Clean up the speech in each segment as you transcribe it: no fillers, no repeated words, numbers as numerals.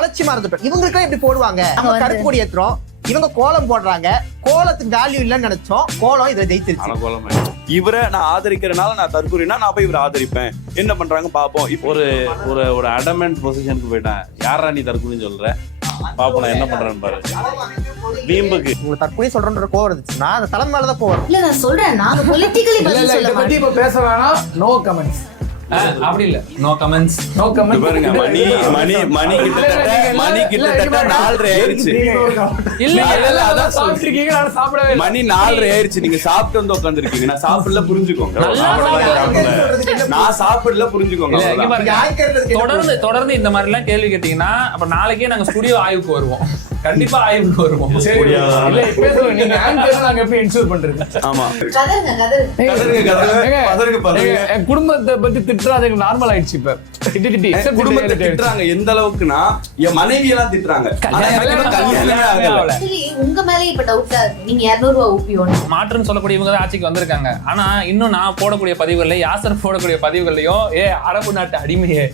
அலட்சியமா இருந்துட்டோம். இவங்களுக்கெல்லாம் எப்படி போடுவாங்க? நம்ம கருப்பு கொடி ஏத்துறோம், இவங்க கோலம் போடுறாங்க. கோலத்துக்கு வேல்யூ இல்லைன்னு நினைச்சோம், கோலம் இதை ஜெயிச்சிருச்சு. இவரை நான் ஆதரிக்கிறனால நான் தற்கூறினா நான் போய் இவரை ஆதரிப்பேன். என்ன பண்றாங்க பாப்போம். இப்போ ஒரு அடமெண்ட் பொசிஷனுக்கு போயிட்டேன். யாரா நீ தற்கூறின்னு சொல்ற, பாப்போம் நான் என்ன பண்றேன்னு பாரு. வீம்புக்கு உங்களுக்கு தற்கொலை சொல்றன்ற கோவம் இருந்துச்சுன்னா அந்த தலைமை மேலதான் கோவம். இல்ல நான் சொல்றேன், நாங்க பொலிட்டிக்கலி பதில் சொல்ல மாட்டோம். இப்ப பேச வேணாம். No comments. அப்படி இல்ல, நோ கமெண்ட்ஸ். No comments. பாருங்க, மணி கிட்டத்தட்ட 4:30 ஆயிருச்சு. இல்ல அதான் சாப்பிட்டுருக்கீங்க, நான் சாப்பிடவே இல்லை. மணி 4:30 ஆயிருச்சு. நீங்க சாப்பிட்டு வந்து உட்காந்துருக்கீங்க. நான் சாப்பிடல, புரிஞ்சுக்கோங்க. நான் சாப்பிடல, புரிஞ்சுக்கோங்க. தொடர்ந்து இந்த மாதிரி எல்லாம் கேள்வி கேட்டீங்கன்னா அப்புறம் நாளைக்கே நாங்க ஸ்டுடியோ ஆய்வுக்கு வருவோம். கண்டிப்பா ஆய்வுக்கு வருவோம். சரி, இல்ல இப்ப சொல்லுங்க, நீங்க ஆங்கர் நாங்க எப்படி இன்சூர் பண்றது? ஆமா, என் குடும்பத்தை பத்தி திட்டுறது எனக்கு நார்மல் ஆயிடுச்சு. இப்ப திட்டி குடும்பத்தை திட்டுறாங்க. எந்த அளவுக்குன்னா என் மனைவி எல்லாம் திட்டுறாங்க. உங்க மேலே இப்ப டவுட்டா இருக்கு. நீங்க 200 ரூபாய் ஊப்பியோன்னு மாற்றுன்னு சொல்லக்கூடிய இவங்க தான் ஆட்சிக்கு வந்திருக்காங்க. ஆனா இன்னும் நான் போடக்கூடிய பதிவுகள்ல, யாசர் போடக்கூடிய பதிவுகள்லயும் அரபு நாட்டு அடிமையே,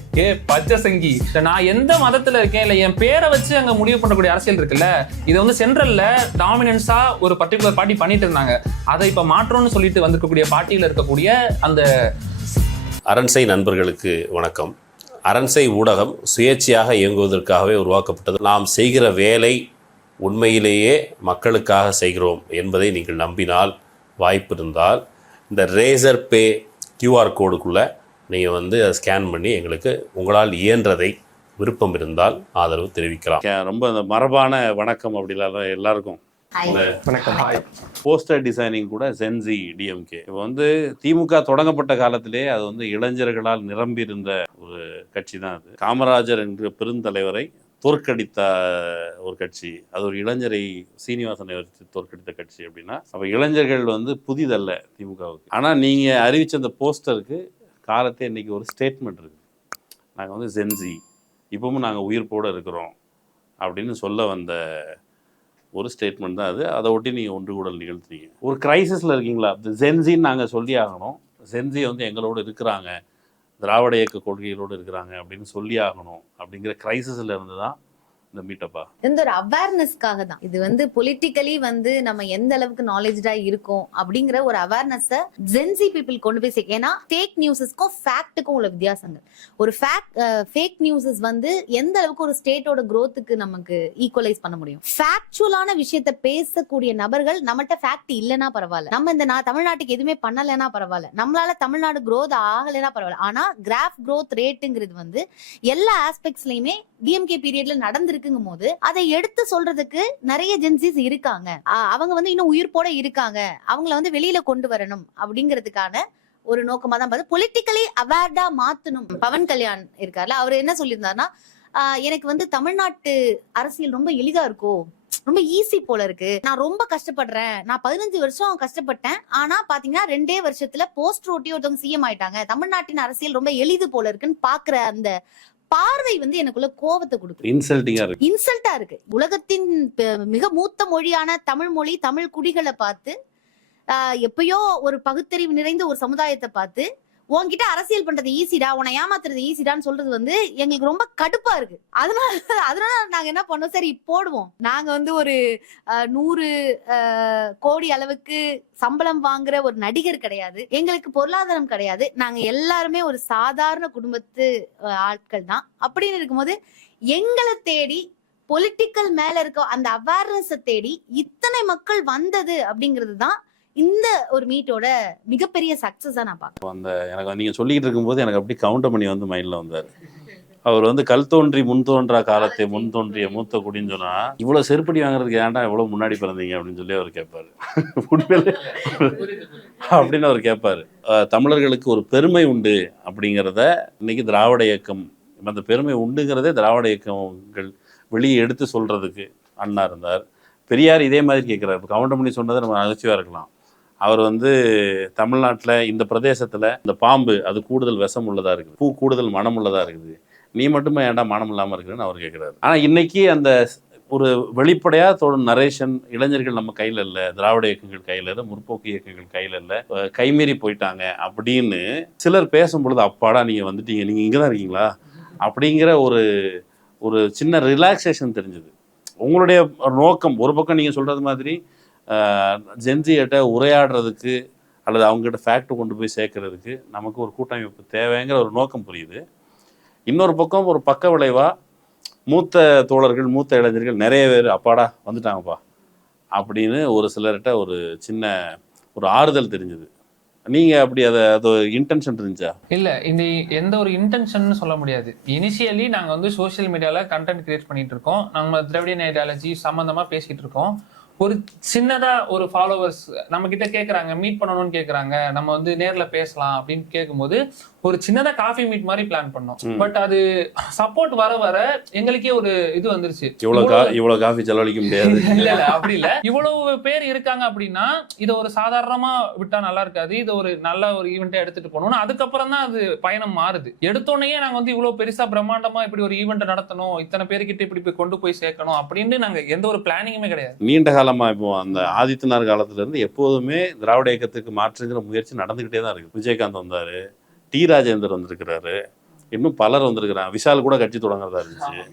பச்சை சங்கி, நான் எந்த மதத்துல இருக்கேன் இல்ல என் பேரை வச்சு அங்க முடிவு பண்ணக்கூடிய அரசியல் இருக்குல்ல, இது வந்து சென்ட்ரல்ல டாமினன்ஸா ஒரு பர்டிகுலர் பார்ட்டி பண்ணிட்டு இருந்தாங்க. அதை இப்ப மாற்றோம்னு சொல்லிட்டு வந்திருக்கக்கூடிய பார்ட்டியில இருக்கக்கூடிய அந்த அரண்சை நண்பர்களுக்கு வணக்கம். அரண்சை ஊடகம் சுயேட்சையாக இயங்குவதற்காகவே உருவாக்கப்பட்டது. நாம் செய்கிற வேலை உண்மையிலேயே மக்களுக்காக செய்கிறோம் என்பதை நீங்கள் நம்பினால், வாய்ப்பு இருந்தால் இந்த ரேசர் பே QR கோடுக்குள்ளே நீங்கள் வந்து அதை ஸ்கேன் பண்ணி எங்களுக்கு உங்களால் இயன்றதை விருப்பம் இருந்தால் ஆதரவு தெரிவிக்கலாம். ரொம்ப அந்த மரபான வணக்கம் அப்படிலாம் எல்லாருக்கும் போஸ்டர் டிசைனிங் கூட சென்சி டிஎம்கே. இப்போ வந்து திமுக தொடங்கப்பட்ட காலத்திலே அது வந்து இளைஞர்களால் நிரம்பி இருந்த ஒரு கட்சி தான் அது. காமராஜர் என்ற பெருந்தலைவரை தோற்கடித்த ஒரு கட்சி, அது ஒரு இளைஞரை சீனிவாசனை வச்சு தோற்கடித்த கட்சி அப்படின்னா அப்போ இளைஞர்கள் வந்து புதிதல்ல திமுகவுக்கு. ஆனால் நீங்கள் அறிவித்த அந்த போஸ்டருக்கு காலத்தை இன்னைக்கு ஒரு ஸ்டேட்மெண்ட் இருக்குது. நாங்கள் வந்து சென்சி, இப்பவும் நாங்கள் உயிர்ப்போடு இருக்கிறோம் அப்படின்னு சொல்ல வந்த ஒரு ஸ்டேட்மெண்ட் தான் அது. அதை ஒட்டி நீங்கள் ஒன்று கூடல் நிகழ்த்துறீங்க. ஒரு கிரைசிஸில் இருக்கீங்களா, ஜென்சின்னு நாங்கள் சொல்லி ஆகணும், ஜென்சி வந்து எங்களோடு இருக்கிறாங்க, திராவிட இயக்க கொள்கைகளோடு இருக்கிறாங்க அப்படின்னு சொல்லி ஆகணும் அப்படிங்கிற கிரைசிஸில் இருந்து தான் இந்த மீட்டப்பா. இந்த ஒரு அவேர்னஸ்க்காக தான் இது வந்து பொலிட்டிக்கலி வந்து நம்ம எந்த அளவுக்கு நாலேஜா இருக்கோம் அப்படிங்கிற ஒரு அவேர்னஸை ஜென்சி பீப்புள் கொண்டு போய் சேர்க்க. ஏன்னா ஃபேக் நியூஸஸ்க்கும் ஃபேக்ட்டுக்கும் உள்ள வித்தியாசங்கள். ஒரு ஃபேக் நியூஸஸ் வந்து எந்த அளவுக்கு ஒரு ஸ்டேட்டோட growthக்கு நமக்கு ஈக்குவலைஸ் பண்ண முடியும். ஃபேக்சுவலான விஷயத்த பேசக்கூடிய நபர்கள் நம்மகிட்ட ஃபேக்ட் இல்லைன்னா பரவாயில்ல, நம்ம இந்த தமிழ்நாட்டுக்கு எதுவுமே பண்ணலைன்னா பரவாயில்ல, நம்மளால தமிழ்நாடு growth ஆகலைன்னா பரவாயில்ல. ஆனா கிராஃப் growth ரேட்டுங்கிறது வந்து எல்லா ஆஸ்பெக்ட்ஸ்லயுமே டிஎம்கே பீரியட்ல நடந்திருக்குங்கும் போது அதை எடுத்து சொல்றதுக்கு நிறைய ஜென்சிஸ் இருக்காங்க. அவங்க வந்து இன்னும் உயிர்ப்போட இருக்காங்க, அவங்கள வந்து வெளியில கொண்டு வரணும் அப்படிங்கிறதுக்கான ஒரு நோக்கமா தான் பார்த்து பொலிட்டிக்கலி அவேர்டா மாத்தணும். பவன் கல்யாண் இருக்காருல்ல, அவர் என்ன சொல்லியிருந்தாருன்னா, எனக்கு வந்து தமிழ்நாட்டு அரசியல் ரொம்ப எளிதா இருக்கும், ரொம்ப ஈஸி போல இருக்கு, நான் ரொம்ப கஷ்டப்படுறேன், நான் 15 வருஷம் கஷ்டப்பட்டேன், ஆனா பாத்தீங்கன்னா 2 வருஷத்துல போஸ்ட் ஓட்டி ஒருத்தவங்க சிஎம் ஆயிட்டாங்க, தமிழ்நாட்டின் அரசியல் ரொம்ப எளிது போல இருக்குன்னு பாக்குற அந்த பார்வை வந்து எனக்குள்ள கோவத்தை கொடுக்குது. இன்சல்ட்டா இருக்கு. உலகத்தின் மிக மூத்த மொழியான தமிழ் மொழி, தமிழ் குடிகளை பார்த்து, எப்பயோ ஒரு பகுத்தறிவு நிறைந்த ஒரு சமுதாயத்தை பார்த்து உன்கிட்ட அரசியல் பண்றது ஈஸிடா, உன்னை ஏமாத்துறது ஈஸிடான்னு சொல்றது வந்து எங்களுக்கு ரொம்ப கடுப்பா இருக்கு. அதனால நாங்க என்ன பண்ணோம், சரி போடுவோம். நாங்க வந்து ஒரு 100 கோடி அளவுக்கு சம்பளம் வாங்குற ஒரு நடிகர் கிடையாது, எங்களுக்கு பொருளாதாரம் கிடையாது, நாங்க எல்லாருமே ஒரு சாதாரண குடும்பத்து ஆட்கள் தான். அப்படின்னு இருக்கும்போது எங்களை தேடி பொலிட்டிக்கல் மேல இருக்க அந்த அவேர்னஸ் தேடி இத்தனை மக்கள் வந்தது அப்படிங்கிறது தான் இந்த ஒரு மீட்டோட மிகப்பெரிய சக்சஸா நான் பார்க்கிறேன். அந்த எனக்கு நீங்க சொல்லிக்கிட்டு இருக்கும்போது எனக்கு அப்படி கவுண்டர் பண்ணி வந்து மைண்ட்ல வந்தாரு. அவர் வந்து கல் தோன்றி முன் தோன்றா காலத்தை முன் தோன்றிய மூத்த குடின்னு சொன்னா, இவ்வளவு செருப்படி வாங்குறதுக்கு ஏன்டா இவ்வளவு முன்னாடி பிறந்தீங்க அப்படின்னு சொல்லி அவர் கேட்பாரு. அப்படின்னு அவர் கேட்பாரு. தமிழர்களுக்கு ஒரு பெருமை உண்டு அப்படிங்கிறத இன்னைக்கு திராவிட இயக்கம், அந்த பெருமை உண்டுங்கிறதே திராவிட இயக்கங்கள் வெளியே எடுத்து சொல்றதுக்கு அண்ணா இருந்தார். பெரியார் இதே மாதிரி கேட்கிறார். இப்போ கவுண்டர் பண்ணி சொன்னதை நம்ம நகைச்சுவையா இருக்கலாம். அவர் வந்து தமிழ்நாட்டில் இந்த பிரதேசத்தில் இந்த பாம்பு அது கூடுதல் விஷம் உள்ளதாக இருக்குது, பூ கூடுதல் மனம் உள்ளதாக இருக்குது, நீ மட்டுமே ஏன்டா மனம் இல்லாமல் இருக்குன்னு அவர் கேட்குறாரு. ஆனால் இன்னைக்கு அந்த ஒரு வெளிப்படையாக நரேஷன் இளைஞர்கள் நம்ம கையில் இல்லை, திராவிட இயக்கங்கள் கையில் இல்லை, முற்போக்கு இயக்கங்கள் கையில் இல்லை, கைமீறி போயிட்டாங்க அப்படின்னு சிலர் பேசும்பொழுது, அப்பாடா நீங்கள் வந்துட்டீங்க, நீங்கள் இங்கே தான் இருக்கீங்களா அப்படிங்கிற ஒரு சின்ன ரிலாக்ஸேஷன் தெரிஞ்சுது. உங்களுடைய நோக்கம் ஒரு பக்கம் நீங்கள் சொல்கிறது மாதிரி ஜென்சிகிட்ட உரையாடுறதுக்கு அல்லது அவங்ககிட்ட ஃபேக்ட் கொண்டு போய் சேர்க்கறதுக்கு நமக்கு ஒரு கூட்டமைப்பு தேவைங்கிற ஒரு நோக்கம் புரியுது. இன்னொரு பக்கம் ஒரு பக்க விளைவாக மூத்த தோழர்கள் மூத்த இளைஞர்கள் நிறைய பேர் அப்பாடா வந்துட்டாங்கப்பா அப்படின்னு ஒரு சிலர்கிட்ட ஒரு சின்ன ஒரு ஆறுதல் தெரிஞ்சுது. நீங்கள் அப்படி அது இன்டென்ஷன் இருந்துச்சா? இல்லை, இந்த எந்த ஒரு இன்டென்ஷன் சொல்ல முடியாது. இனிஷியலி நாங்கள் வந்து சோஷியல் மீடியாவில் கண்டென்ட் கிரியேட் பண்ணிட்டு இருக்கோம். நம்ம திராவிடியன் ஐடியாலஜி சம்மந்தமாக பேசிகிட்டு இருக்கோம். ஒரு சின்னதா ஒரு ஃபாலோவர்ஸ் நம்ம கிட்ட கேட்குறாங்க, மீட் பண்ணணும்னு கேட்குறாங்க, நம்ம வந்து நேரில் பேசலாம் அப்படின்னு கேட்கும்போது ஒரு சின்னதா காஃபி மீட் மாதிரி பிளான் பண்ணோம். பட் அது சப்போர்ட் வர வர எங்களுக்கே ஒரு இது வந்துருச்சு, இவ்வளவு காஃபி செலவழிக்க முடியாது. இல்ல அப்படி இல்ல, இவ்வளவு பேர் இருக்காங்க அப்படின்னா இதை ஒரு சாதாரணமா விட்டா நல்லா இருக்காது, இது ஒரு நல்ல ஒரு ஈவெண்ட்டை எடுத்துட்டு போகணும்னு அதுக்கப்புறம் தான் அது பயணம் மாறுது. எடுத்தோடனே நாங்க வந்து இவ்வளவு பெருசா பிரம்மாண்டமா இப்படி ஒரு ஈவெண்ட் நடத்தணும், இத்தனை பேருக்கிட்ட இப்படி போய் கொண்டு போய் சேர்க்கணும் அப்படின்னு நாங்க எந்த ஒரு பிளானிங்குமே கிடையாது. நீண்ட காலமா இப்போ அந்த ஆதித்யநாத் காலத்துல இருந்து எப்போதுமே திராவிட இயக்கத்துக்கு மாற்றுங்கிற முயற்சி நடந்துகிட்டே தான் இருக்கு. விஜயகாந்த் வந்தாரு, டி ராஜேந்தர் வந்திருக்கிறாரு, இன்னும் பலர் வந்திருக்கிறாங்க, விஷால் கூட கட்சி தொடங்குறதா இருந்துச்சு.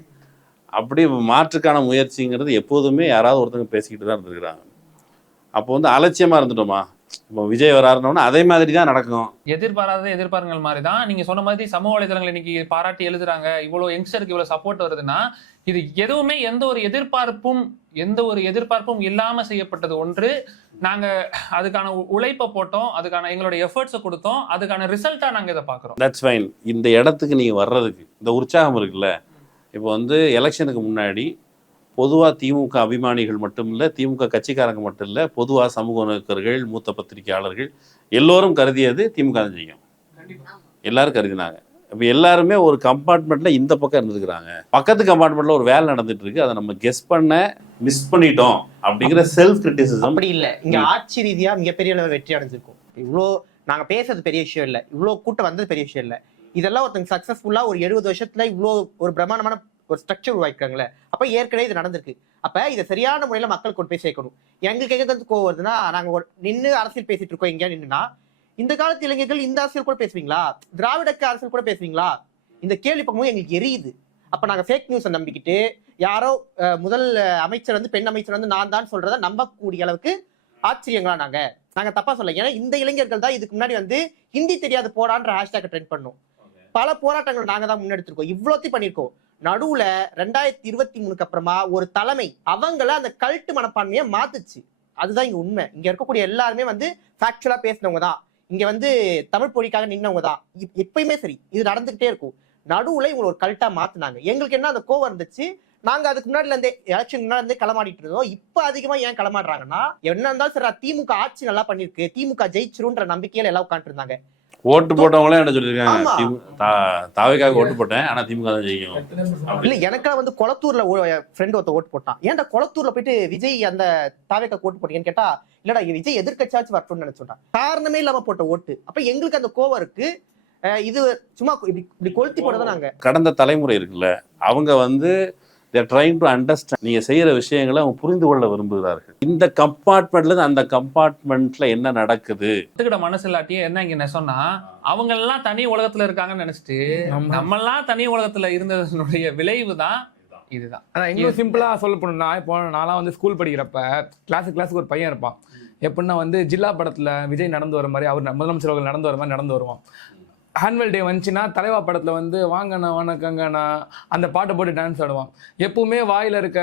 அப்படி மாற்றுக்கான முயற்சிங்கிறது எப்போதுமே யாராவது ஒருத்தங்க பேசிக்கிட்டு தான் இருந்திருக்கிறாங்க. அப்போ வந்து அலட்சியமா இருந்துட்டோமா, இப்போ விஜய் வராருனோன்னா அதே மாதிரி தான் நடக்கும். எதிர்பாராத எதிர்பார்ப்புகள் மாதிரி தான் நீங்க சொன்ன மாதிரி சமூக வலைதளங்கள் இன்னைக்கு பாராட்டி எழுதுறாங்க, இவ்வளவு யங்ஸ்டருக்கு இவ்வளவு சப்போர்ட் வருதுன்னா இது எதுவுமே எந்த ஒரு எதிர்பார்ப்பும் இல்லாம செய்யப்பட்டது ஒன்று. நாங்க அதுக்கான உழைப்பை போட்டோம், அதுக்கான எங்களோட எஃபர்ட்ஸை கொடுத்தோம், அதுக்கான ரிசல்ட்டா நாங்க இதை பாக்குறோம். That's fine. இந்த இடத்துக்கு நீங்க வர்றதுக்கு இந்த உற்சாகம் இருக்குல்ல, இப்போ வந்து எலெக்ஷனுக்கு முன்னாடி பொதுவாக திமுக அபிமானிகள் மட்டும் இல்லை, திமுக கட்சிக்காரங்க மட்டும் இல்லை, பொதுவாக சமூக நோக்கர்கள் மூத்த பத்திரிகையாளர்கள் எல்லோரும் கருதியது திமுக தான் செய்யும். எல்லாரும் கருதினாங்க. இப்போ எல்லாருமே ஒரு கம்பார்ட்மெண்ட்ல இந்த பக்கம் இருந்துருக்குறாங்க, பக்கத்து கம்பார்ட்மெண்ட்ல ஒரு வேலை நடந்துட்டு இருக்கு, அதை நம்ம கெஸ் பண்ண மிஸ் பண்ணிட்டோம் அப்படிங்கிற செல்ஃப் கிரிட்டிசிசம். அப்படி இல்லை, இங்க ஆட்சி ரீதியா மிகப்பெரிய அளவு வெற்றி அடைஞ்சிருக்கும். இவ்வளோ நாங்க பேசுறது பெரிய விஷயம் இல்லை, இவ்வளோ கூட்டம் வந்தது பெரிய விஷயம் இல்லை. இதெல்லாம் ஒருத்தங்க சக்சஸ்ஃபுல்லா ஒரு 70 வருஷத்துல இவ்வளோ ஒரு பிரமாண்டமான ஒரு ஸ்ட்ரக்சர் உருவாக்கிருக்காங்களே, அப்ப ஏற்கனவே இது நடந்திருக்கு. அப்ப இதை சரியான முறையில மக்கள் கொண்டு போய் சேர்க்கணும். எங்களுக்கு எங்க கோவம் வருதுன்னா, நாங்க நின்று அரசியல் பேசிட்டு இருக்கோம், எங்கேயா நின்றுனா இந்த காலத்து இளைஞர்கள் இந்த அரசியல் கூட பேசுவீங்களா, திராவிடக்கு அரசியல் கூட பேசுவீங்களா, இந்த கேள்வி பார்க்கும்போது எங்களுக்கு எரியுது. அப்ப நாங்க ஃபேக் நியூஸை நம்பிக்கிட்டு யாரோ முதல் அமைச்சர் வந்து பெண் அமைச்சர் வந்து நான் தான் சொல்றதை நம்பக்கூடிய அளவுக்கு ஆச்சரியங்களா நாங்க தப்பா சொல்ல. ஏன்னா இந்த இளைஞர்கள் தான் இதுக்கு முன்னாடி வந்து ஹிந்தி தெரியாது போடான்ற ஹேஷ்டேக் ட்ரெண்ட் பண்ணோம். பல போராட்டங்கள் நாங்க தான் முன்னெடுத்திருக்கோம், இவ்வளோத்தையும் பண்ணியிருக்கோம். நடுவுல 2023 அப்புறமா ஒரு தலைமை அவங்கள அந்த கல்ட்டு மனப்பான்மையை மாத்துச்சு. அதுதான் இங்க உண்மை. இங்க இருக்கக்கூடிய எல்லாருமே வந்து ஃபேக்சுவலா பேசினவங்க தான், இங்க வந்து தமிழ் பொழிக்காக நின்னவங்க தான். எப்பயுமே சரி, இது நடந்துகிட்டே இருக்கும். நடுவுல இவங்க ஒரு கல்ட்டா மாத்தினாங்க. எங்களுக்கு என்ன அந்த கோவம் இருந்துச்சு, நாங்க அதுக்கு முன்னாடில இருந்தே எலெக்ஷன் முன்னாடி இருந்தே களமாடிட்டு இருந்தோம். இப்ப அதிகமா ஏன் களமாடுறாங்கன்னா, என்ன இருந்தாலும் சரி திமுக ஆட்சி நல்லா பண்ணிருக்கு, திமுக ஜெயிச்சிரும்ன்ற நம்பிக்கையில எல்லாம் உட்காந்துட்டு இருந்தாங்க. ஓட்டு போட்டவங்களே என்ன சொல்லியிருக்காங்க, தாவேக்காக ஓட்டு போட்டேன் ஆனா திமுக தான் ஜெயிக்கும். இல்ல எனக்கெல்லாம் வந்து கொளத்தூர்ல ஃப்ரெண்ட் ஒருத்த ஓட்டு போட்டான். ஏன்டா கொளத்தூர்ல போயிட்டு விஜய் அந்த தாவேக்காக ஓட்டு போட்டீங்கன்னு கேட்டா, இல்லடா விஜய் எதிர்கட்சியாச்சும் வரட்டும்னு நினைச்சோட்டான். காரணமே இல்லாம போட்ட ஓட்டு. அப்ப எங்களுக்கு அந்த கோவம் இருக்கு. இது சும்மா இப்படி கொளுத்தி போட்டதான் நாங்க. கடந்த தலைமுறை இருக்குல்ல, அவங்க வந்து they're trying to understand. நீங்க செய்யற விஷயங்களை அவங்க புரிந்து கொள்ள விரும்புகிறார்கள். இந்த கம்பார்ட்மெண்ட்ல இருந்து அந்த கம்பார்ட்மெண்ட்ல என்ன நடக்குது மனசு இல்லாட்டியே என்ன இங்க சொன்னா, அவங்க எல்லாம் தனி உலகத்துல இருக்காங்கன்னு நினைச்சிட்டு நம்ம எல்லாம் தனி உலகத்துல இருந்ததனுடைய விளைவு தான் இதுதான். இன்னும் சிம்பிளா சொல்ல போனா, இப்போ நான்லாம் வந்து ஸ்கூல் படிக்கிறப்ப கிளாஸுக்கு ஒரு பையன் இருப்பான். எப்படின்னா வந்து ஜில்லா படத்துல விஜய் நடந்து வர மாதிரி, அவர் முதலமைச்சர் அவர்கள் நடந்து வர மாதிரி நடந்து வருவான். ஆனுவல் டே வந்துச்சுன்னா தலைவா படத்தில் வந்து வாங்கண்ணா வணக்கங்கண்ணா அந்த பாட்டை போட்டு டான்ஸ் ஆடுவான். எப்பவுமே வாயில் இருக்க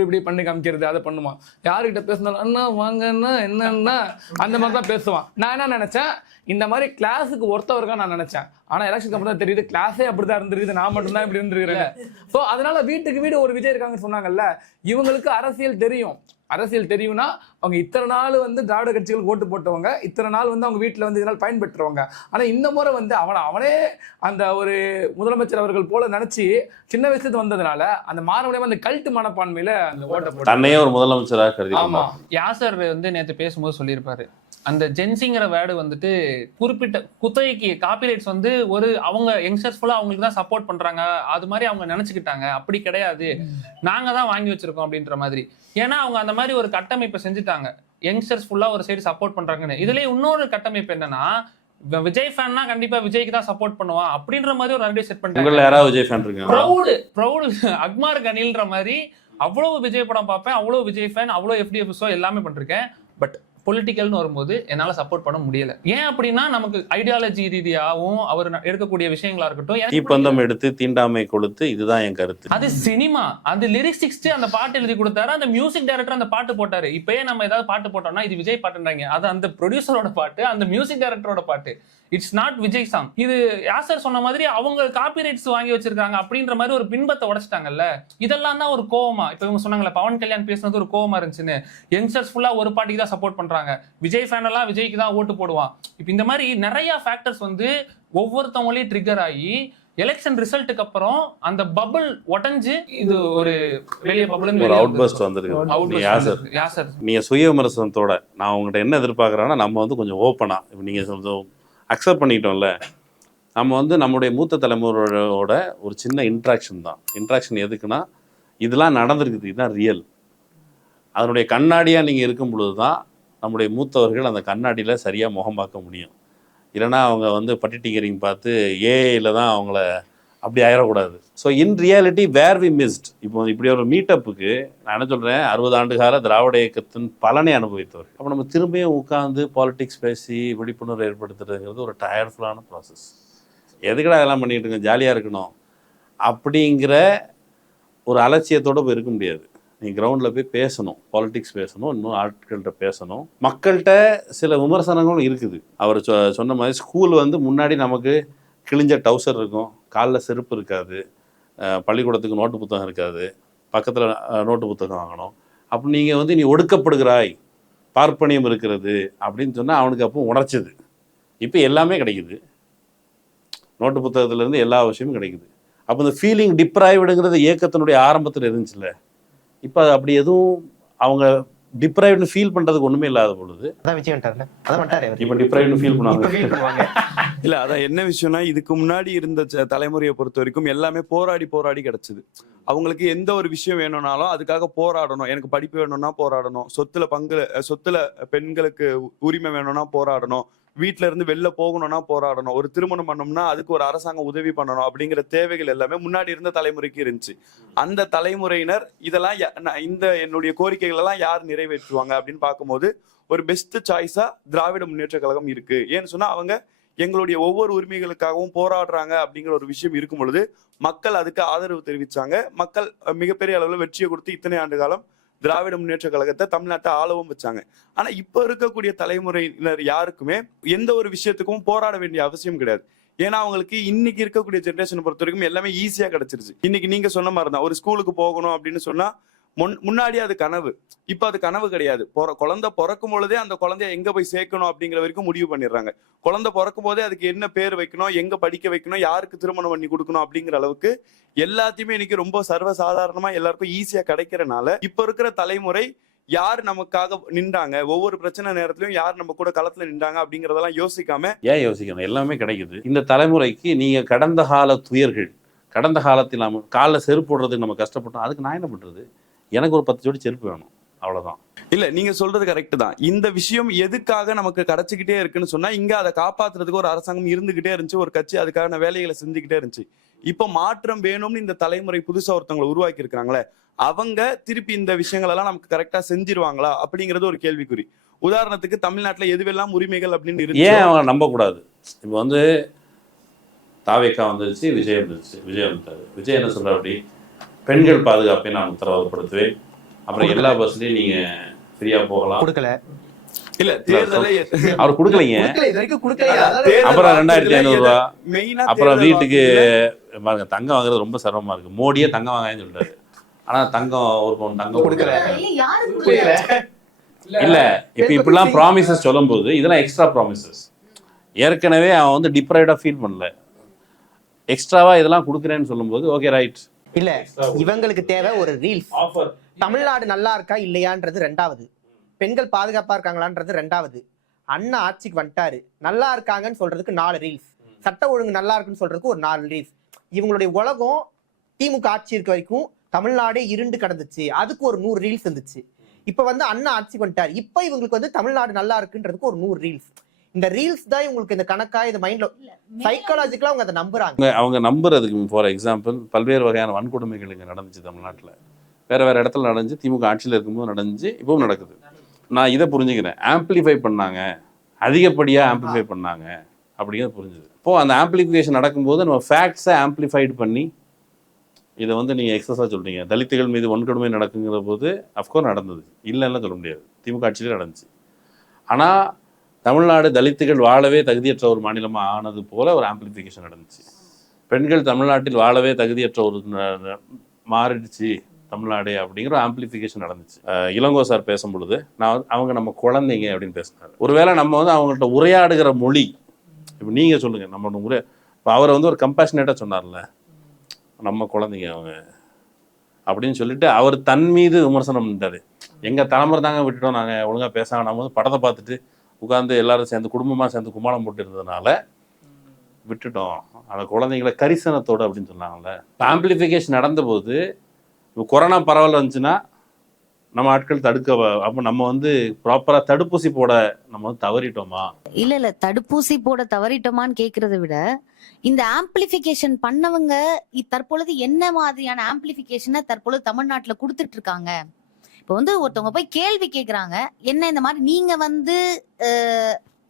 இப்படி பண்ணி காமிக்கிறது அதை பண்ணுவான். யாருக்கிட்ட பேசினாலும் அண்ணா வாங்கண்ணா என்னன்னா அந்த மாதிரி தான் பேசுவான். நான் என்ன நினச்சேன், இந்த மாதிரி கிளாஸுக்கு ஒருத்தவருக்கா நான் நினச்சேன். ஆனால் எலெக்ஷனுக்கு அப்புறம் தான் தெரியுது கிளாஸே அப்படி தான் இருந்திருக்குது, நான் மட்டும்தான் இப்படி இருந்துருக்கிறேன். ஸோ அதனால வீட்டுக்கு வீடு ஒரு விஜய் இருக்காங்கன்னு சொன்னாங்கல்ல, இவங்களுக்கு அரசியல் தெரியும்னா அவங்க இத்தனை நாள் வந்து திராவிட கட்சிகளுக்கு ஓட்டு போட்டவங்க, இத்தனை நாள் வந்து அவங்க வீட்டில் வந்து இதனால் பயன்பெற்றவங்க. ஆனால் இந்த முறை வந்து அவனே அந்த ஒரு முதலமைச்சர் அவர்கள் போல நினைச்சு சின்ன வயசுல வந்ததுனால அந்த மாணவனே அந்த கல்ட்டு மனப்பான்மையில அந்த ஓட்ட போட்டு தன்னையே ஒரு முதலமைச்சராக கருதி. ஆமா, யாசர் வந்து நேற்று பேசும்போது சொல்லியிருப்பாரு, அந்த ஜென்சிங்கிற வேர்டு வந்துட்டு குறிப்பிட்ட குத்தகைக்கு காப்பிரைட்ஸ் வந்து ஒரு அவங்க யங்ஸ்டர்ஸ் ஃபுல்லா அவங்களுக்கு தான் சப்போர்ட் பண்றாங்க, அது மாதிரி அவங்க நினைச்சுக்கிட்டாங்க. அப்படி கிடையாது, நாங்க தான் வாங்கி வச்சிருக்கோம் அப்படின்ற மாதிரி. ஏன்னா அவங்க அந்த மாதிரி ஒரு கட்டமைப்பை செஞ்சுட்டாங்க, யங்ஸ்டர்ஸ் ஃபுல்லா ஒரு சைடு சப்போர்ட் பண்றாங்கன்னு. இதுலயே இன்னொரு கட்டமைப்பு என்னன்னா, விஜய் ஃபேன்னா கண்டிப்பா விஜய்க்கு தான் சப்போர்ட் பண்ணுவான் அப்படின்ற மாதிரி ஒரு நரேட்டிவ் செட் பண்ணிட்டாங்க. உங்கள யாராவது விஜய் ஃபேன் இருக்காங்க? ப்ரௌடு அக்மார் கனில்ன்ற மாதிரி அவ்வளவு விஜய் படம் பார்ப்பேன், அவ்வளவு விஜய் ஃபேன், அவ்வளவு FDFSO எல்லாமே பண்ணிருக்கேன். பட் பொலிட்டிக்கல்னு வரும்போது என்னால சப்போர்ட் பண்ண முடியல. ஏன் அப்படின்னா நமக்கு ஐடியாலஜி ரீதியாகவும் அவர் எடுக்கக்கூடிய விஷயங்களா இருக்கட்டும், தீப்பந்தம் எடுத்து தீண்டாமை கொடுத்து இதுதான் என் கருத்து. அது சினிமா, அந்த லிரிக்ஸ் அந்த பாட்டு எழுதி கொடுத்தாரு, அந்த மியூசிக் டைரக்டர் அந்த பாட்டு போட்டாரு. இப்பயே நம்ம ஏதாவது பாட்டு போட்டோம்னா இது விஜய் பாட்டுன்றாங்க, அது அந்த ப்ரொடியூசரோட பாட்டு, அந்த மியூசிக் டைரக்டரோட பாட்டு, இட்ஸ் நாட் விஜய் சாங். இது யாசர் சொன்ன மாதிரி அவங்க காப்பி ரைட்ஸ் வாங்கி வச்சிருக்காங்க அப்படின்ற மாதிரி ஒரு பின்பத்தை உடைச்சிட்டாங்கல்ல. இதெல்லாம் தான் ஒரு கோவமா. இப்ப இவங்க சொன்னாங்கல்ல பவன் கல்யாண் பேசுனது ஒரு கோவமா இருந்துச்சுன்னு. யங்ஸ்டர்ஸ் ஃபுல்லா ஒரு பார்ட்டிக்கு தான் சப்போர்ட் பண்றாங்க, விஜய் ஃபேன் எல்லாம் விஜய்க்கு தான் ஓட்டு போடுவான். இப்ப இந்த மாதிரி நிறைய ஃபேக்டர்ஸ் வந்து ஒவ்வொருத்தவங்களையும் ட்ரிகர் ஆகி எலெக்ஷன் ரிசல்ட்டுக்கு அப்புறம் அந்த பபிள் உடைஞ்சு இது ஒரு வெளிய பபிள்னு ஒரு அவுட் பஸ்ட் வந்திருக்கு. யாசர், நீங்க சுய விமர்சனத்தோட நான் உங்கள்கிட்ட என்ன எதிர்பார்க்குறேன்னா, நம்ம வந்து கொஞ்சம் ஓப்பனா இப்போ நீங்க அக்செப்ட் பண்ணிட்டோம்ல, நம்ம வந்து நம்முடைய மூத்த தலைமுறையோட ஒரு சின்ன இன்ட்ராக்ஷன் தான். இன்ட்ராக்ஷன் எதுக்குன்னா, இதெல்லாம் நடந்திருக்குது, இதுதான் ரியல். அதனுடைய கண்ணாடியாக நீங்கள் இருக்கும் பொழுது தான் நம்முடைய மூத்தவர்கள் அந்த கண்ணாடியில் சரியாக முகம் பார்க்க முடியும். இல்லைனா அவங்க வந்து பட்டி டிங்கரிங் பார்த்து ஏஐயில் தான் அவங்கள அப்படி ஆயிடக்கூடாது. So in reality where we missed. இப்போ இப்படி ஒரு மீட்டப்புக்கு நான் என்ன சொல்கிறேன், 60 ஆண்டு கால திராவிட இயக்கத்தின் பலனை அனுபவித்தவர். அப்போ நம்ம திரும்பியும் உட்காந்து பாலிடிக்ஸ் பேசி விழிப்புணர்வு ஏற்படுத்துறதுங்கிறது ஒரு டயர்ஃபுல்லான ப்ராசஸ். எதுக்கடா அதெல்லாம் பண்ணிட்டு இருக்கோம், ஜாலியாக இருக்கணும் அப்படிங்கிற ஒரு அலட்சியத்தோடு போய் இருக்க முடியாது. நீ கிரவுண்டில் போய் பேசணும், பாலிடிக்ஸ் பேசணும், இன்னும் ஆட்கள்கிட்ட பேசணும். மக்கள்கிட்ட சில விமர்சனங்களும் இருக்குது. அவர் சொன்ன மாதிரி ஸ்கூல் வந்து முன்னாடி நமக்கு கிழிஞ்ச டவுசர் இருக்கும், காலில் செருப்பு இருக்காது, பள்ளிக்கூடத்துக்கு நோட்டு புத்தகம் இருக்காது, பக்கத்தில் நோட்டு புத்தகம் வாங்கணும். அப்போ நீங்கள் வந்து நீ ஒடுக்கப்படுகிறாய், பார்ப்பனியம் இருக்கிறது அப்படின்னு சொன்னால் அவனுக்கு அப்போ உணர்ச்சிது. இப்போ எல்லாமே கிடைக்குது, நோட்டு புத்தகத்துலேருந்து எல்லா விஷயமும் கிடைக்குது. அப்போ இந்த ஃபீலிங் டிப்ரைவ்டுங்கிறது இயக்கத்தினுடைய ஆரம்பத்தில் இருந்துச்சுல்ல, இப்போ அது அப்படி எதுவும் அவங்க டிப்ரைவ்டு ஃபீல் பண்ணுறதுக்கு ஒன்றுமே இல்லாத பொழுது இப்போ டிப்ரைவ்டு ஃபீல் பண்ணுவாங்க. இல்ல அதான் என்ன விஷயம்னா, இதுக்கு முன்னாடி இருந்த தலைமுறையை பொறுத்த வரைக்கும் எல்லாமே போராடி கிடைச்சது. அவங்களுக்கு எந்த ஒரு விஷயம் வேணும்னாலும் அதுக்காக போராடணும். எனக்கு படிப்பு வேணும்னா போராடணும், சொத்துல பெண்களுக்கு உரிமை வேணும்னா போராடணும், வீட்டுல இருந்து வெளில போகணும்னா போராடணும், ஒரு திருமணம் பண்ணோம்னா அதுக்கு ஒரு அரசாங்கம் உதவி பண்ணணும் அப்படிங்கிற தேவைகள் எல்லாமே முன்னாடி இருந்த தலைமுறைக்கு இருந்துச்சு. அந்த தலைமுறையினர் இதெல்லாம் என்னுடைய கோரிக்கைகள் எல்லாம் யார் நிறைவேற்றுவாங்க அப்படின்னு பார்க்கும்போது ஒரு பெஸ்ட் சாய்ஸா திராவிட முன்னேற்ற கழகம் இருக்கு. ஏன்னு சொன்னா அவங்க எங்களுடைய ஒவ்வொரு உரிமைகளுக்காகவும் போராடுறாங்க அப்படிங்கிற ஒரு விஷயம் இருக்கும் பொழுது மக்கள் அதுக்கு ஆதரவு தெரிவிச்சாங்க. மக்கள் மிகப்பெரிய அளவுல வெற்றியை கொடுத்து இத்தனை ஆண்டு காலம் திராவிட முன்னேற்ற கழகத்தை தமிழ்நாட்டை ஆளவும் வச்சாங்க. ஆனா இப்ப இருக்கக்கூடிய தலைமுறையினர் யாருக்குமே எந்த ஒரு விஷயத்துக்கும் போராட வேண்டிய அவசியம் கிடையாது. ஏன்னா அவங்களுக்கு இன்னைக்கு இருக்கக்கூடிய ஜென்ரேஷனை பொறுத்த வரைக்கும் எல்லாமே ஈஸியா கிடைச்சிருச்சு. இன்னைக்கு நீங்க சொன்ன மாதிரி தான், ஒரு ஸ்கூலுக்கு போகணும் அப்படின்னு சொன்னா முன்னாடி அது கனவு, இப்ப அது கனவு கிடையாது. குழந்தை பிறக்கும் பொழுதே அந்த குழந்தைய எங்க போய் சேர்க்கணும் அப்படிங்கிற வரைக்கும் முடிவு பண்ணிடுறாங்க. குழந்தை பிறக்கும் போதே அதுக்கு என்ன பேர் வைக்கணும், எங்க படிக்க வைக்கணும், யாருக்கு திருமணம் பண்ணி கொடுக்கணும் அப்படிங்கிற அளவுக்கு எல்லாத்தையுமே இன்னைக்கு ரொம்ப சர்வசாதாரணமா எல்லாருக்கும் ஈஸியா கிடைக்கிறனால இப்ப இருக்கிற தலைமுறை யார் நமக்காக நின்றாங்க, ஒவ்வொரு பிரச்சனை நேரத்திலையும் யார் நம்ம கூட களத்துல நின்றாங்க அப்படிங்கறதெல்லாம் யோசிக்காம ஏன் யோசிக்கணும், எல்லாமே கிடைக்குது. இந்த தலைமுறைக்கு நீங்க கடந்த கால துயர்கள், கடந்த காலத்தில் நம்ம காலில் செருப்பு போடுறதுக்கு நம்ம கஷ்டப்பட்டோம், அதுக்கு நான் என்ன பண்றது, எனக்கு ஒரு 10 ஜோடி செருப்பு வேணும், அவ்வளவுதான். இல்ல நீங்க சொல்றது கரெக்ட் தான். இந்த விஷயம் எதுக்காக நமக்கு கிடைச்சிக்கிட்டே இருக்குன்னு சொன்னா, இங்க அதை காப்பாத்துறதுக்கு ஒரு அரசாங்கம் இருந்துகிட்டே இருந்துச்சு, ஒரு கட்சி அதுக்கான வேலைகளை செஞ்சுக்கிட்டே இருந்துச்சு. இப்ப மாற்றம் வேணும்னு இந்த தலைமுறை புதுசா ஒருத்தவங்களை உருவாக்கி இருக்காங்களே, அவங்க திருப்பி இந்த விஷயங்கள் எல்லாம் நமக்கு கரெக்டா செஞ்சிருவாங்களா அப்படிங்கிறது ஒரு கேள்விக்குறி. உதாரணத்துக்கு தமிழ்நாட்டுல எதுவெல்லாம் உரிமைகள் அப்படின்னு இருக்கு, ஏன் அவங்க நம்ப கூடாது? இப்ப வந்து தாவேக்கா வந்துருச்சு, விஜய் வந்துருச்சு, விஜய் என்ன சொல்ற, அப்படி பெண்கள் பாதுகாப்பை நான் உத்தரவாதப்படுத்துவேன், அப்புறம் எல்லா பஸ்லயும் நீங்க ஃப்ரீயா போகலாம். கொடுக்கல இல்ல தேர்தலை அவர் கொடுக்கலைங்க. அப்புறம் 2500 ரூபாய், அப்புறம் வீட்டுக்கு பாருங்க தங்கம் வாங்குறது ரொம்ப சிரமமா இருக்கு. மோடியே தங்கம் வாங்கன்னு சொல்றாரு, ஆனா தங்கம் ஒரு பவுன் தங்கம் கொடுக்கல. இல்ல இப்ப இப்படிலாம் ப்ராமிசஸ் சொல்லும் போது இதெல்லாம் எக்ஸ்ட்ரா ப்ராமிசஸ். ஏற்கனவே அவன் வந்து டிப்ரைவ்டா ஃபீல் பண்ணல, எக்ஸ்ட்ராவா இதெல்லாம் கொடுக்குறேன்னு சொல்லும் போது ஓகே ரைட். இல்ல இவங்களுக்கு தேவை ஒரு ரீல்ஸ். தமிழ்நாடு நல்லா இருக்கா இல்லையான்றது ரெண்டாவது, பெண்கள் பாதுகாப்பா இருக்காங்களான்றது ரெண்டாவது. அண்ணா ஆட்சிக்கு வந்துட்டாரு, நல்லா இருக்காங்கன்னு சொல்றதுக்கு 4 ரீல்ஸ், சட்ட ஒழுங்கு நல்லா இருக்குன்னு சொல்றதுக்கு ஒரு 4 ரீல்ஸ். இவங்களுடைய உலகம் திமுக ஆட்சி இருக்க வரைக்கும் தமிழ்நாடே இருண்டு கிடந்துச்சு, அதுக்கு ஒரு 100 ரீல்ஸ் இருந்துச்சு. இப்ப வந்து அண்ணா ஆட்சிக்கு வந்துட்டாரு, இப்ப இவங்களுக்கு வந்து தமிழ்நாடு நல்லா இருக்குன்றதுக்கு ஒரு 100 ரீல்ஸ். இந்த ரீல்ஸ் தான் உங்களுக்கு இந்த கணக்கா இந்த மைண்ட்ல சைக்காலஜிக்கலா அவங்க அதை நம்புறாங்க. அவங்க நம்புறதுக்கு ஃபார் எக்ஸாம்பிள் பல்வேறு வகையான வன்கொடுமைகள் இங்கே நடந்துச்சு தமிழ்நாட்டில், வேறு இடத்துல நடந்துச்சு, திமுக ஆட்சியில் இருக்கும்போது நடந்துச்சு, இப்பவும் நடக்குது. நான் இதை புரிஞ்சுக்கிறேன். ஆம்பிளிஃபை பண்ணாங்க, அதிகப்படியாக ஆம்பிளிஃபை பண்ணாங்க அப்படிங்கிறது புரிஞ்சுது. இப்போது அந்த ஆம்பிளிஃபிகேஷன் நடக்கும்போது நம்ம ஃபேக்ட்ஸை ஆம்பிளிஃபைடு பண்ணி இதை நீங்கள் எக்ஸஸாக சொல்கிறீங்க. தலித்துகள் மீது வன்கொடுமை நடக்குங்கிற போது அஃப்கோர்ஸ் நடந்தது, இல்லைன்னா சொல்ல முடியாது, திமுக ஆட்சியிலே நடந்துச்சு. ஆனால் தமிழ்நாடு தலித்துகள் வாழவே தகுதியற்ற ஒரு மாநிலமாக ஆனது போல ஒரு ஆம்பிளிஃபிகேஷன் நடந்துச்சு. பெண்கள் தமிழ்நாட்டில் வாழவே தகுதியற்ற ஒரு மாறிடுச்சு தமிழ்நாடு அப்படிங்கிற ஆம்பிளிஃபிகேஷன் நடந்துச்சு. இளங்கோ சார் பேசும் பொழுது அவங்க நம்ம குழந்தைங்க அப்படின்னு பேசினார். ஒருவேளை நம்ம அவங்கள்ட்ட உரையாடுகிற மொழி, இப்போ நீங்கள் சொல்லுங்கள், நம்ம இப்போ அவரை ஒரு கம்பேஷனேட்டாக சொன்னார்ல, நம்ம குழந்தைங்க அவங்க அப்படின்னு சொல்லிட்டு அவர் தன் மீது விமர்சனம் பண்ணிட்டாரு. எங்கள் தலைமுறை தாங்க விட்டுட்டோம், நாங்கள் ஒழுங்காக பேசாம நம்ம படத்தை பார்த்துட்டு உட்காந்து எல்லாரும் சேர்ந்து குடும்பமாக சேர்ந்து கும்மாளம் போட்டு இருந்ததுனால விட்டுட்டோம் அந்த குழந்தைங்களை கரிசனத்தோடு அப்படின்னு சொன்னாங்கல்ல. ஆம்பிளிஃபிகேஷன் நடந்தபோது இப்போ கொரோனா பரவல் வந்துச்சுன்னா நம்ம ஆட்கள் தடுக்க, அப்போ நம்ம ப்ராப்பராக தடுப்பூசி போட நம்ம தவறிட்டோமா? இல்ல தடுப்பூசி போட தவறிட்டோமான்னு கேக்குறதை விட இந்த ஆம்பிளிஃபிகேஷன் பண்ணவங்க தற்பொழுது என்ன மாதிரியான ஆம்பிளிஃபிகேஷனை தற்பொழுது தமிழ்நாட்டுல கொடுத்துட்டு இருக்காங்க. இப்போ ஒருத்தவங்க போய் கேள்வி கேட்கறாங்க, என்ன இந்த மாதிரி நீங்க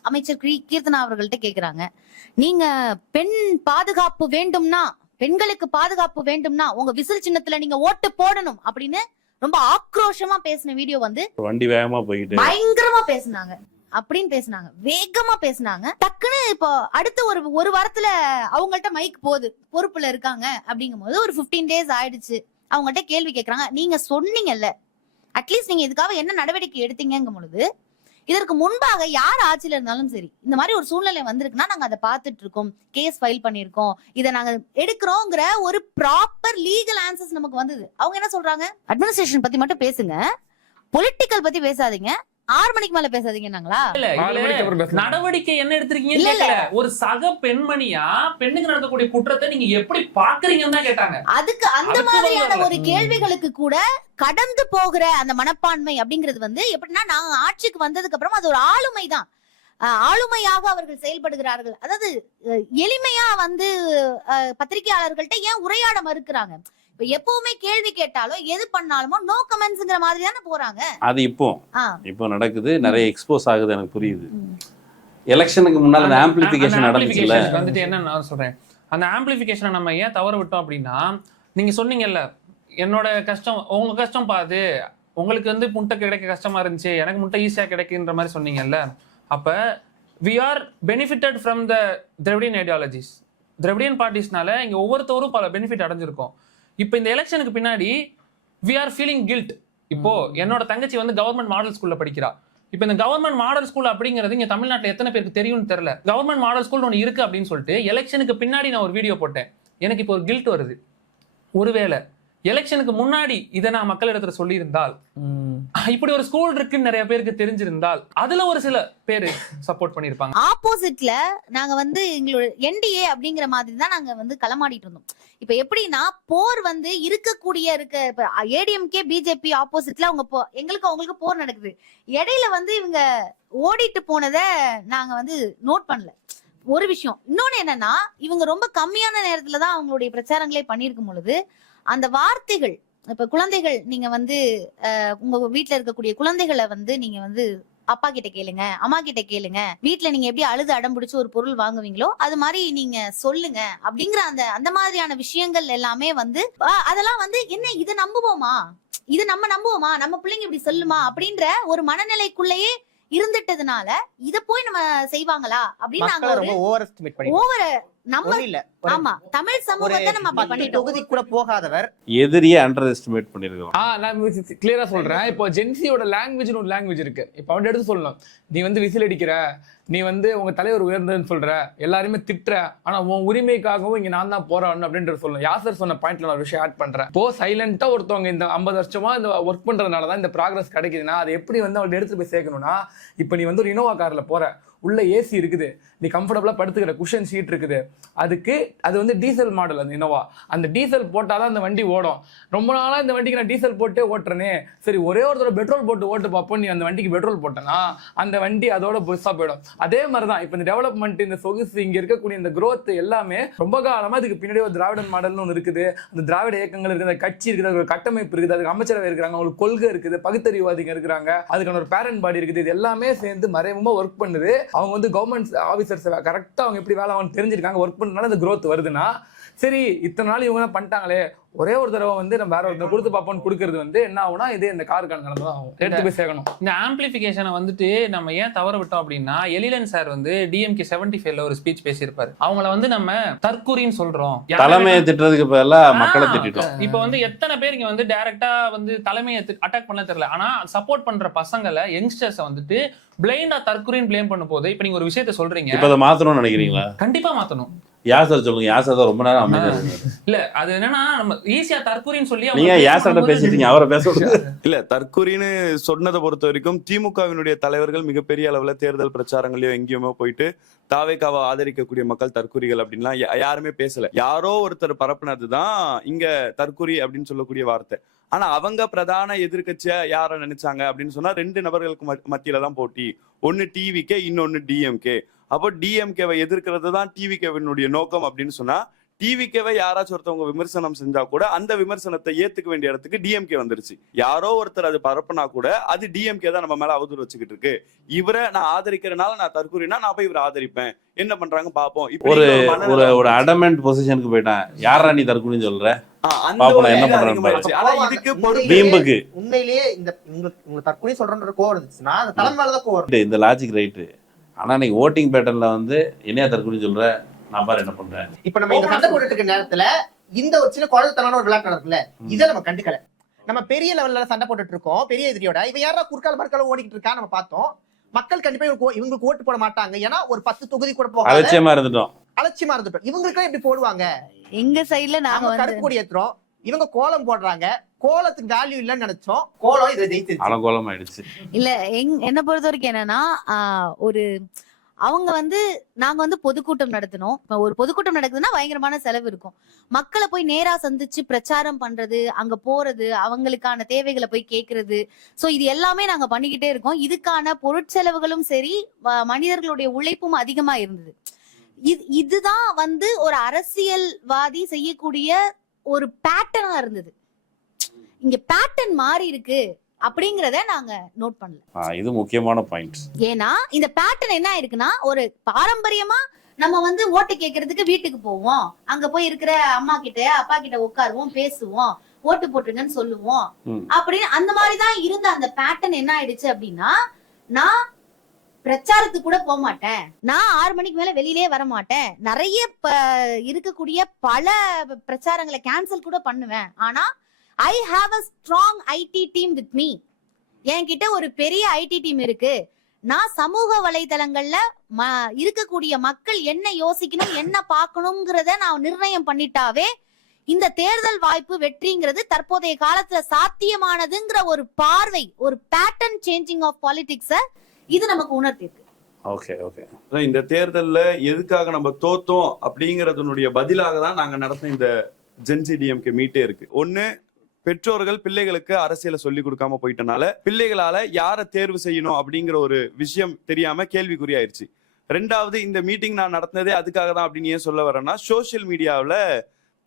அமைச்சர் கீர்த்தனா அவர்கள்ட்ட கேக்குறாங்க, நீங்க பெண் பாதுகாப்பு வேண்டும்னா, பெண்களுக்கு பாதுகாப்பு வேண்டும்னா உங்க விசில் சின்னத்துல நீங்க ஓட்டு போடணும் அப்படின்னு ரொம்ப ஆக்ரோஷமா பேசின வீடியோ வண்டி வேகமா போயிட்டு பயங்கரமா பேசினாங்க அப்படின்னு பேசினாங்க, வேகமா பேசினாங்க. டக்குன்னு இப்போ அடுத்த ஒரு வாரத்துல அவங்கள்ட்ட மைக் போகுது, பொறுப்புல இருக்காங்க அப்படிங்கும் போது ஒரு 15 days ஆயிடுச்சு. அவங்கள்ட்ட கேள்வி கேட்கறாங்க, நீங்க சொன்னீங்கல்ல, அட்லீஸ்ட் நீங்க இதுக்காக என்ன நடவடிக்கை எடுத்தீங்கும் பொழுது, இதற்கு முன்பாக யார் ஆட்சியில இருந்தாலும் சரி இந்த மாதிரி ஒரு சூழ்நிலை வந்திருக்குன்னா நாங்க அதை பார்த்துட்டு இருக்கோம், கேஸ் ஃபைல் பண்ணிருக்கோம், இதை நாங்க எடுக்கிறோங்கிற ஒரு ப்ராப்பர் லீகல் ஆன்சர்ஸ் நமக்கு வந்தது. அவங்க என்ன சொல்றாங்க, அட்மினிஸ்ட்ரேஷன் பத்தி மட்டும் பேசுங்க, பொலிட்டிக்கல் பத்தி பேசாதீங்க, 6 மணிக்கு மேல பேசாதீங்கன்னாங்களா? நடவடிக்கை என்ன எடுத்திருக்கீங்க? ஒரு சக பெண்மணியா பெண்ணுக்கு நடக்கக்கூடிய குற்றத்தை நீங்க எப்படி பாக்குறீங்கன்னு தான் கேட்டாங்க. அதுக்கு அந்த மாதிரியான ஒரு கேள்விகளுக்கு கூட கடந்து போகிற அந்த மனப்பான்மை அப்படிங்கிறது எப்படின்னா, நாங்க ஆட்சிக்கு வந்ததுக்கு அப்புறம் அது ஒரு ஆளுமை தான், ஆளுமையாக அவர்கள் செயல்படுகிறார்கள். அதாவது எளிமையா பத்திரிகையாளர்கள்ட்ட ஏன் உரையாட மறுக்கிறாங்க? இப்ப எப்பவுமே கேள்வி கேட்டாலும் எது பண்ணாலுமோ நோ கமெண்ட்ஸ்ங்கிற மாதிரி தானே போறாங்க. அது இப்போ நடக்குது, நிறைய எக்ஸ்போஸ் ஆகுது, எனக்கு புரியுது. எலெக்ஷனுக்கு முன்னால அந்த ஆம்பிளிஃபிகேஷன் நடந்துச்சுல, என்ன நான் சொல்றேன், அந்த ஆம்பிளிஃபிகேஷனை நம்ம ஏன் தவற விட்டோம் அப்படின்னா, நீங்க சொன்னீங்கல்ல என்னோட கஷ்டம் உங்க கஷ்டம் பாது, உங்களுக்கு முட்டை கிடைக்க கஷ்டமா இருந்துச்சு, எனக்கு முட்டை ஈஸியா கிடைக்குன்ற மாதிரி சொன்னீங்கல்ல. அப்ப we are benefited from the Dravidian ideologies, Dravidian பார்ட்டிஸ்னால இங்க ஒவ்வொருத்தரும் பல பெனிஃபிட் அடைஞ்சிருக்கோம். இப்போ இந்த எலெக்ஷனுக்கு பின்னாடி we are feeling guilt. இப்போ என்னோட தங்கச்சி கவர்மெண்ட் மாடல் ஸ்கூல்ல படிக்கிறா. இப்போ இந்த கவர்மெண்ட் மாடல் ஸ்கூல் அப்படிங்கிறது இங்க தமிழ்நாட்டில் எத்தனை பேருக்கு தெரியும்னு தெரியல. கவர்மெண்ட் மாடல் ஸ்கூல் ஒன்று இருக்கு அப்படின்னு சொல்லிட்டு எலெக்ஷனுக்கு பின்னாடி நான் ஒரு வீடியோ போட்டேன், எனக்கு இப்போ ஒரு கில்ட் வருது. ஒருவேளை எலெக்ஷனுக்கு முன்னாடி இதை நான் மக்களிடத்துல சொல்லியிருந்தால், இப்படி ஒரு ஸ்கூல் இருக்குன்னு நிறைய பேருக்கு தெரிஞ்சிருந்தால், அதுல ஒரு சில பேரு சப்போர்ட் பண்ணிருப்பாங்க. ஆப்போசிட்ல நாங்க எங்களோட என்டிஏ அப்படிங்கிற மாதிரி தான் நாங்க களமாடிட்டு இருந்தோம். இப்ப எப்படின்னா, போர் இருக்கக்கூடிய இப்ப ஏடிஎம்கே பிஜேபி ஆப்போசிட்ல அவங்க எங்களுக்கு அவங்களுக்கு போர் நடக்குது. இடையில இவங்க ஓடிட்டு போனதை நாங்க நோட் பண்ணல. ஒரு விஷயம். இன்னொன்னு என்னன்னா, இவங்க ரொம்ப கம்மியான நேரத்துலதான் அவங்களுடைய பிரச்சாரங்களே பண்ணிருக்கும் பொழுது அந்த வார்த்தைகள், இப்ப குழந்தைகள், நீங்க உங்க வீட்டுல இருக்கக்கூடிய குழந்தைகளை நீங்க அப்பா கிட்ட கேளுங்க, அம்மா கிட்ட கேளுங்க, வீட்டுல நீங்க எப்படி அழுது அடம் பிடிச்சு ஒரு பொருள் வாங்குவீங்களோ அது மாதிரி நீங்க சொல்லுங்க அப்படிங்கிற அந்த மாதிரியான விஷயங்கள் எல்லாமே அதெல்லாம் என்ன இதை நம்புவோமா, இது நம்ம நம்புவோமா, நம்ம பிள்ளைங்க இப்படி சொல்லுமா அப்படின்ற ஒரு மனநிலைக்குள்ளேயே இருந்துட்டதுனால இத போய் நம்ம செய்வாங்களா அப்படின்னு நாங்க ஆமா தமிழ் சமூகத்தை நம்ம அப்படி பண்ணிட்டோம். தொகுதி கூட போகாதவர் எதிரியே அண்டர் எஸ்டிமேட் பண்ணிருக்கோம். நான் கிளியரா சொல்றேன். இப்போ ஜென்சியோட லாங்குவேஜ்னு ஒரு லாங்குவேஜ் இருக்கு. இப்போ அவன் எடுத்து சொல்லலாம், நீ விசில் அடிக்கிற, நீ உங்க தலைவர் உயர்ந்ததுன்னு சொல்ற, எல்லாருமே திட்டுற, ஆனா உன் உரிமைக்காகவும் இங்க நான் தான் போறேன் அப்படின்றது சொல்லலாம். யாசர் சொன்ன பாயிண்ட்ல நான் ஒரு விஷயம் ஆட் பண்றேன். இப்போ சைலண்டா ஒருத்தவங்க இந்த 50 வருஷமா இந்த ஒர்க் பண்றதுனாலதான் இந்த ப்ராக்ரஸ் கிடைக்குதுன்னா, அதை எப்படி அவள்கிட்ட எடுத்து போய் சேர்க்கணும்னா, இப்ப நீ ஒரு இனோவா கார்ல போற, உள்ள ஏசி இருக்குது, நீ கம்ஃபர்டபுளா படுத்துக்கிற குஷன் சீட் இருக்குது, அதுக்கு அது வந்து டீசல் மாடல் அந்த இனோவா. அந்த டீசல் போட்டாதான் அந்த வண்டி ஓடும். ரொம்ப நாளா இந்த வண்டிக்கு நான் டீசல் போட்டே ஓட்டுறேனே, சரி ஒரே ஒரு தடவை பெட்ரோல் போட்டு ஓட்டு பார்ப்போம், நீ அந்த வண்டிக்கு பெட்ரோல் போட்டனா அந்த வண்டி அதோட புதுசா போயிடும். அதே மாதிரிதான் இப்ப இந்த டெவலப்மெண்ட், இந்த சொகுசு, இங்க இருக்கக்கூடிய இந்த growth எல்லாமே ரொம்ப காலமா இதுக்கு பின்னாடி ஒரு திராவிடன் மாடல்னு ஒன்று இருக்குது. அந்த திராவிட இயக்கங்கள் இருக்குது, அந்த கட்சி இருக்குது, அது ஒரு கட்டமைப்பு இருக்குது, அதுக்கு அமைச்சரவை இருக்கிறாங்க, அவங்களுக்கு கொள்கை இருக்குது, பகுத்தறிவாதிகள் இருக்கிறாங்க, அதுக்கான ஒரு பேரண்ட் பாடி இருக்குது. இது எல்லாமே சேர்ந்து மறைமுகமா ஒர்க் பண்ணுது. அவங்க வந்து கவர்மெண்ட் ஆபீசர்ஸ் கரெக்டா அவங்க எப்படி வேலை அவங்க தெரிஞ்சிருக்காங்க, ஒர்க் பண்ணனால இந்த growth வருதுன்னா, சரி இத்தனை நாள் இவங்க பண்ணிட்டாங்களே, ஒரே ஒரு தடவை வந்து நம்ம வேற ஒருத்தர் கொடுத்து பார்ப்போம்னு கொடுக்கறது வந்து என்ன ஆகும்னா, இதே இந்த காருக்கான நிலைமை தான் ஆகும். எடுத்து போய் சேர்க்கணும். இந்த ஆம்பிளிஃபிகேஷனை வந்துட்டு நம்ம ஏன் தவற விட்டோம் அப்படின்னா, எழிலன் சார் வந்து DMK 75ல ஒரு ஸ்பீச் பேசியிருப்பாரு. அவங்கள வந்து நம்ம தற்கூரின்னு சொல்றோம், தலைமையை திட்டுறதுக்கு பதிலா மக்களை திட்டோம். இப்ப வந்து எத்தனை பேர் இங்க வந்து டைரக்டா வந்து தலைமையை அட்டாக் பண்ண தெரியல, ஆனா சப்போர்ட் பண்ற பசங்களை, யங்ஸ்டர்ஸ் வந்துட்டு பிளைண்டா தற்கூரின்னு பிளேம் பண்ணும் போது, இப்ப நீங்க ஒரு விஷயத்த சொல்றீங்க, இப்ப அதை மாத்தணும்னு நினைக்கிறீங்களா? கண்டிப்பா மாத்தணும். யாசர் சொல்லுங்க. யாசர் தான் ரொம்ப நேரம் அமைதியா இருக்காரு. இல்ல அது என்னன்னா, நம்ம ஈஸியா தற்கூரின்னு சொல்லி நீங்க யாசர்ட்ட பேசிட்டீங்க, அவரை பேச இல்ல தற்கொலைன்னு சொன்னதை பொறுத்த வரைக்கும் திமுகவினுடைய தலைவர்கள் மிகப்பெரிய அளவுல தேர்தல் பிரச்சாரங்களையோ எங்கேயுமே போயிட்டு தாவேக்காவை ஆதரிக்கக்கூடிய மக்கள் தற்கொலைகள் அப்படின்லாம் யாருமே பேசல. யாரோ ஒருத்தர் பரப்புனதுதான் இங்க தற்கொலை அப்படின்னு சொல்லக்கூடிய வார்த்தை. ஆனா அவங்க பிரதான எதிர்கட்சியா யார நினைச்சாங்க அப்படின்னு சொன்னா, 2 நபர்களுக்கு மத்தியில தான் போட்டி. ஒன்னு டிவிகே, இன்னொன்னு டிஎம்கே. அப்போ டிஎம்கேவை எதிர்க்கிறது தான் டிவிகேவினுடைய நோக்கம் அப்படின்னு சொன்னா, டிவிகேவை யாராச்சும் ஒருத்தவங்க விமர்சனம் செஞ்சா கூட அந்த விமர்சனத்தை ஏத்துக்க வேண்டிய இடத்துக்கு டிஎம்கே வந்துருச்சு. யாரோ ஒருத்தர் அது பரப்புனா கூட அது டிஎம்கே தான் நம்ம மேல அவதூறு வச்சுக்கிட்டு இருக்கு. இவரை நான் ஆதரிக்கிறனால நான் தற்கூறினா நான் போய் இவரை ஆதரிப்பேன், என்ன பண்றாங்க பாப்போம். ஒரு ஒரு அடமெண்ட் பொசிஷனுக்கு போயிட்டேன். யாரா நீ தற்கூறின்னு சொல்ற, என்ன பண்றாங்க. ஆனா இதுக்கு உண்மையிலேயே இந்த உங்க தற்கொலை சொல்ற கோவம் இருந்துச்சுன்னா அந்த தலைமையிலதான் கோவம். இந்த லாஜிக் ரைட்டு. ஆனா நீங்க ஓட்டிங் பேட்டர்ன்ல வந்து என்னையா தற்கொலை சொல்ற, நான் பாரு என்ன பண்றேன். இப்ப நம்ம இந்த சண்டை போட்டுட்டு இருக்க நேரத்துல இந்த ஒரு சின்ன குழந்தைத்தனான ஒரு விளையாட்டு நடக்குல்ல, இதை நம்ம கண்டுக்கல. நம்ம பெரிய லெவல்ல சண்டை போட்டுட்டு இருக்கோம் பெரிய எதிரியோட. இப்ப யாரா குறுக்கால மறுக்கால ஓடிக்கிட்டு இருக்கா நம்ம பார்த்தோம். மக்கள் கண்டிப்பா இவங்களுக்கு ஓட்டு போட மாட்டாங்க, ஏன்னா ஒரு 10 தொகுதி கூட போக அலட்சியமா இருந்துட்டோம். இவங்களுக்கு எப்படி போடுவாங்க? எங்க சைடுல நாங்க கருப்பு கொடி ஏத்துறோம், இவங்க கோலம் போடுறாங்க, கோலத்துக்கு வேல்யூ இல்லன்னு நினைச்சோம், கோலம் இதை ஜெயிச்சிருச்சு, அலங்கோலம் ஆயிடுச்சு. இல்ல என்ன பொறுத்த வரைக்கும் என்னன்னா, ஒரு அவங்க வந்து நாங்க வந்து பொதுக்கூட்டம் நடத்தினோம். ஒரு பொதுக்கூட்டம் நடக்குதுன்னா பயங்கரமான செலவு இருக்கும். மக்களை போய் நேரா சந்திச்சு பிரச்சாரம் பண்றது, அங்க போறது, அவங்களுக்கான தேவைகளை போய் கேட்கறது, சோ இது எல்லாமே நாங்க பண்ணிக்கிட்டே இருக்கோம். இதுக்கான பொருட்செலவுகளும் சரி, மனிதர்களுடைய உழைப்பும் அதிகமா இருந்தது. இதுதான் வந்து ஒரு அரசியல்வாதி செய்யக்கூடிய ஒரு பேட்டர்னா இருந்தது. இங்க பேட்டர்ன் மாறி இருக்கு அப்படிங்கறத நாங்க நோட் பண்ணல. இது முக்கியமான பாயிண்ட். ஏன்னா இந்த பேட்டர்ன் என்ன ஆயிருக்குன்னா, ஒரு பாரம்பரியமா நம்ம வந்து ஓட்டு கேட்கறதுக்கு வீட்டுக்கு போவோம், அங்க போய் இருக்கிற அம்மா கிட்ட அப்பா கிட்ட உட்காருவோம், பேசுவோம், ஓட்டு போட்டுங்கன்னு சொல்லுவோம் அப்படின்னு அந்த மாதிரிதான் இருந்த அந்த பேட்டர்ன் என்ன ஆயிடுச்சு அப்படின்னா, நான் பிரச்சாரத்துக்கு கூட போக மாட்டேன், நான் 6 மணிக்கு மேல வெளியிலே வர மாட்டேன், நிறைய இருக்கக்கூடிய பல பிரச்சாரங்களை கேன்சல் கூட பண்ணுவேன், ஆனா I have a strong IT team with me. என்கிட்ட ஒரு பெரிய IT டீம் இருக்கு. நான் சமூக வலைதளங்கள்ல இருக்கக்கூடிய மக்கள் என்ன யோசிக்கணும், என்ன பார்க்கணும்ங்கிறத நான் நிர்ணயம் பண்ணிட்டாவே இந்த தேர்தல் வாய்ப்பு வெற்றிங்கிறது தற்போதைய காலத்துல சாத்தியமானதுங்கிற ஒரு பார்வை, ஒரு பேட்டர்ன் சேஞ்சிங் ஆஃப் பாலிடிக்ஸ இது நமக்கு உணர்த்திருக்கு. Okay okay. இந்த தேர்தல்ல எதுக்காக நம்ம தோத்தோம் அப்படிங்கறதுனுடைய பதிலாக தான் நாங்க நடத்த இந்த ஜென்சி டிஎம்கே மீட்டே இருக்கு. ஒண்ணு, பெற்றோர்கள் பிள்ளைகளுக்கு அரசியலை சொல்லி கொடுக்காம போயிட்டனால பிள்ளைகளால யாரை தேர்வு செய்யணும் அப்படிங்கிற ஒரு விஷயம் தெரியாம கேள்விக்குறியாயிருச்சு. 2வது, இந்த மீட்டிங் நான் நடத்தினதே அதுக்காக தான் அப்படின்னு ஏன் சொல்ல வரேன்னா, சோசியல் மீடியாவில்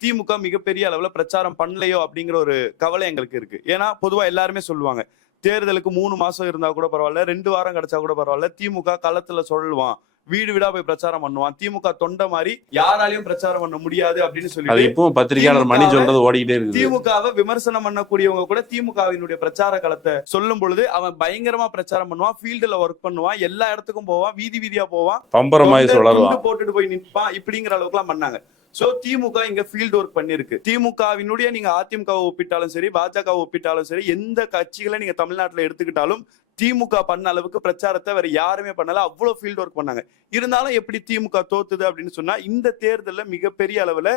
திமுக மிகப்பெரிய அளவுல பிரச்சாரம் பண்ணலையோ அப்படிங்கிற ஒரு கவலை எங்களுக்கு இருக்கு. ஏன்னா பொதுவா எல்லாருமே சொல்லுவாங்க, தேர்தலுக்கு 3 மாசம் இருந்தா கூட பரவாயில்ல, 2 வாரம் கிடைச்சா கூட பரவாயில்ல, திமுக களத்துல சொல்லுவான், வீடு வீடா போய் பிரச்சாரம் பண்ணுவான், திமுக தொண்டை மாதிரி யாராலையும் பிரச்சாரம் பண்ண முடியாது அப்படின்னு சொல்லி இப்போ பத்திரிகையாளர் மணி சொல்றது ஓடிக்கிட்டே இருக்கு. திமுகவை விமர்சனம் பண்ணக்கூடியவங்க கூட திமுகவினுடைய பிரச்சார களத்தை சொல்லும் பொழுது அவன் பயங்கரமா பிரச்சாரம் பண்ணுவான், ஃபீல்டுல ஒர்க் பண்ணுவான், எல்லா இடத்துக்கும் போவான், வீதி வீதியா போவான், பம்பரமாய் சொல்லலாம், போட்டுட்டு போய் நிற்பான், இப்படிங்கிற அளவுக்கு எல்லாம் பண்ணாங்க. சோ திமுக இங்க ஃபீல்ட் ஒர்க் பண்ணிருக்கு. திமுகவினுடைய நீங்க அதிமுகவை ஒப்பிட்டாலும் சரி, பாஜகவை ஒப்பிட்டாலும் சரி, எந்த கட்சிகளை நீங்க தமிழ்நாட்டுல எடுத்துக்கிட்டாலும் திமுக பண்ண அளவுக்கு பிரச்சாரத்தை வேற யாருமே பண்ணல, அவ்வளவு ஃபீல்ட் ஒர்க் பண்ணாங்க. இருந்தாலும் எப்படி திமுக தோத்துது அப்படின்னு சொன்னா, இந்த தேர்தல்ல மிகப்பெரிய அளவுல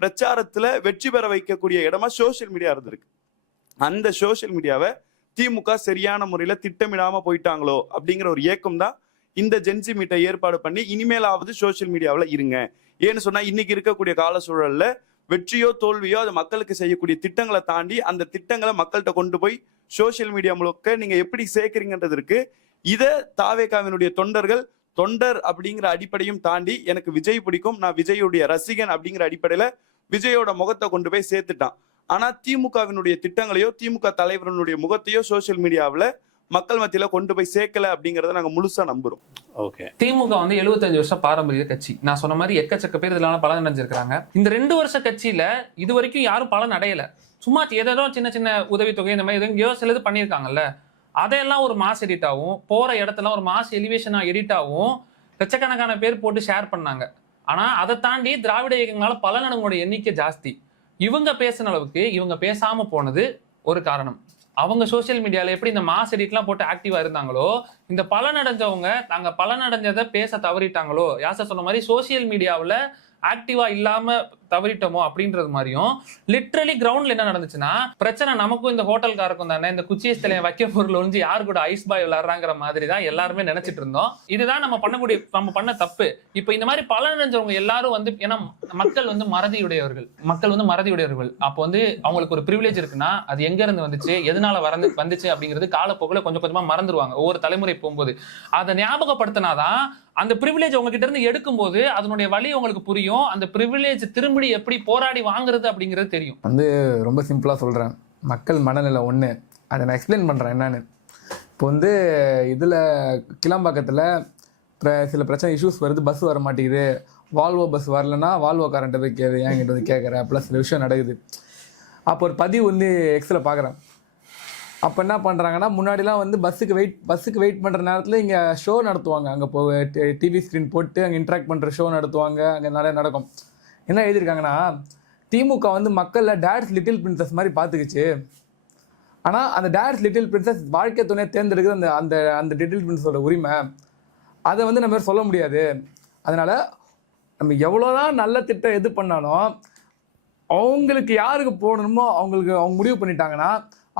பிரச்சாரத்துல வெற்றி பெற வைக்கக்கூடிய இடமா சோசியல் மீடியா இருந்திருக்கு. அந்த சோசியல் மீடியாவை திமுக சரியான முறையில திட்டமிடாம போயிட்டாங்களோ அப்படிங்கிற ஒரு ஏக்கம் தான் இந்த ஜென்சி மீட்டை ஏற்பாடு பண்ணி, இனிமேலாவது சோசியல் மீடியாவில் இருங்க, ஏன்னு சொன்னா இன்னைக்கு இருக்கக்கூடிய கால சூழல்ல வெற்றியோ தோல்வியோ அது மக்களுக்கு செய்யக்கூடிய திட்டங்களை தாண்டி அந்த திட்டங்களை மக்கள்கிட்ட கொண்டு போய் சோசியல் மீடியா முழுக்க நீங்க எப்படி சேர்க்கறீங்கன்றது இருக்கு. இதை தாவேகாவினுடைய தொண்டர் அப்படிங்கிற அடிப்படையும் தாண்டி எனக்கு விஜய் பிடிக்கும், நான் விஜயுடைய ரசிகன் அப்படிங்கிற அடிப்படையில விஜயோட முகத்தை கொண்டு போய் சேர்த்துட்டான். ஆனா திமுகவினுடைய திட்டங்களையோ திமுக தலைவர்களுடைய முகத்தையோ சோசியல் மீடியாவில் மக்கள் மத்தியில கொண்டு போய் சேர்க்கல அப்படிங்கறத நாங்க முழுசா நம்புறோம். ஓகே, திமுக வந்து 75 வருஷம் பாரம்பரிய கட்சி. நான் சொன்ன மாதிரி எக்கச்சக்க பேர் இதெல்லாம் பலன் அடைஞ்சிருக்காங்க. இந்த 2 வருஷ கட்சியில இது வரைக்கும் யாரும் பலன் அடையல. சும்மா ஏதோ சின்ன சின்ன உதவித்தொகை இந்த மாதிரி எங்கேயோ சிலது பண்ணியிருக்காங்கல்ல, அதையெல்லாம் ஒரு மாஸ் எடிட்டாவும் போற இடத்துல ஒரு மாஸ் எலிவேஷனா எடிட்டாவும் லட்சக்கணக்கான பேர் போட்டு ஷேர் பண்ணாங்க. ஆனா அதை தாண்டி திராவிட இயக்கங்களால பலனடைங்களோட எண்ணிக்கை ஜாஸ்தி. இவங்க பேசின அளவுக்கு இவங்க பேசாம போனது ஒரு காரணம். அவங்க சோசியல் மீடியால எப்படி இந்த மாஸ் எடிட்லாம் போட்டு ஆக்டிவா இருந்தாங்களோ, இந்த பலனடைஞ்சவங்க நாங்க பலனடைஞ்சதை பேச தவறிட்டாங்களோ, யாசர் சொன்ன மாதிரி சோசியல் மீடியாவில் ஆக்டிவா இல்லாம தவறிட்டோமோ அப்படின்றது மாதிரியும் லிட்ரலி கிரவுண்ட்ல என்ன நடந்துச்சுன்னா, பிரச்சனை நமக்கும் இந்த ஹோட்டல்காருக்கும் தானே, இந்த குச்சியஸ்தலையை வைக்க பொருள் ஒழிஞ்சு யாரு கூட ஐஸ் பாய் விளையாடுறாங்கிற மாதிரி தான் எல்லாருமே நினைச்சிட்டு இருந்தோம். இதுதான் நம்ம பண்ண தப்பு. இப்ப இந்த மாதிரி பலனடைஞ்சவங்க எல்லாரும் வந்து, ஏன்னா மக்கள் வந்து மறதியுடையவர்கள். அப்போ வந்து அவங்களுக்கு ஒரு ப்ரிவிலேஜ் இருக்குன்னா அது எங்க இருந்து வந்துச்சு, எதனால வந்துச்சு அப்படிங்கிறது காலப்போக்கில் கொஞ்சம் கொஞ்சமா மறந்துடுவாங்க. ஒவ்வொரு தலைமுறை போகும்போது அதை ஞாபகப்படுத்தினாதான் அந்த ப்ரிவிலேஜ் உங்ககிட்ட இருந்து எடுக்கும்போது அதனுடைய வழி உங்களுக்கு புரியும். அந்த ப்ரிவிலேஜ் திரும்பி எப்படி போராடி வாங்குறது அப்படிங்கிறது தெரியும். வந்து ரொம்ப சிம்பிளா சொல்றேன், மக்கள் மனநிலை ஒண்ணு, அதை நான் எக்ஸ்பிளைன் பண்றேன் என்னன்னு. இப்போ வந்து இதுல கிளம்பாக்கத்துல சில பிரச்சனை இஷ்யூஸ் வருது, பஸ் வர மாட்டேங்குது, வால்வோ பஸ் வரலன்னா வால்வோ காரண்ட்டை போய் என்கிட்ட வந்து கேட்குறேன், அப்படிலாம் சில விஷயம் நடக்குது. அப்போ ஒரு பதிவு வந்து எக்ஸில் பார்க்குறேன். அப்போ என்ன பண்ணுறாங்கன்னா, முன்னாடிலாம் வந்து பஸ்ஸுக்கு வெயிட் பண்ணுற நேரத்தில் இங்கே ஷோ நடத்துவாங்க. அங்கே டிவி ஸ்க்ரீன் போட்டு அங்கே இன்ட்ராக்ட் பண்ணுற ஷோ நடத்துவாங்க. அங்கே நிறைய நடக்கும். என்ன எழுதியிருக்காங்கன்னா, திமுக வந்து மக்களில் டேட்ஸ் லிட்டில் பிரின்சஸ் மாதிரி பார்த்துக்குச்சு. ஆனால் அந்த டேட்ஸ் லிட்டில் பிரின்சஸ் வாழ்க்கை துணையை தேர்ந்தெடுக்குது அந்த அந்த அந்த லிட்டில் பிரின்ஸோட உரிமை. அதை வந்து நம்ம சொல்ல முடியாது. அதனால் நம்ம எவ்வளோதான் நல்ல திட்டம் எது பண்ணாலும் அவங்களுக்கு யாருக்கு போடணுமோ அவங்க முடிவு பண்ணிட்டாங்கன்னா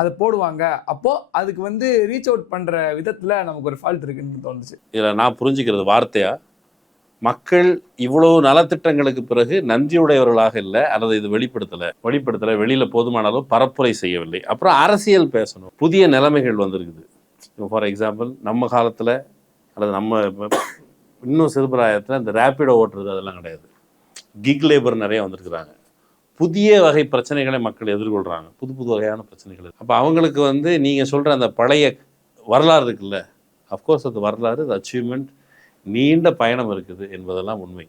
அதை போடுவாங்க. அப்போது அதுக்கு வந்து ரீச் அவுட் பண்ணுற விதத்தில் நமக்கு ஒரு ஃபால்ட் இருக்குன்னு தோணுச்சு. இதில் நான் புரிஞ்சுக்கிறது வார்த்தையா, மக்கள் இவ்வளவு நலத்திட்டங்களுக்கு பிறகு நன்றியுடையவர்களாக இல்லை, அல்லது இது வெளிப்படுத்தலை வெளியில் போதுமான அளவு பரப்புரை செய்யவில்லை. அப்புறம் அரசியல் பேசணும், புதிய நிலைமைகள் வந்திருக்குது. இப்போ ஃபார் எக்ஸாம்பிள் நம்ம காலத்தில் அல்லது நம்ம இன்னும் சிறுபிராயத்தில் இந்த ரேப்பிடோ ஓட்டுறது அதெல்லாம் கிடையாது. கிக் லேபர் நிறைய வந்திருக்கிறாங்க. புதிய வகை பிரச்சனைகளை மக்கள் எதிர்கொள்கிறாங்க, புது வகையான பிரச்சனைகள். அப்போ அவங்களுக்கு வந்து நீங்கள் சொல்கிற அந்த பழைய வரலாறு இருக்குல்ல, அஃப்கோர்ஸ் அது வரலாறு, அது அச்சீவ்மெண்ட், நீண்ட பயணம் இருக்குது என்பதெல்லாம் உண்மை.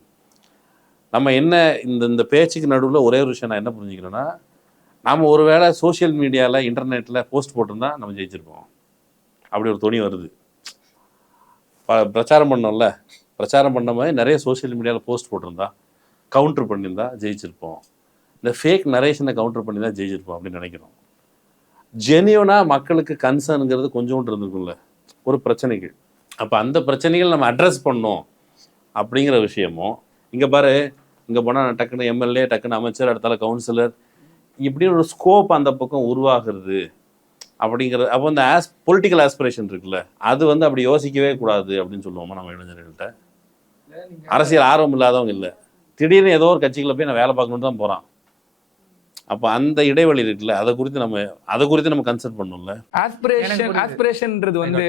நம்ம என்ன இந்த பேச்சுக்கு நடுவில் ஒரே ஒரு விஷயம் நான் என்ன புரிஞ்சுக்கிறேன்னா, நம்ம ஒரு வேளை சோஷியல் மீடியாவில் இன்டர்நெட்டில் போஸ்ட் போட்டிருந்தா நம்ம ஜெயிச்சிருப்போம். அப்படி ஒரு துணி வருது. பிரச்சாரம் பண்ணோம்ல, பிரச்சாரம் பண்ண மாதிரி நிறைய சோஷியல் மீடியாவில் போஸ்ட் போட்டிருந்தா, கவுண்டர் பண்ணியிருந்தா ஜெயிச்சிருப்போம். இந்த ஃபேக் நரேஷனை கவுண்டர் பண்ணி தான் ஜெயிச்சிருப்போம் அப்படின்னு நினைக்கிறோம். ஜெனியூனாக மக்களுக்கு கன்சர்னுங்கிறது கொஞ்சோண்டு இருந்திருக்கும்ல ஒரு பிரச்சனைகள். அப்போ அந்த பிரச்சனைகள் நம்ம அட்ரஸ் பண்ணோம் அப்படிங்கிற விஷயமும், இங்கே பாரு, இங்கே போனால் டக்குன்னு எம்எல்ஏ, டக்குன்னு அமைச்சர், அடுத்தால கவுன்சிலர், இப்படின்னு ஒரு ஸ்கோப் அந்த பக்கம் உருவாகிறது அப்படிங்கிறது. அப்போ இந்த பொலிட்டிக்கல் ஆஸ்பிரேஷன் இருக்குல்ல, அது வந்து அப்படி யோசிக்கவே கூடாது அப்படின்னு சொல்லுவோமா நம்ம இளைஞர்கள்ட்ட. அரசியல் ஆர்வம் இல்லாதவங்க இல்லை, திடீர்னு ஏதோ ஒரு கட்சிகளை போய் நான் வேலை பார்க்கணுன்னு தான் போகிறான். அப்போ அந்த இடைவெளி இருக்குல்ல, அதை குறித்து நம்ம கன்சிடர் பண்ணணும்ல. ஆஸ்பிரேஷன்ன்றது வந்து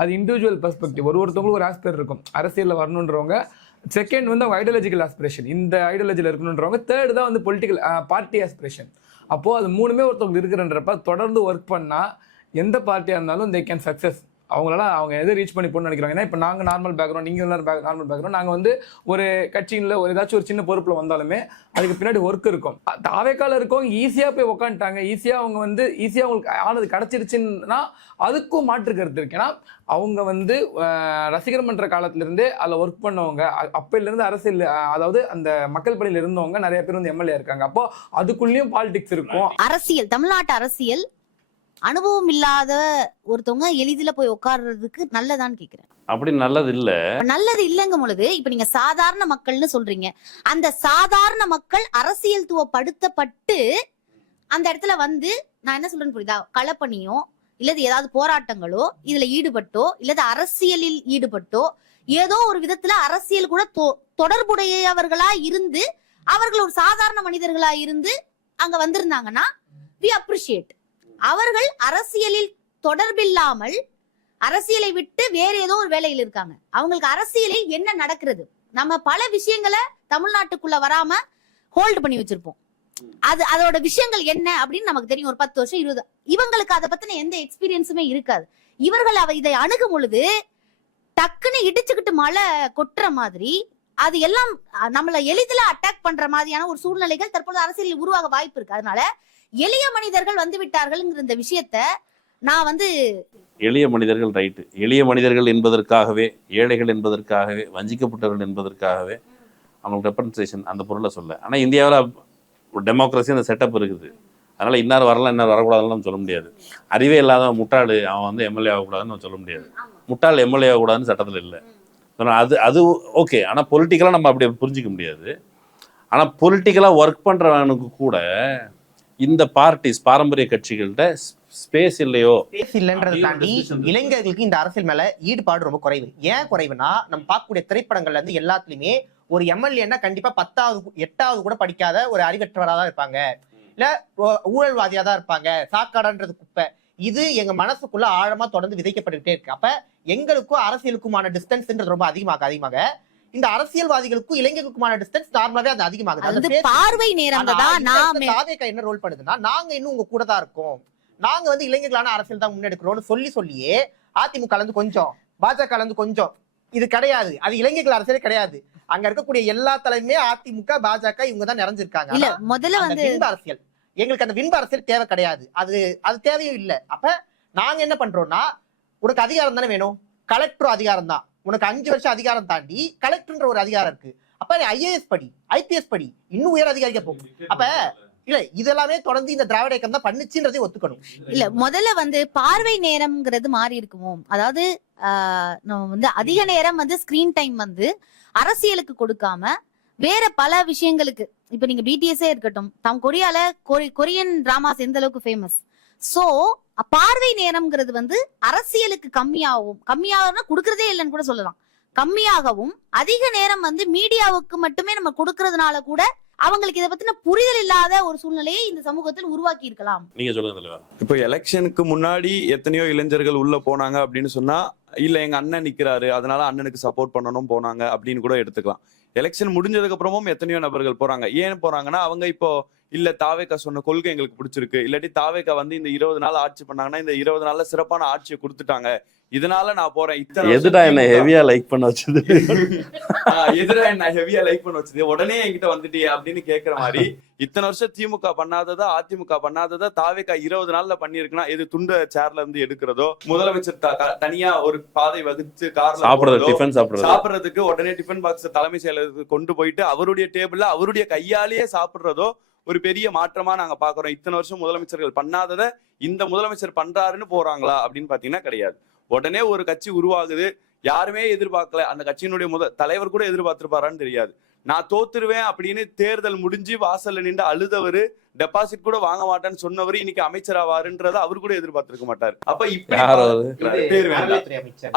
அது இண்டிவிஜுவல் பெர்ஸ்பெக்டிவ். ஒருத்தவங்களுக்கு ஒரு ஆஸ்பிரேஷன் இருக்கும். அரசியலில் வரணுன்றவங்க, செகண்ட் வந்து அவங்க ஐடியாலஜிக்கல் ஆஸ்பிரேஷன், இந்த ஐடியாலஜியில் இருக்கணுன்றவங்க, தேர்ட் தான் வந்து பொலிட்டிக்கல் பார்ட்டி ஆஸ்பிரேஷன். அப்போது அது மூணுமே ஒருத்தவங்களுக்கு இருக்கிறன்றப்ப தொடர்ந்து ஒர்க் பண்ணால் எந்த பார்ட்டியாக இருந்தாலும் தே கேன் சக்ஸஸ். அவங்க எதை ரீச் பண்ணி போகணும்னு நினைக்கிறாங்க. ஏன்னா இப்போ நாங்கள் நார்மல் பேக்ரவுண்ட், நீங்கள் எல்லாரும் நார்மல் பேக்ரவுண்ட், நாங்கள் வந்து ஒரு கட்சியில் ஏதாச்சும் ஒரு சின்ன பொறுப்பில் வந்தாலுமே அதுக்கு பின்னாடி ஒர்க் இருக்கும். தாவேக்கால இருக்கவங்க ஈஸியாக போய் உக்காந்துட்டாங்க, ஈஸியாக அவங்களுக்கு ஆனது கிடச்சிருச்சுன்னா அதுக்கும் மாற்று கருத்து இருக்கு. ஏன்னா அவங்க வந்து ரசிகர் மன்ற காலத்திலேருந்தே அதில் ஒர்க் பண்ணவங்க, அப்போலேருந்து அரசியல், அதாவது அந்த மக்கள் பணியில் இருந்தவங்க நிறைய பேர் வந்து எம்எல்ஏ இருக்காங்க. அப்போ அதுக்குள்ளேயும் பாலிடிக்ஸ் இருக்கும். அரசியல், தமிழ்நாட்டு அரசியல் அனுபவம் இல்லாத ஒருத்தவங்க எளிதில போய் உட்கார்றதுக்கு நல்லதான்னு கேக்குறேன். அப்படி நல்லது இல்லைங்க பொழுது, இப்ப நீங்க சாதாரண மக்கள்னு சொல்றீங்க. அந்த சாதாரண மக்கள் அரசியல்துவப்படுத்தப்பட்டு அந்த இடத்துல வந்து, நான் என்ன சொல்றேன்னு புரியுதா, களப்பணியோ இல்லது ஏதாவது போராட்டங்களோ இதுல ஈடுபட்டோ இல்லது அரசியலில் ஈடுபட்டோ ஏதோ ஒரு விதத்துல அரசியல் கூட தொடர்புடையவர்களா இருந்து அவர்கள் ஒரு சாதாரண மனிதர்களா இருந்து அங்க வந்திருந்தாங்கன்னா we appreciate. அவர்கள் அரசியலில் தொடர்பில்லாமல் அரசியலை விட்டு வேற ஏதோ ஒரு வேலையில் இருக்காங்க. அவங்களுக்கு அரசியலில் என்ன நடக்கிறது, நம்ம பல விஷயங்களை தமிழ்நாட்டுக்குள்ள வராம ஹோல்டு பண்ணி வச்சிருப்போம். அதோட விஷயங்கள் என்ன அப்படின்னு நமக்கு தெரியும். ஒரு 10 வருஷம் 20 இவங்களுக்கு அதை பத்தின எந்த எக்ஸ்பீரியன்ஸுமே இருக்காது. இவர்கள் இதை அணுகும் பொழுது டக்குன்னு இடிச்சுக்கிட்டு மழை கொட்டுற மாதிரி அது எல்லாம் நம்மள எளிதில அட்டாக் பண்ற மாதிரியான ஒரு சூழ்நிலைகள் தற்போது அரசியலில் உருவாக வாய்ப்பு இருக்கு. அதனால எளிய மனிதர்கள் வந்து விட்டார்கள்ங்கிற இந்த விஷயத்த நான் எளிய மனிதர்கள் ரைட்டு, எளிய மனிதர்கள் என்பதற்காகவே, ஏழைகள் என்பதற்காகவே, வஞ்சிக்கப்பட்டவர்கள் என்பதற்காகவே அவங்களுக்கு ரெப்ரசன்டேஷன் அந்த பொருளை சொல்ல. ஆனால் இந்தியாவில் ஒரு டெமோக்ரஸி அந்த செட்டப் இருக்குது. அதனால் இன்னார் வரலாம் இன்னார் வரக்கூடாதுன்னு நம்ம சொல்ல முடியாது. அறிவே இல்லாத முட்டாள் அவன் வந்து எம்எல்ஏ ஆகக்கூடாதுன்னு நம்ம சொல்ல முடியாது. முட்டாள் எம்எல்ஏ ஆகக்கூடாதுன்னு சட்டத்தில் இல்லை. அது ஓகே. ஆனால் பொலிட்டிக்கலாக நம்ம அப்படி புரிஞ்சிக்க முடியாது. ஆனால் பொலிட்டிக்கலாக ஒர்க் பண்ணுறவனுக்கு கூட இந்த பார்ட்டிஸ் பாரம்பரிய கட்சிகள்கிட்ட ஸ்பேஸ் இல்லையோ, ஸ்பேஸ் இல்லைன்றதை தாண்டி இளைஞர்களுக்கு இந்த அரசியல் மேல ஈடுபாடு ரொம்ப குறைவு. ஏன் குறைவுனா, நம்ம பார்க்கக்கூடிய திரைப்படங்கள்ல இருந்து எல்லாத்துலயுமே ஒரு எம்எல்ஏன்னா கண்டிப்பா 10வது 8வது கூட படிக்காத ஒரு அறிவற்றவராக தான் இருப்பாங்க, இல்ல ஊழல்வாதியா தான் இருப்பாங்க, சாக்காடன்றது குப்பை. இது எங்க மனசுக்குள்ள ஆழமா தொடர்ந்து விதைக்கப்பட்டுட்டே இருக்கு. அப்ப எங்களுக்கும் அரசியலுக்குமான டிஸ்டன்ஸ்ன்றது ரொம்ப அதிகமாக இந்த அரசியல்வாதிகளுக்கும் இளைஞர்களுக்குமான டிஸ்டன்ஸ் நார்மலாவே அது அதிகமாகுது. பார்வை நேரம் என்ன ரோல் பண்ணுதுன்னா, நாங்க இன்னும் உங்க கூட தான் இருக்கோம், நாங்க வந்து இளைஞர்களான அரசியல் தான் முன்னெடுக்கிறோம்னு சொல்லியே அதிமுக இருந்து கொஞ்சம், பாஜக இருந்து கொஞ்சம், இது கிடையாது, அது இளைஞர்கள் அரசியலே கிடையாது. அங்க இருக்கக்கூடிய எல்லா தலைமையுமே அதிமுக பாஜக இவங்க தான் நிறைஞ்சிருக்காங்க. இல்ல முதல்ல வந்து அரசியல் எங்களுக்கு அந்த விண்பு அரசியல் தேவை கிடையாது, அது தேவையும் இல்லை. அப்ப நாங்க என்ன பண்றோம்னா, உனக்கு அதிகாரம் தானே வேணும், கலெக்டர் அதிகாரம் தான், உனக்கு 5 வருஷம் அதிகாரம் தாண்டி கலெக்டர்ன்ற ஒரு அதிகாரம் இருக்கு. அப்ப ஐஏஎஸ் படி, ஐபிஎஸ் படி, இன்னும் உயர் அதிகாரிக்க போகும். அப்ப இல்ல இதெல்லாமே தொடர்ந்து இந்த திராவிட இயக்கம் தான் பண்ணுச்சுன்றதை ஒத்துக்கணும். இல்ல முதல்ல வந்து பார்வை நேரம்ங்கிறது மாறி இருக்குமோ, அதாவது நம்ம வந்து அதிக நேரம் வந்து ஸ்கிரீன் டைம் வந்து அரசியலுக்கு கொடுக்காம வேற பல விஷயங்களுக்கு, இப்ப நீங்க பிடிஎஸ்ஏ இருக்கட்டும், கொரியால கொரியன் டிராமாஸ் எந்த அளவுக்கு ஃபேமஸ். சோ பார்வை நேரம்ங்கிறது வந்து அரசியலுக்கு கம்மியாகவும் கொடுக்கறதே இல்லைன்னு கூட சொல்லலாம், கம்மியாகவும் அதிக நேரம் வந்து மீடியாவுக்கு மட்டுமே நம்ம கொடுக்கறதுனால கூட அவங்களுக்கு இதை பத்தின புரிதல் இல்லாத ஒரு சூழ்நிலையை இந்த சமூகத்தில் உருவாக்கி இருக்கலாம். நீங்க சொல்லுங்க. இப்போ எலெக்ஷனுக்கு முன்னாடி எத்தனையோ இளைஞர்கள் உள்ள போனாங்க அப்படின்னு சொன்னா, இல்ல எங்க அண்ணன் நிக்கிறாரு அதனால அண்ணனுக்கு சப்போர்ட் பண்ணணும் போனாங்க அப்படின்னு கூட எடுத்துக்கலாம். எலெக்ஷன் முடிஞ்சதுக்கு அப்புறமும் எத்தனையோ நபர்கள் போறாங்க. ஏன் போறாங்கன்னா, அவங்க இப்போ இல்ல தாவேக்கா சொன்ன கொள்கை எங்களுக்கு பிடிச்சிருக்கு, இல்லாட்டி தாவேக்கா வந்து இந்த 20 நாள் ஆட்சி பண்ணாங்கன்னா இந்த 20 நாள்ல சிறப்பான ஆட்சியை கொடுத்துட்டாங்க, இதனால நான் போறேன். எதுடா என்ன ஹெவியா லைக் பண்ண வச்சது, எதுடா என்ன ஹெவியா லைக் பண்ண வச்சது, உடனே என்கிட்ட வந்துட்டியே அப்படின்னு கேட்கிற மாதிரி, இத்தனை வருஷம் திமுக பண்ணாததா அதிமுக பண்ணாததா தாவேக்கா 20 நாள்ல பண்ணிருக்குன்னா, எது துண்ட சேர்ல இருந்து எடுக்கிறதோ, முதலமைச்சர் தனியா ஒரு பாதை வகுத்து கார்ல சாப்பிடுறதுக்கு உடனே டிஃபன் பாக்ஸ் தலைமை செயலருக்கு கொண்டு போயிட்டு அவருடைய டேபிள்ல அவருடைய கையாலேயே சாப்பிடுறதோ ஒரு பெரிய மாற்றமா நாங்க பாக்குறோம். இத்தனை வருஷம் முதலமைச்சர்கள் பண்ணாததை இந்த முதலமைச்சர் பண்றாருன்னு போறாங்களா அப்படின்னு பாத்தீங்கன்னா கிடையாது. உடனே ஒரு கட்சி உருவாகுது, யாருமே எதிர்பார்க்கல, அந்த கட்சியினுடைய தலைவர் கூட எதிர்பார்த்திருப்பாரான்னு தெரியாது. நான் தோத்துருவேன் அப்படின்னு தேர்தல் முடிஞ்சு வாசல்ல நின்று அழுதவரு, டெபாசிட் கூட வாங்க மாட்டேன்னு சொன்னவர் இன்னைக்கு அமைச்சர் ஆவாருன்றத அவர் கூட எதிர்பார்த்திருக்க மாட்டாரு. அப்ப இப்ப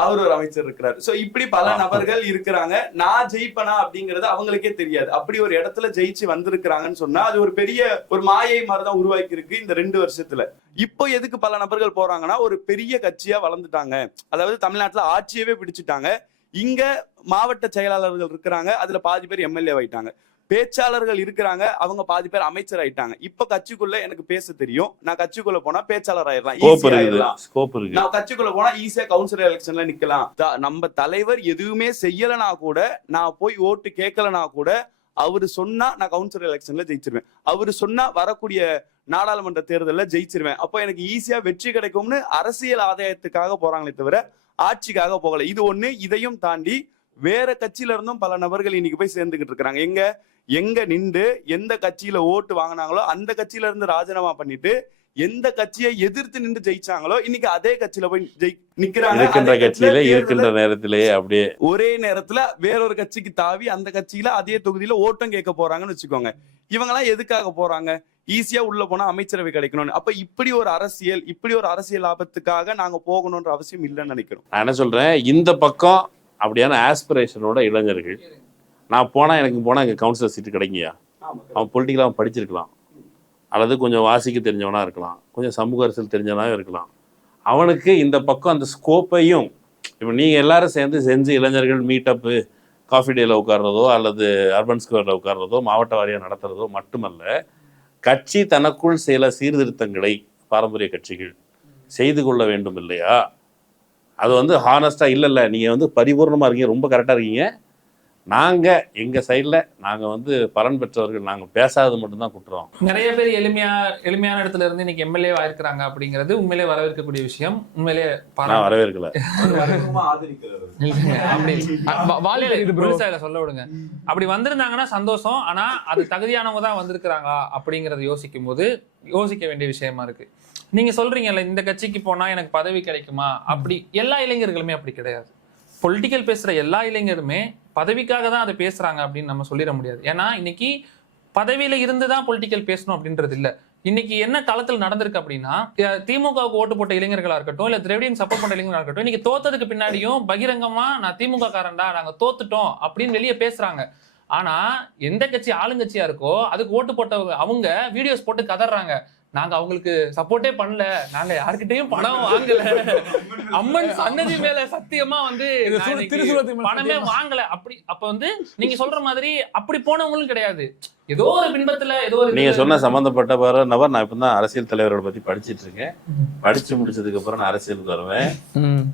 அவர் ஒரு அமைச்சர் இருக்கிறார். சோ இப்படி பல நபர்கள் இருக்கிறாங்க. நான் ஜெயிப்பனா அப்படிங்கறது அவங்களுக்கே தெரியாது. அப்படி ஒரு இடத்துல ஜெயிச்சு வந்திருக்கிறாங்கன்னு சொன்னா அது ஒரு பெரிய ஒரு மாயை மாதிரிதான் உருவாக்கி இருக்கு இந்த 2 வருஷத்துல. இப்போ எதுக்கு பல நபர்கள் போறாங்கன்னா, ஒரு பெரிய கட்சியா வளர்ந்துட்டாங்க, அதாவது தமிழ்நாட்டுல ஆட்சியவே பிடிச்சிட்டாங்க, இங்க மாவட்ட செயலாளர்கள் இருக்கிறாங்க, அதுல பாதி பேர் எம்எல்ஏ ஆயிட்டாங்க, பேச்சாளர்கள் இருக்கிறாங்க, அவங்க பாதி பேர் அமைச்சர் ஆயிட்டாங்க. இப்ப கட்சிக்குள்ள எனக்கு பேச தெரியும், நான் கட்சிக்குள்ள போனா பேச்சாளர் ஆயிடலாம், நான் கட்சிக்குள்ள போனா ஈஸியா கவுன்சிலர் எலெக்ஷன்ல நிக்கலாம். நம்ம தலைவர் எதுவுமே செய்யலனா கூட, நான் போய் ஓட்டு கேட்கலனா கூட, அவரு சொன்னா நான் கவுன்சிலர் எலெக்ஷன்ல ஜெயிச்சிருவேன், அவரு சொன்னா வரக்கூடிய நாடாளுமன்ற தேர்தலில் ஜெயிச்சிருவேன், அப்போ எனக்கு ஈஸியா வெற்றி கிடைக்கும்னு அரசியல் ஆதாயத்துக்காக போறாங்களே தவிர ஆட்சிக்காக போகல. இது ஒண்ணு. இதையும் தாண்டி வேற கட்சியில இருந்தும் பல நபர்கள் இன்னைக்கு போய் சேர்ந்துகிட்டு இருக்கிறாங்க. எங்க நின்று எந்த கட்சியில ஓட்டு வாங்கினாங்களோ அந்த கட்சியில இருந்து ராஜினாமா பண்ணிட்டு எந்த கட்சியை எதிர்த்து நின்று ஜெயிச்சாங்களோ இன்னைக்கு அதே கட்சியில போய் நிக்கிறாங்க. கட்சியில இருக்கின்ற நேரத்திலேயே அப்படியே ஒரே நேரத்துல வேறொரு கட்சிக்கு தாவி அந்த கட்சியில அதே தொகுதியில ஓட்டம் கேட்க போறாங்கன்னு வச்சுக்கோங்க. இவங்க எல்லாம் எதுக்காக போறாங்க? ஈஸியா உள்ள போனா அமைச்சரவை கிடைக்கணும்னு. அப்ப இப்படி ஒரு அரசியல் லாபத்துக்காக நாங்க போகணும்ன்ற அவசியம் இல்லைன்னு நினைக்கிறோம். நான் என்ன சொல்றேன், இந்த பக்கம் அப்படியான ஆஸ்பிரேஷனோட இளைஞர்கள், நான் போனால் இங்கே கவுன்சிலர் சீட்டு கிடைக்குயா? அவன் பொலிட்டிக்கலாக அவன் படிச்சிருக்கலாம், அல்லது கொஞ்சம் வாசிக்க தெரிஞ்சவனாக இருக்கலாம், கொஞ்சம் சமூக அரசியல் தெரிஞ்சவனாக இருக்கலாம். அவனுக்கு இந்த பக்கம் அந்த ஸ்கோப்பையும் இப்போ நீங்கள் எல்லாரும் சேர்ந்து செஞ்சு இளைஞர்கள் மீட்டப்பு காஃபி டேயில் உட்கார்றதோ அல்லது அர்பன் ஸ்கொயரில் உட்கார்றதோ மாவட்ட வாரியாக நடத்துகிறதோ மட்டுமல்ல, கட்சி தனக்குள் சில சீர்திருத்தங்களை பாரம்பரிய கட்சிகள் செய்து கொள்ள வேண்டும் இல்லையா? அது வந்து ஹானஸ்டாக இல்லை நீங்கள் பரிபூர்ணமாக இருக்கீங்க, ரொம்ப கரெக்டாக இருக்கீங்க, நாங்கள் எங்கள் சைடில் நாங்கள் பலன் பெற்றவர்கள், நாங்கள் பேசாதது மட்டும்தான் குற்றோம். நிறைய பேர் எளிமையான இடத்துல இருந்து இன்னைக்கு எம்எல்ஏ ஆயிருக்கிறாங்க அப்படிங்கிறது உண்மையிலே வரவேற்கக்கூடிய விஷயம். உண்மையிலே நான் வரவேற்கல. சொல்ல விடுங்க. அப்படி வந்திருந்தாங்கன்னா சந்தோஷம். ஆனா அது தகுதியானவங்க தான் வந்திருக்கிறாங்களா அப்படிங்கறத யோசிக்கும் போது யோசிக்க வேண்டிய விஷயமா இருக்கு. நீங்க சொல்றீங்கல்ல இந்த கட்சிக்கு போனா எனக்கு பதவி கிடைக்குமா, அப்படி எல்லா இளைஞர்களுமே அப்படி கிடையாது. பொலிட்டிக்கல் பேசுற எல்லா இளைஞருமே பதவிக்காக தான் அதை பேசுறாங்க அப்படின்னு நம்ம சொல்லிட முடியாது. ஏன்னா இன்னைக்கு பதவியில இருந்துதான் பொலிட்டிக்கல் பேசணும் அப்படின்றது இல்ல. இன்னைக்கு என்ன களத்தில் நடந்திருக்கு அப்படின்னா, திமுகவுக்கு ஓட்டு போட்ட இளைஞர்களா இருக்கட்டும், இல்ல திராவிடியன் சப்போர்ட் பண்ண இளைஞர்களா இருக்கட்டும், இன்னைக்கு தோத்ததுக்கு பின்னாடியும் பகிரங்கமா நான் திமுக காரன்டா, நாங்க தோத்துட்டோம் அப்படின்னு வெளியே பேசுறாங்க. ஆனா எந்த கட்சி ஆளுங்கட்சியா இருக்கோ அதுக்கு ஓட்டு போட்டவங்க அவங்க வீடியோஸ் போட்டு கதறாங்க, நாங்க அவங்களுக்கு சப்போர்ட்டே பண்ணல, நாங்க யாருக்கிட்டையும் பணம் வாங்கல, அம்மன் சன்னதி மேல சத்தியமா பணமே வாங்கல. அப்படி அப்ப நீங்க சொல்ற மாதிரி அப்படி போனவங்களும் கிடையாது. ஏதோ ஒரு பின்பத்துல ஏதோ ஒரு நீங்க சொன்ன சம்பந்தப்பட்ட நபர் நான் இப்பதான் அரசியல் தலைவரோட பத்தி படிச்சிட்டு இருக்கேன். படிச்சு முடிச்சதுக்கு அப்புறம் நான் அரசியலுக்கு வருவேன்.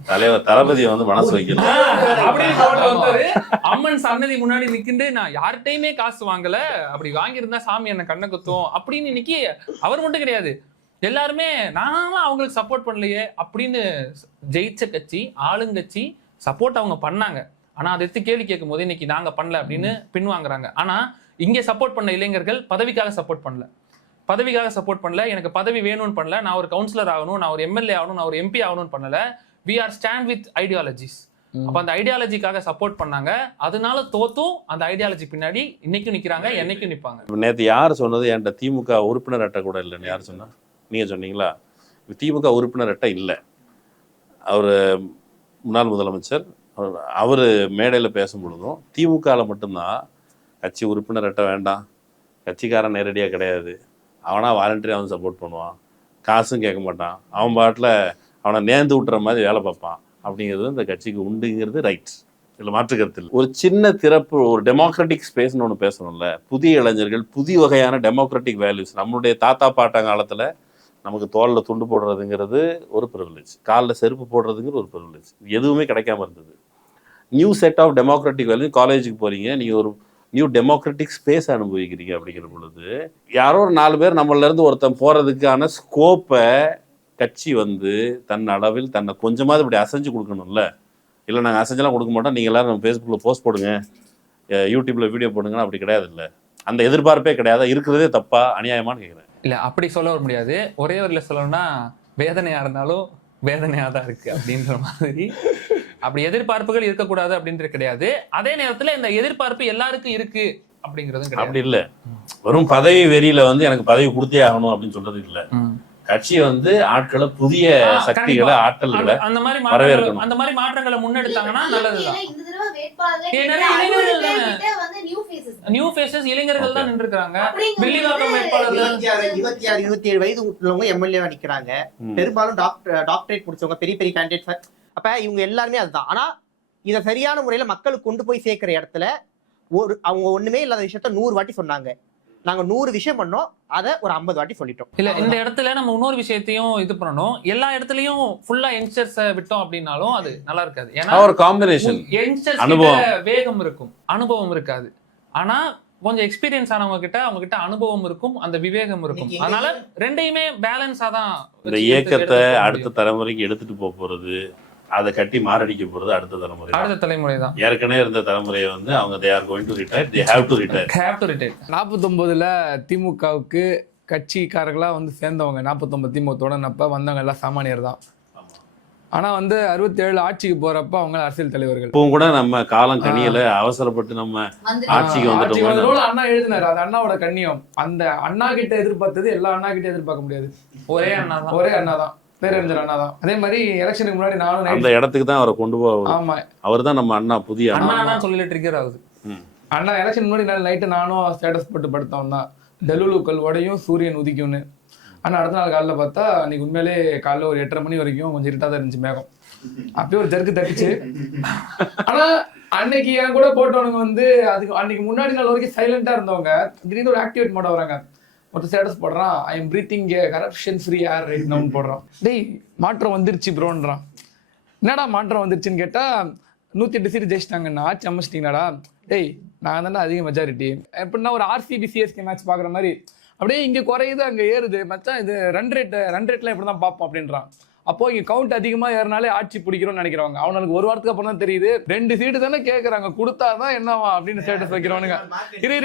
தலைவர் தளபதியை மனசு வைக்கணும். அம்மன் சன்னதி முன்னாடி நிக்கிண்டு நான் யார்கிட்டயுமே காசு வாங்கல, அப்படி வாங்கியிருந்தா சாமி என்ன கண்ணை குத்தும் அப்படின்னு இன்னைக்கு அவர் மட்டும் கிடையாது, எல்லாருமே நானும் அவங்களுக்கு சப்போர்ட் பண்ணலையே அப்படின்னு ஜெயிச்ச கட்சி ஆளுங்கட்சி சப்போர்ட் அவங்க பண்ணாங்க. ஆனா அதை எடுத்து கேள்வி கேட்கும் போது இன்னைக்கு நாங்க பண்ணல அப்படின்னு பின்வாங்குறாங்க. ஆனா இங்கே சப்போர்ட் பண்ண இளைஞர்கள் பதவிக்காக சப்போர்ட் பண்ணல, எனக்கு பதவி வேணும்னு பண்ணல, நான் ஒரு கவுன்சிலர் ஆகணும், நான் ஒரு எம்எல்ஏ ஆகணும், நான் ஒரு எம்பி ஆகணும்னு பண்ணல. We are stand with ideologies. அப்ப அந்த ஐடியாலஜிக்காக சப்போர்ட் பண்ணாங்க. அதனால தோத்தும் அந்த ஐடியாலஜி பின்னாடி இன்னைக்கும் நிக்கிறாங்க, என்னைக்கும் நிப்பாங்க. நேற்று யார் சொன்னது என்கிட்ட திமுக உறுப்பினர் அட்டை கூட இல்லைன்னு யார் சொன்னா? நீங்க சொன்னீங்களா? திமுக உறுப்பினர் அட்டை இல்லை. அவர் முன்னாள் முதலமைச்சர் அவர் மேடையில் பேசும் பொழுதும் திமுகவில் மட்டும்தான் கட்சி உறுப்பினர் அட்டை வேண்டாம், கட்சிக்காரன் நேரடியாக கிடையாது, அவனா வாலண்டியராக சப்போர்ட் பண்ணுவான், காசும் கேட்க மாட்டான், அவன் பாட்டில் அவனை நேர்ந்து விட்டுற மாதிரி வேலை பார்ப்பான் அப்படிங்கிறது இந்த கட்சிக்கு உண்டுங்கிறது ரைட், இதில் மாற்றுக்கருத்தில். ஒரு சின்ன திறப்பு, ஒரு டெமோக்ராட்டிக் ஸ்பேஸ்னு ஒன்று பேசணும்ல. புதிய இளைஞர்கள் புதிய வகையான டெமோக்ராட்டிக் வேல்யூஸ், நம்மளுடைய தாத்தா பாட்டா காலத்தில் நமக்கு தோளில் துண்டு போடுறதுங்கிறது ஒரு ப்ரிவிலேஜ், காலில் செருப்பு போடுறதுங்கிறது ஒரு ப்ரிவிலேஜ், எதுவுமே கிடைக்காம இருந்தது. New set of democratic value, காலேஜுக்கு போகிறீங்க, நீங்கள் ஒரு நியூ டெமோக்ராட்டிக் ஸ்பேஸ் அனுபவிக்கிறீங்க. அப்படிங்கிற பொழுது யாரோ ஒரு 4 பேர் நம்மளிருந்து ஒருத்தன் போகிறதுக்கான ஸ்கோப்பை கட்சி தன் அளவில் தன்னை கொஞ்சமாவது இப்படி அசைஞ்சு கொடுக்கணும்ல. இல்லை நாங்கள் அசைஞ்செல்லாம் கொடுக்க மாட்டோம், நீங்கள் எல்லாரும் நம்ம ஃபேஸ்புக்கில் போஸ்ட் போடுங்க, யூடியூப்பில் வீடியோ போடுங்கன்னா அப்படி கிடையாது. இல்லை, அந்த எதிர்பார்ப்பே கிடையாது. இருக்கிறதே தப்பா அநியாயமானு கேட்குறேன். இல்லை அப்படி சொல்ல வர முடியாது. ஒரே ஒரு சொல்லணும்னா வேதனையாக இருந்தாலும் வேதனையாக தான் இருக்குது அப்படின்ற மாதிரி. அப்படி எதிர்பார்ப்புகள் இருக்கக்கூடாது அப்படின்றது கிடையாது. அதே நேரத்தில் இந்த எதிர்பார்ப்பு எல்லாருக்கும் இருக்கு அப்படிங்கிறது அப்படி இல்லை. வெறும் பதவி வெறியில எனக்கு பதவி கொடுத்தே ஆகணும் அப்படின்னு சொல்றது இல்லை. கட்சி ஆட்களை, புதிய சக்திகளை, ஆற்றல்களை வரவேற்கணும். அந்த மாதிரி மாற்றங்களை முன்னெடுத்தாங்கன்னா நல்லதுதான். நியூ ஃபேஸஸ் இளைஞர்கள் தான் நின்றுக்கிறாங்க. வில்லிவாக்கம் வேட்பாளர்கள் 26, 27 வயது உள்ளவங்க எம்எல்ஏ நிக்கிறாங்க. பெரும்பாலும் டாக்டரேட் முடிச்சவங்க, பெரிய பெரிய கேண்டிடேட். அப்ப இவங்க எல்லாருமே அதுதான். ஆனா இதை சரியான முறையில மக்களுக்கு கொண்டு போய் சேர்க்கிற இடத்துல அவங்க ஒண்ணுமே இல்லாத விஷயத்த 100 வாட்டி சொன்னாங்க. நாங்க 100 விஷயம் பண்ணோம், அதை ஒரு 50 வாட்டி சொல்லிட்டோம். இல்ல இந்த இடத்துல நம்ம இன்னொரு விஷயத்தையும் இது பண்ணணும். எல்லா இடத்துலயும் ஃபுல்லா யங்ஸ்டர்ஸ் விட்டோம் அப்படின்னாலும் அது நல்லா இருக்காது. ஏன்னா ஒரு காம்பினேஷன் யங்ஸ்டர்ஸ் வேகம் இருக்கும், அனுபவம் இருக்காது. ஆனா கொஞ்சம் எக்ஸ்பீரியன்ஸ் ஆனவங்க கிட்ட அவங்க கிட்ட அனுபவம் இருக்கும், அந்த விவேகம் இருக்கும். அதனால ரெண்டையுமே பேலன்ஸா தான் இந்த இயக்கத்தை அடுத்த தலைமுறைக்கு எடுத்துட்டு போறது, அதை கட்டி மாரடிக்க போறது அடுத்த தலைமுறை தான். ஏற்கனவே இருந்த தலைமுறையை அவங்க they are going to retire, they have to retire. 49ல திமுகவுக்கு கட்சிக்காரர்களா சேர்ந்தவங்க 49 திமுக தொடர்னப்ப வந்தவங்க எல்லாம் சாமானியர் தான். ஆனா 67 ஆட்சிக்கு போறப்ப அவங்க அரசியல் தலைவர்கள். இப்போ கூட நம்ம காலம் கனியல, அவசரப்பட்டு நம்ம ஆட்சிக்கு வந்துட்டோம். அண்ணா எழுதினாரு, அது அண்ணாவோட கண்ணியம். அந்த அண்ணா கிட்ட எதிர்பார்த்தது எல்லா அண்ணா கிட்ட எதிர்பார்க்க முடியாது. ஒரே அண்ணா தான், பேரறிஞர் அண்ணா தான். அதே மாதிரி எலெக்ஷனுக்கு முன்னாடி நானும் அந்த இடத்துக்கு தான் அவரை கொண்டு போவோம். ஆமா, அவர் தான் நம்ம அண்ணா, புதிய அண்ணா சொல்லிட்டு ட்ரிகர் ஆகுது. அண்ணா எலெக்ஷன் முன்னாடி நைட்டு நானும் ஸ்டேட்டஸ் போட்டு படுத்தோம் தான், டெலுலுக்கள் உடையும் சூரியன் உதிக்கும்னு. ஆனால் அடுத்த நாள் காலைல பார்த்தா அன்னைக்கு உண்மையிலே காலைல ஒரு 8:30 மணி வரைக்கும் கொஞ்சம் இருட்டாக தான் இருந்துச்சு மேகம். அப்பயே ஒரு ஜர்க்கு தட்டுச்சு. ஆனா அன்னைக்கு என் கூட போட்டவனுங்க வந்து அதுக்கு அன்னைக்கு முன்னாடி நாள் வரைக்கும் சைலண்டா இருந்தவங்க திடீர்னு ஒரு ஆக்டிவேட் மோட வராங்க. மொத்த ஸ்டேட்டஸ் போடுறான், I am breathing corruption free air right நவுன்னு போடுறான். டேய் மாற்றம் வந்துருச்சு ப்ரோன்றான். என்னடா மாற்றம் வந்துருச்சுன்னு கேட்டா 108 சீட் ஜெயிச்சிட்டாங்கண்ணா, ஆட்சி அமைச்சிட்டீங்களாடா. டேய் நான் தானே அதிக மெஜாரிட்டி. எப்படின்னா ஒரு ஆர்சிபி சிஎஸ்கே மேட்ச் பாக்குற மாதிரி அப்படியே இங்க குறையுது அங்க ஏறுது மச்சான், இது ரன் ரேட்லாம் இப்படி தான் பார்ப்போம் அப்படின்றான். அப்போ இங்க கவுண்ட் அதிகமா ஏறினாலே ஆட்சி பிடிக்கிறோம்னு நினைக்கிறவங்க. அவனுக்கு ஒரு வாரத்துக்கு அப்புறம் தான் தெரியுது 2 சீட்டு தானே கேட்கறாங்க, கொடுத்தாதான் என்னவா அப்படின்னு ஸ்டேட்டஸ் வைக்கிறவனுங்க. இரு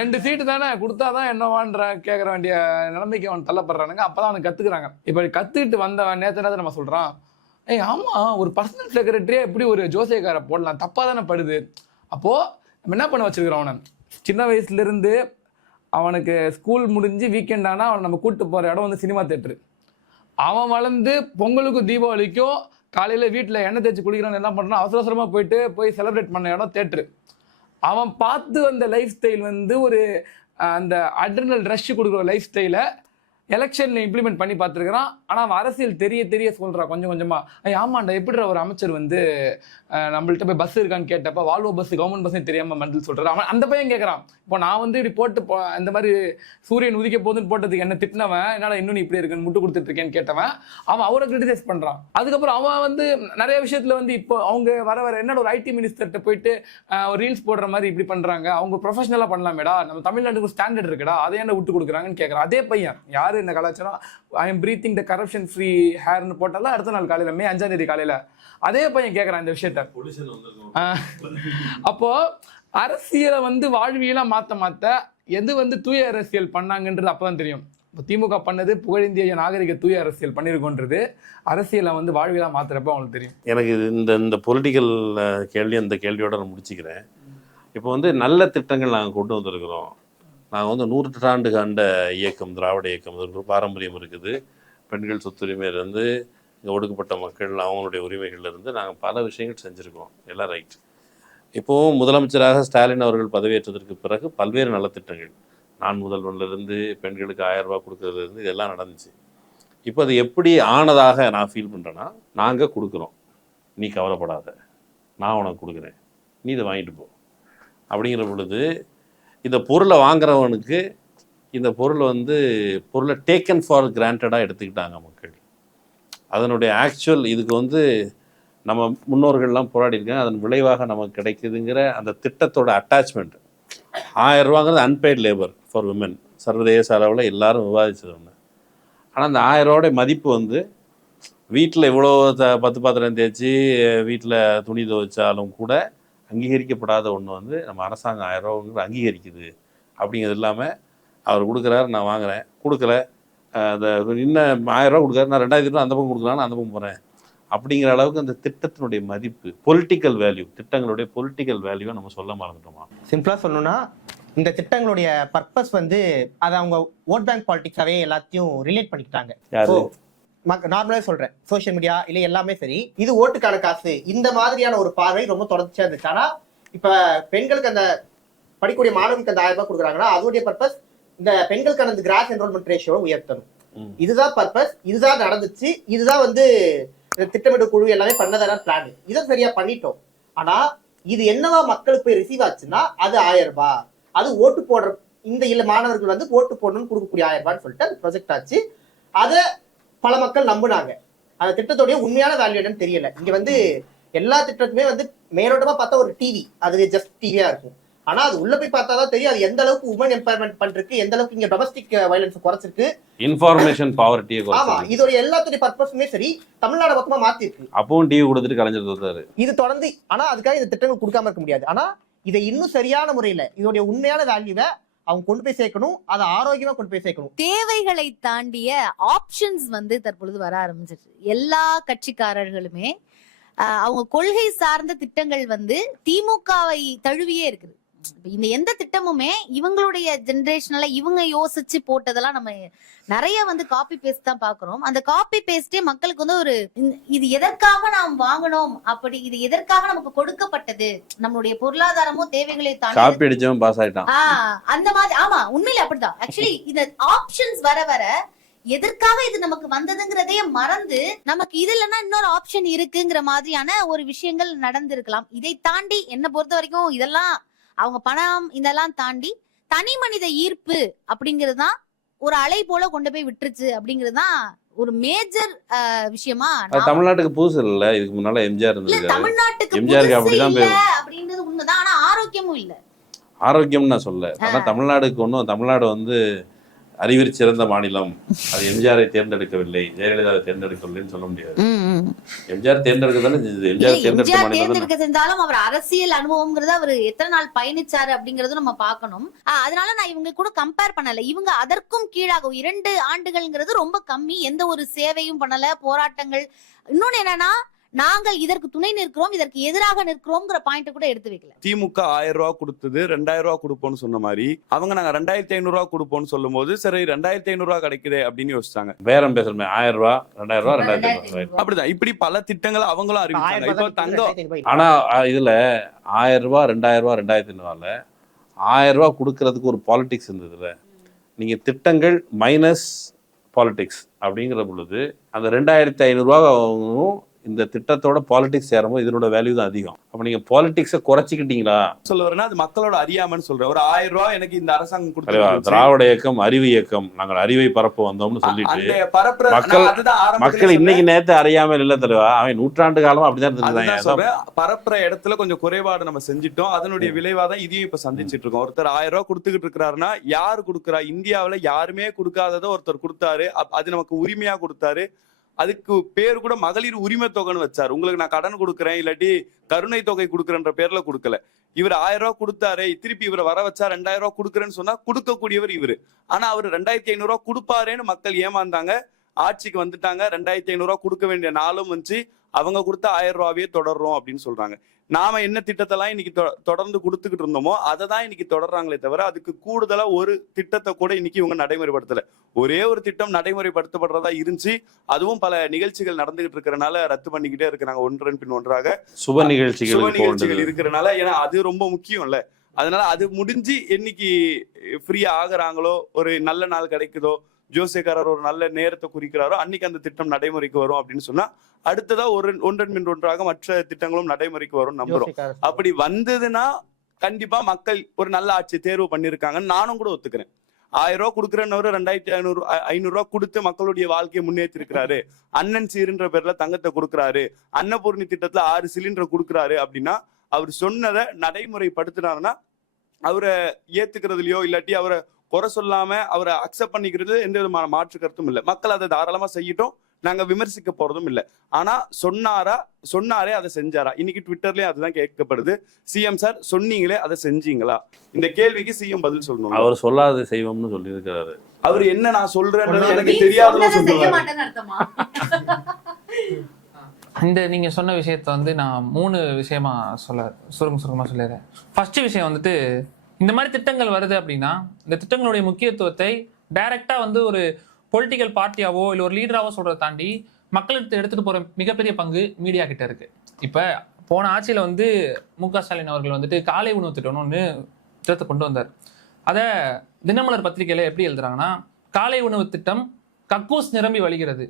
2 சீட்டு தானே கொடுத்தாதான் என்னவான்ற கேட்கற வேண்டிய நிலைமைக்கு அவன் தள்ளப்படுறானுங்க. அப்பதான் அவனுக்கு கத்துக்கிறாங்க. இப்ப கத்துக்கிட்டு வந்தவன் நேத்து நம்ம சொல்றான், ஏய் ஆமா ஒரு பர்சனல் செக்ரட்டரியா எப்படி ஒரு ஜோசியக்கார போடலாம், தப்பா தானே படுது. அப்போ நம்ம என்ன பண்ண வச்சிருக்கிறோம், அவனை சின்ன வயசுல இருந்து அவனுக்கு ஸ்கூல் முடிஞ்சு வீக்கெண்ட் ஆனா அவன் நம்ம கூட்டு போற இடம் வந்து சினிமா தியேட்டரு. அவன் வளர்ந்து பொங்கலுக்கும் தீபாவளிக்கும் காலையில் வீட்டில் எண்ணெய் தேய்ச்சி குளிக்கிறான்னு என்ன பண்ணுறான், அவசரமாக போய் செலிப்ரேட் பண்ண இடம் தேட்டரு. அவன் பார்த்து வந்த லைஃப் ஸ்டைல் வந்து ஒரு அந்த அட்ரினல் ரஷ் கொடுக்குற லைஃப் ஸ்டைலை எலெக்ஷனில் இம்ப்ளிமெண்ட் பண்ணி பார்த்துருக்கிறான். ஆனால் அவன் அரசியல் தெரிய சொல்கிறான் கொஞ்சம் கொஞ்சமாக. ஆமாண்டா எப்படி ஒரு அமைச்சர் வந்து நம்மள்கிட்ட போய் பஸ் இருக்கான்னு கேட்டப்ப வால்வோ பஸ் கவர்மெண்ட் பஸ்ஸே தெரியாமல் மண்டல் சொல்கிறான். அவன் அந்த பையன் கேட்குறான், இப்போ நான் வந்து இப்படி போட்டு இந்த மாதிரி சூரியன் உதிக்க போகுதுன்னு போட்டதுக்கு என்ன திட்டினவன், என்னடா இன்னும் இப்படி இருக்குன்னு முட்டு கொடுத்துட்டு இருக்கேன்னு கேட்டவன் அவன் அவரை கிரிட்டிசைஸ் பண்ணுறான். அதுக்கப்புறம் அவன் வந்து நிறைய விஷயத்தில் வந்து இப்போ அவங்க வர என்னோட ஒரு ஐடி மினிஸ்டர்கிட்ட போயிட்டு ஒரு ரீல்ஸ் போடுற மாதிரி இப்படி பண்ணுறாங்க, அவங்க ப்ரொஃபஷனலாக பண்ணலாமேடா, நம்ம தமிழ்நாட்டுக்கு ஸ்டாண்டர்ட் இருக்குடா, அதை என்ன விட்டு கொடுக்குறாங்கன்னு கேட்குறான். அதே பையன் யார் இந்த கலாச்சாரம் I am breathing the corruption free ஹேர்னு போட்டாலும் அடுத்த நாள் காலையில் மே 5ஆம் தேதி காலையில் அதே பையன் கேட்குறான் இந்த விஷயத்த. அப்போ அரசியலை வந்து வாழ்வியலா மாத்த எது வந்து தூய அரசியல் பண்ணாங்கன்றது அப்பதான் தெரியும். இப்போ திமுக பண்ணது புகழிந்திய நாகரிக தூய அரசியல் பண்ணியிருக்கோன்றது அரசியலை வந்து வாழ்வியலா மாத்துறப்ப அவங்களுக்கு தெரியும். எனக்கு இந்த பொலிட்டிக்கல் கேள்வி அந்த கேள்வியோட நான் முடிச்சுக்கிறேன். இப்போ வந்து நல்ல திட்டங்கள் நாங்கள் கொண்டு வந்திருக்கிறோம். நாங்கள் வந்து 100 ஆண்டு காண்ட இயக்கம் திராவிட இயக்கம், ஒரு பாரம்பரியம் இருக்குது. பெண்கள் சொத்துரிமையிலேருந்து இங்கே ஒடுக்கப்பட்ட மக்கள் அவங்களுடைய உரிமைகள்லேருந்து நாங்கள் பல விஷயங்கள் செஞ்சுருக்கோம், எல்லாம் ரைட். இப்போவும் முதலமைச்சராக ஸ்டாலின் அவர்கள் பதவியேற்றதற்கு பிறகு பல்வேறு நலத்திட்டங்கள், நான் முதல்வன்லேருந்து பெண்களுக்கு 1000 ரூபா கொடுக்கறதுலேருந்து இதெல்லாம் நடந்துச்சு. இப்போ அது எப்படி ஆனதாக நான் ஃபீல் பண்ணுறேன்னா, நாங்கள் கொடுக்குறோம், நீ கவலைப்படாத, நான் உனக்கு கொடுக்குறேன், நீ இதை வாங்கிட்டு போ அப்படிங்கிற பொழுது இந்த பொருளை வாங்குறவனுக்கு இந்த பொருளை டேக்கன் ஃபார் கிராண்டடாக எடுத்துக்கிட்டாங்க மக்கள். அதனுடைய ஆக்சுவல் இதுக்கு வந்து நம்ம முன்னோர்கள்லாம் போராடிருக்காங்க, அதன் விளைவாக நமக்கு கிடைக்குதுங்கிற அந்த திட்டத்தோட அட்டாச்மெண்ட். 1000 ரூபாங்கிறது அன்பெய்ட் லேபர் ஃபார் விமன், சர்வதேச அளவில் எல்லாரும் விவாதிச்சது ஒன்று. ஆனால் அந்த 1000 ரூபாயோட மதிப்பு வந்து வீட்டில் இவ்வளோ 10 பாத்திரம் தேய்ச்சி வீட்டில் துணி துவைச்சாலும் கூட அங்கீகரிக்கப்படாத ஒன்று வந்து நம்ம அரசாங்கம் 1000 ரூபாங்கிறது அங்கீகரிக்குது. அப்படிங்கிறது இல்லாமல் அவர் கொடுக்குறாரு, நான் வாங்குறேன், கொடுக்கல அந்த இன்னும் 1000 ரூபா கொடுக்குறாரு, நான் 2000 ரூபா அந்த பக்கம் கொடுக்குறான்னு அந்த பக்கம் போகிறேன் அப்படிங்கிற அளவுக்கு அந்த திட்டத்தினுடைய மதிப்பு, பொலிட்டிக்கல் வேல்யூ, திட்டங்களுடைய பொலிட்டிக்கல் வேல்யூவை நம்ம சொல்ல மறந்துட்டோமா? சிம்பிளா சொல்லணும்னா இந்த திட்டங்களுடைய பர்பஸ் வந்து அதை அவங்க ஓட் பேங்க் பாலிடிக்ஸாவே எல்லாத்தையும் ரிலேட் பண்ணிக்கிட்டாங்க. நார்மலா சொல்றேன், சோசியல் மீடியா இல்ல எல்லாமே சரி, இது ஓட்டுக்கான காசு, இந்த மாதிரியான ஒரு பார்வை ரொம்ப தொடர்ச்சியா இருந்துச்சு. ஆனா இப்ப பெண்களுக்கு அந்த படிக்கக்கூடிய மாணவர்களுக்கு அந்த 1000 ரூபாய் கொடுக்குறாங்கன்னா அதோடைய பர்பஸ் இந்த பெண்களுக்கான அந்த கிராஸ் என்ரோல்மெண்ட் ரேஷியோவை உயர்த்தணும். இதுதான் பர்பஸ், இதுதான் நடந்துச்சு, இதுதான் வந்து திட்டமிட்ட குழு எல்லாமே பண்ணதான பிளான். இதை சரியா பண்ணிட்டோம். ஆனா இது என்னவா மக்களுக்கு போய் ரிசீவ் ஆச்சுன்னா அது 1000 ரூபாய், அது ஓட்டு போடுற இந்த இல்ல மாணவர்கள் வந்து ஓட்டு போடணும்னு கொடுக்கக்கூடிய 1000 ரூபான்னு சொல்லிட்டு அது ப்ரொஜெக்ட் ஆச்சு. அதை பல மக்கள் நம்பினாங்க. அந்த திட்டத்தோடைய உண்மையான வேல்யூ என்னன்னு தெரியல. இங்க வந்து எல்லா திட்டத்துமே வந்து மேலோட்டமா பார்த்தா ஒரு டிவி, அது ஜஸ்ட் டிவியா இருக்கும். ஆனா அது உள்ள போய் பார்த்தா தான் தெரியும் அது எந்த அளவுக்கு உமன் எம்பவர்மெண்ட் பண்றதுக்கு, எந்த அளவுக்கு இங்க டொமஸ்டிக் வயலன்ஸ் குறைச்சிருக்கு, இன்ஃபர்மேஷன் பாவர்ட்டியை குறைச்சிருக்கு. ஆமா, இதோட எல்லாத்துடைய பர்பஸுமே சரி தமிழ்நாடு பக்கமா மாத்தி இருக்கு. அப்பவும் டிவி கொடுத்துட்டு கலைஞர் தோத்தாரு. இது தொடர்ந்து ஆனா அதுக்காக இந்த திட்டங்கள் கொடுக்காம இருக்க முடியாது. ஆனா இதை இன்னும் சரியான முறையில இதோடைய உண்மையான வேல்யூவை அவங்க கொண்டு போய் சேர்க்கணும், அதை ஆரோக்கியமா கொண்டு போய் சேர்க்கணும். தேவைகளை தாண்டிய ஆப்ஷன்ஸ் வந்து தற்பொழுது வர ஆரம்பிச்சிருச்சு. எல்லா கட்சிக்காரர்களுமே அவங்க கொள்கை சார்ந்த திட்டங்கள் வந்து திமுகவை தழுவியே இருக்குது. இந்த எந்த திட்டமுமே இவங்களுடைய ஜெனரேஷன்ல இவங்க யோசிச்சு போட்டதெல்லாம் நம்ம நிறைய வந்து காப்பி பேஸ்ட் தான் பாக்குறோம். அந்த காப்பி பேஸ்டே மக்களுக்கு வந்து ஒரு இது எதற்காக நாம் வாங்கணும், அப்படி இது எதற்காக நமக்கு கொடுக்கப்பட்டது, நம்மளுடைய பொருளாதாரமோ தேவைகளை தாண்டி காப்பி அடிச்சவன் பாஸ் ஆயிட்டான். அந்த மாதிரி. ஆமா, உண்மையில அப்படிதான். ஆக்சுவலி இந்த ஆப்ஷன்ஸ் வர வர எதற்காக இது நமக்கு வந்ததுங்கிறதையே மறந்து நமக்கு இது இல்லைன்னா இன்னொரு ஆப்ஷன் இருக்குங்கிற மாதிரியான ஒரு விஷயங்கள் நடந்திருக்கலாம். இதை தாண்டி என்ன பொறுத்த வரைக்கும் இதெல்லாம் அவங்க பணம் இதெல்லாம் தாண்டி தனி மனித ஈர்ப்பு அப்படிங்கிறது தான் ஒரு அலை போல கொண்டு போய் விட்டுருச்சு அப்படிங்கிறது தான் ஒரு மேஜர் விஷயமா. தமிழ்நாட்டுக்கு புதுசு இல்ல, இதுக்கு முன்னால எம்ஜிஆர் இருந்தது. தமிழ்நாட்டுக்கு எம்ஜிஆர் அப்படிதான் அப்படின்றது உண்மைதான். ஆனா ஆரோக்கியமும் இல்ல. ஆரோக்கியம் நான் சொல்ல, ஆனா தமிழ்நாடுக்கு ஒன்றும், தமிழ்நாடு வந்து அறிவிற் சிறந்த மாநிலம், அது எம்ஜிஆரை தேர்ந்தெடுக்கவில்லை, ஜெயலலிதாவை தேர்ந்தெடுக்கவில்லைன்னு சொல்ல முடியாது. எம்ஜிஆர் தேர்ந்தெடுக்கதானே, எம்ஜிஆர் தேர்ந்தெடுக்க செஞ்சாலும் அவர் அரசியல் அனுபவம்ங்கிறது அவர் எத்தனை நாள் பயணிச்சாரு அப்படிங்கறதும் நம்ம பார்க்கணும். அதனால நான் இவங்க கூட கம்பேர் பண்ணல. இவங்க அதற்கும் கீழாக 2 ஆண்டுகள்ங்கிறது ரொம்ப கம்மி. எந்த ஒரு சேவையும் பண்ணல, போராட்டங்கள். இன்னொன்னு என்னன்னா, நாங்கள் இதற்கு துணை நிற்கிறோம், இதற்கு எதிராக நிற்கிறோம்ங்கிற பாயிண்ட் கூட எடுத்து வைக்கல. திமுக 1000 ரூபாய் கொடுத்தது 2000 ரூபாய் கொடுப்போம்னு சொன்ன மாதிரி அவங்க நாங்க 2500 ரூபாய் கொடுப்போம்னு சொல்லும் போது சரி 2500 ரூபாய் கிடைக்குது அப்படின்னு யோசிச்சாங்க. பேரம் பேசுறமே 1000 ரூபாய் 2000 ரூபாய் 2500 அப்படிதான். இப்படி பல திட்டங்கள் அவங்களும் அறிவிச்சாங்க. இப்போ தங்கம், ஆனா இதுல 1000 ரூபாய் 2000 ரூபாய் 2500 1000 ரூபாய் கொடுக்கறதுக்கு ஒரு பாலிடிக்ஸ் இருந்ததுல. நீங்க திட்டங்கள் மைனஸ் பாலிடிக்ஸ் அப்படிங்கிற பொழுது அந்த 2500 ரூபாய் இந்த திட்டத்தோட பாலிடிக்ஸ் சேரும்போது இதனோட வேல்யூ தான் அதிகம். அப்ப நீங்க பாலிடிக்ஸை குறைச்சிக்கிட்டீங்களா சொல்ல வரேன்னா அது மக்களோட அறியாமன்னு சொல்றேன். ஒரு 1000 ரூபாய் எனக்கு இந்த அரசாங்கம் கொடுத்து, திராவிட இயக்கம் அறிவு இயக்கம், நாங்கள் அறிவை பரப்ப வந்தோம்னு சொல்லிட்டு மக்கள் இன்னைக்கு நேத்து அறியாமல் இல்ல தலைவா, அவன் நூற்றாண்டு காலமா அப்படிதான் பரப்புற இடத்துல கொஞ்சம் குறைபாடு நம்ம செஞ்சிட்டோம். அதனுடைய விளைவாதான் இதையும் இப்ப சந்திச்சிட்டு இருக்கோம். ஒருத்தர் 1000 ரூபாய் கொடுத்துக்கிட்டு இருக்கிறாருன்னா யாரு கொடுக்குறா? இந்தியாவில யாருமே கொடுக்காததை ஒருத்தர் கொடுத்தாரு, அது நமக்கு உரிமையா கொடுத்தாரு. அதுக்கு பேர் கூட மகளிர் உரிமை தொகைன்னு வச்சாரு. உங்களுக்கு நான் கடன் கொடுக்குறேன் இல்லாட்டி கருணை தொகை கொடுக்குறேன்ற பேர்ல கொடுக்கல. இவர் 1000 ரூபாய் கொடுத்தாரு, திருப்பி இவரை வர வச்சா 2000 ரூபாய் கொடுக்குறேன்னு சொன்னா கொடுக்கக்கூடியவர் இவரு. ஆனா அவர் 2500 ரூபாய் கொடுப்பாருன்னு மக்கள் ஏமாந்தாங்க. ஆட்சிக்கு வந்துட்டாங்க, 2500 ரூபாய் கொடுக்க வேண்டிய நாளும் வந்துச்சு. அவங்க கொடுத்த 1000 ரூபாவே தொடர்றோம் அப்படின்னு சொல்றாங்க. நாம என்ன திட்டத்தெல்லாம் இன்னைக்கு தொடர்ந்து கொடுத்துக்கிட்டு இருந்தோமோ அதை தான் இன்னைக்கு தொடர்றாங்களே தவிர அதுக்கு கூடுதலா ஒரு திட்டத்தை கூட இன்னைக்கு இவங்க நடைமுறைப்படுத்தல. ஒரே ஒரு திட்டம் நடைமுறைப்படுத்தப்படுறதா இருந்துச்சு, அதுவும் பல நிகழ்ச்சிகள் நடந்துகிட்டு இருக்கிறனால ரத்து பண்ணிக்கிட்டே இருக்கிறாங்க. ஒன்றன் பின் ஒன்றாக சுப நிகழ்ச்சிகள் இருக்கிறனால. ஏன்னா அது ரொம்ப முக்கியம் இல்ல. அதனால அது முடிஞ்சு என்னைக்கு ஃப்ரீயா ஆகுறாங்களோ, ஒரு நல்ல நாள் கிடைக்குதோ, ஜோசியக்காரர் ஒரு நல்ல நேரத்தை குறிக்கிறாரோ அன்னைக்கு அந்த திட்டம் நடைமுறைக்கு வரும் அப்படின்னு சொன்னா அடுத்ததா ஒன்றன் பின் ஒன்றாக மற்ற திட்டங்களும் நடைமுறைக்கு வரும் நம்புறோம். அப்படி வந்ததுன்னா கண்டிப்பா மக்கள் ஒரு நல்ல ஆட்சி தேர்வு பண்ணிருக்காங்கன்னு நானும் கூட ஒத்துக்கிறேன். 1000 ரூபாய் கொடுக்குறேன்னு 2500 ரூபாய் கொடுத்து மக்களுடைய வாழ்க்கையை முன்னேற்றி இருக்கிறாரு. அண்ணன் சீருன்ற பேர்ல தங்கத்தை கொடுக்குறாரு, அன்னபூர்ணி திட்டத்துல 6 சிலிண்டர் கொடுக்குறாரு அப்படின்னா அவர் சொன்னதை நடைமுறைப்படுத்தினாருன்னா அவரை ஏத்துக்கிறதுலயோ இல்லாட்டி அவரை குறை சொல்லாம அவரை அக்செப்ட் பண்ணிக்கிறது எந்த விதமான மாற்று கருத்தும் இல்லை. மக்கள் அதை தாராளமா செய்யட்டும், நாங்க விமர்சிக்க போறதும் இல்லை. ஆனா சொன்னாரே அதை செஞ்சாரா? இன்னைக்கு ட்விட்டர்லயே அதுதான் கேட்கப்படுது. சிஎம் சார் சொன்னீங்களே அதை செஞ்சீங்களா? இந்த கேள்விக்கு சிஎம் பதில் சொல்லணும். அவர் சொல்லாத செய்வோம்னு சொல்லி இருக்காரு. அவர் என்ன நான் சொல்றேன்னு எனக்கு தெரியாதுன்னு சொல்லுவாரு. இந்த நீங்க சொன்ன விஷயத்த வந்து நான் 3 விஷயமா சுருக்கமா சொல்லிடுறேன். ஃபர்ஸ்ட் விஷயம் வந்துட்டு, இந்த மாதிரி திட்டங்கள் வருது அப்படின்னா இந்த திட்டங்களுடைய முக்கியத்துவத்தை டைரக்டா வந்து ஒரு பொலிட்டிக்கல் பார்ட்டியாவோ இல்லை ஒரு லீடராவோ சொல்றதை தாண்டி மக்களுக்கு எடுத்துட்டு போற மிகப்பெரிய பங்கு மீடியா கிட்ட இருக்கு. இப்ப போன ஆட்சியில வந்து மு.க. ஸ்டாலின் அவர்கள் வந்துட்டு காலை உணவு திட்டம்னு ஒன்று திட்டத்தை கொண்டு வந்தார். அதை தினமலர் பத்திரிகையில எப்படி எழுதுறாங்கன்னா, காலை உணவு திட்டம் கக்கூஸ் நிரம்பி வழிகிறது.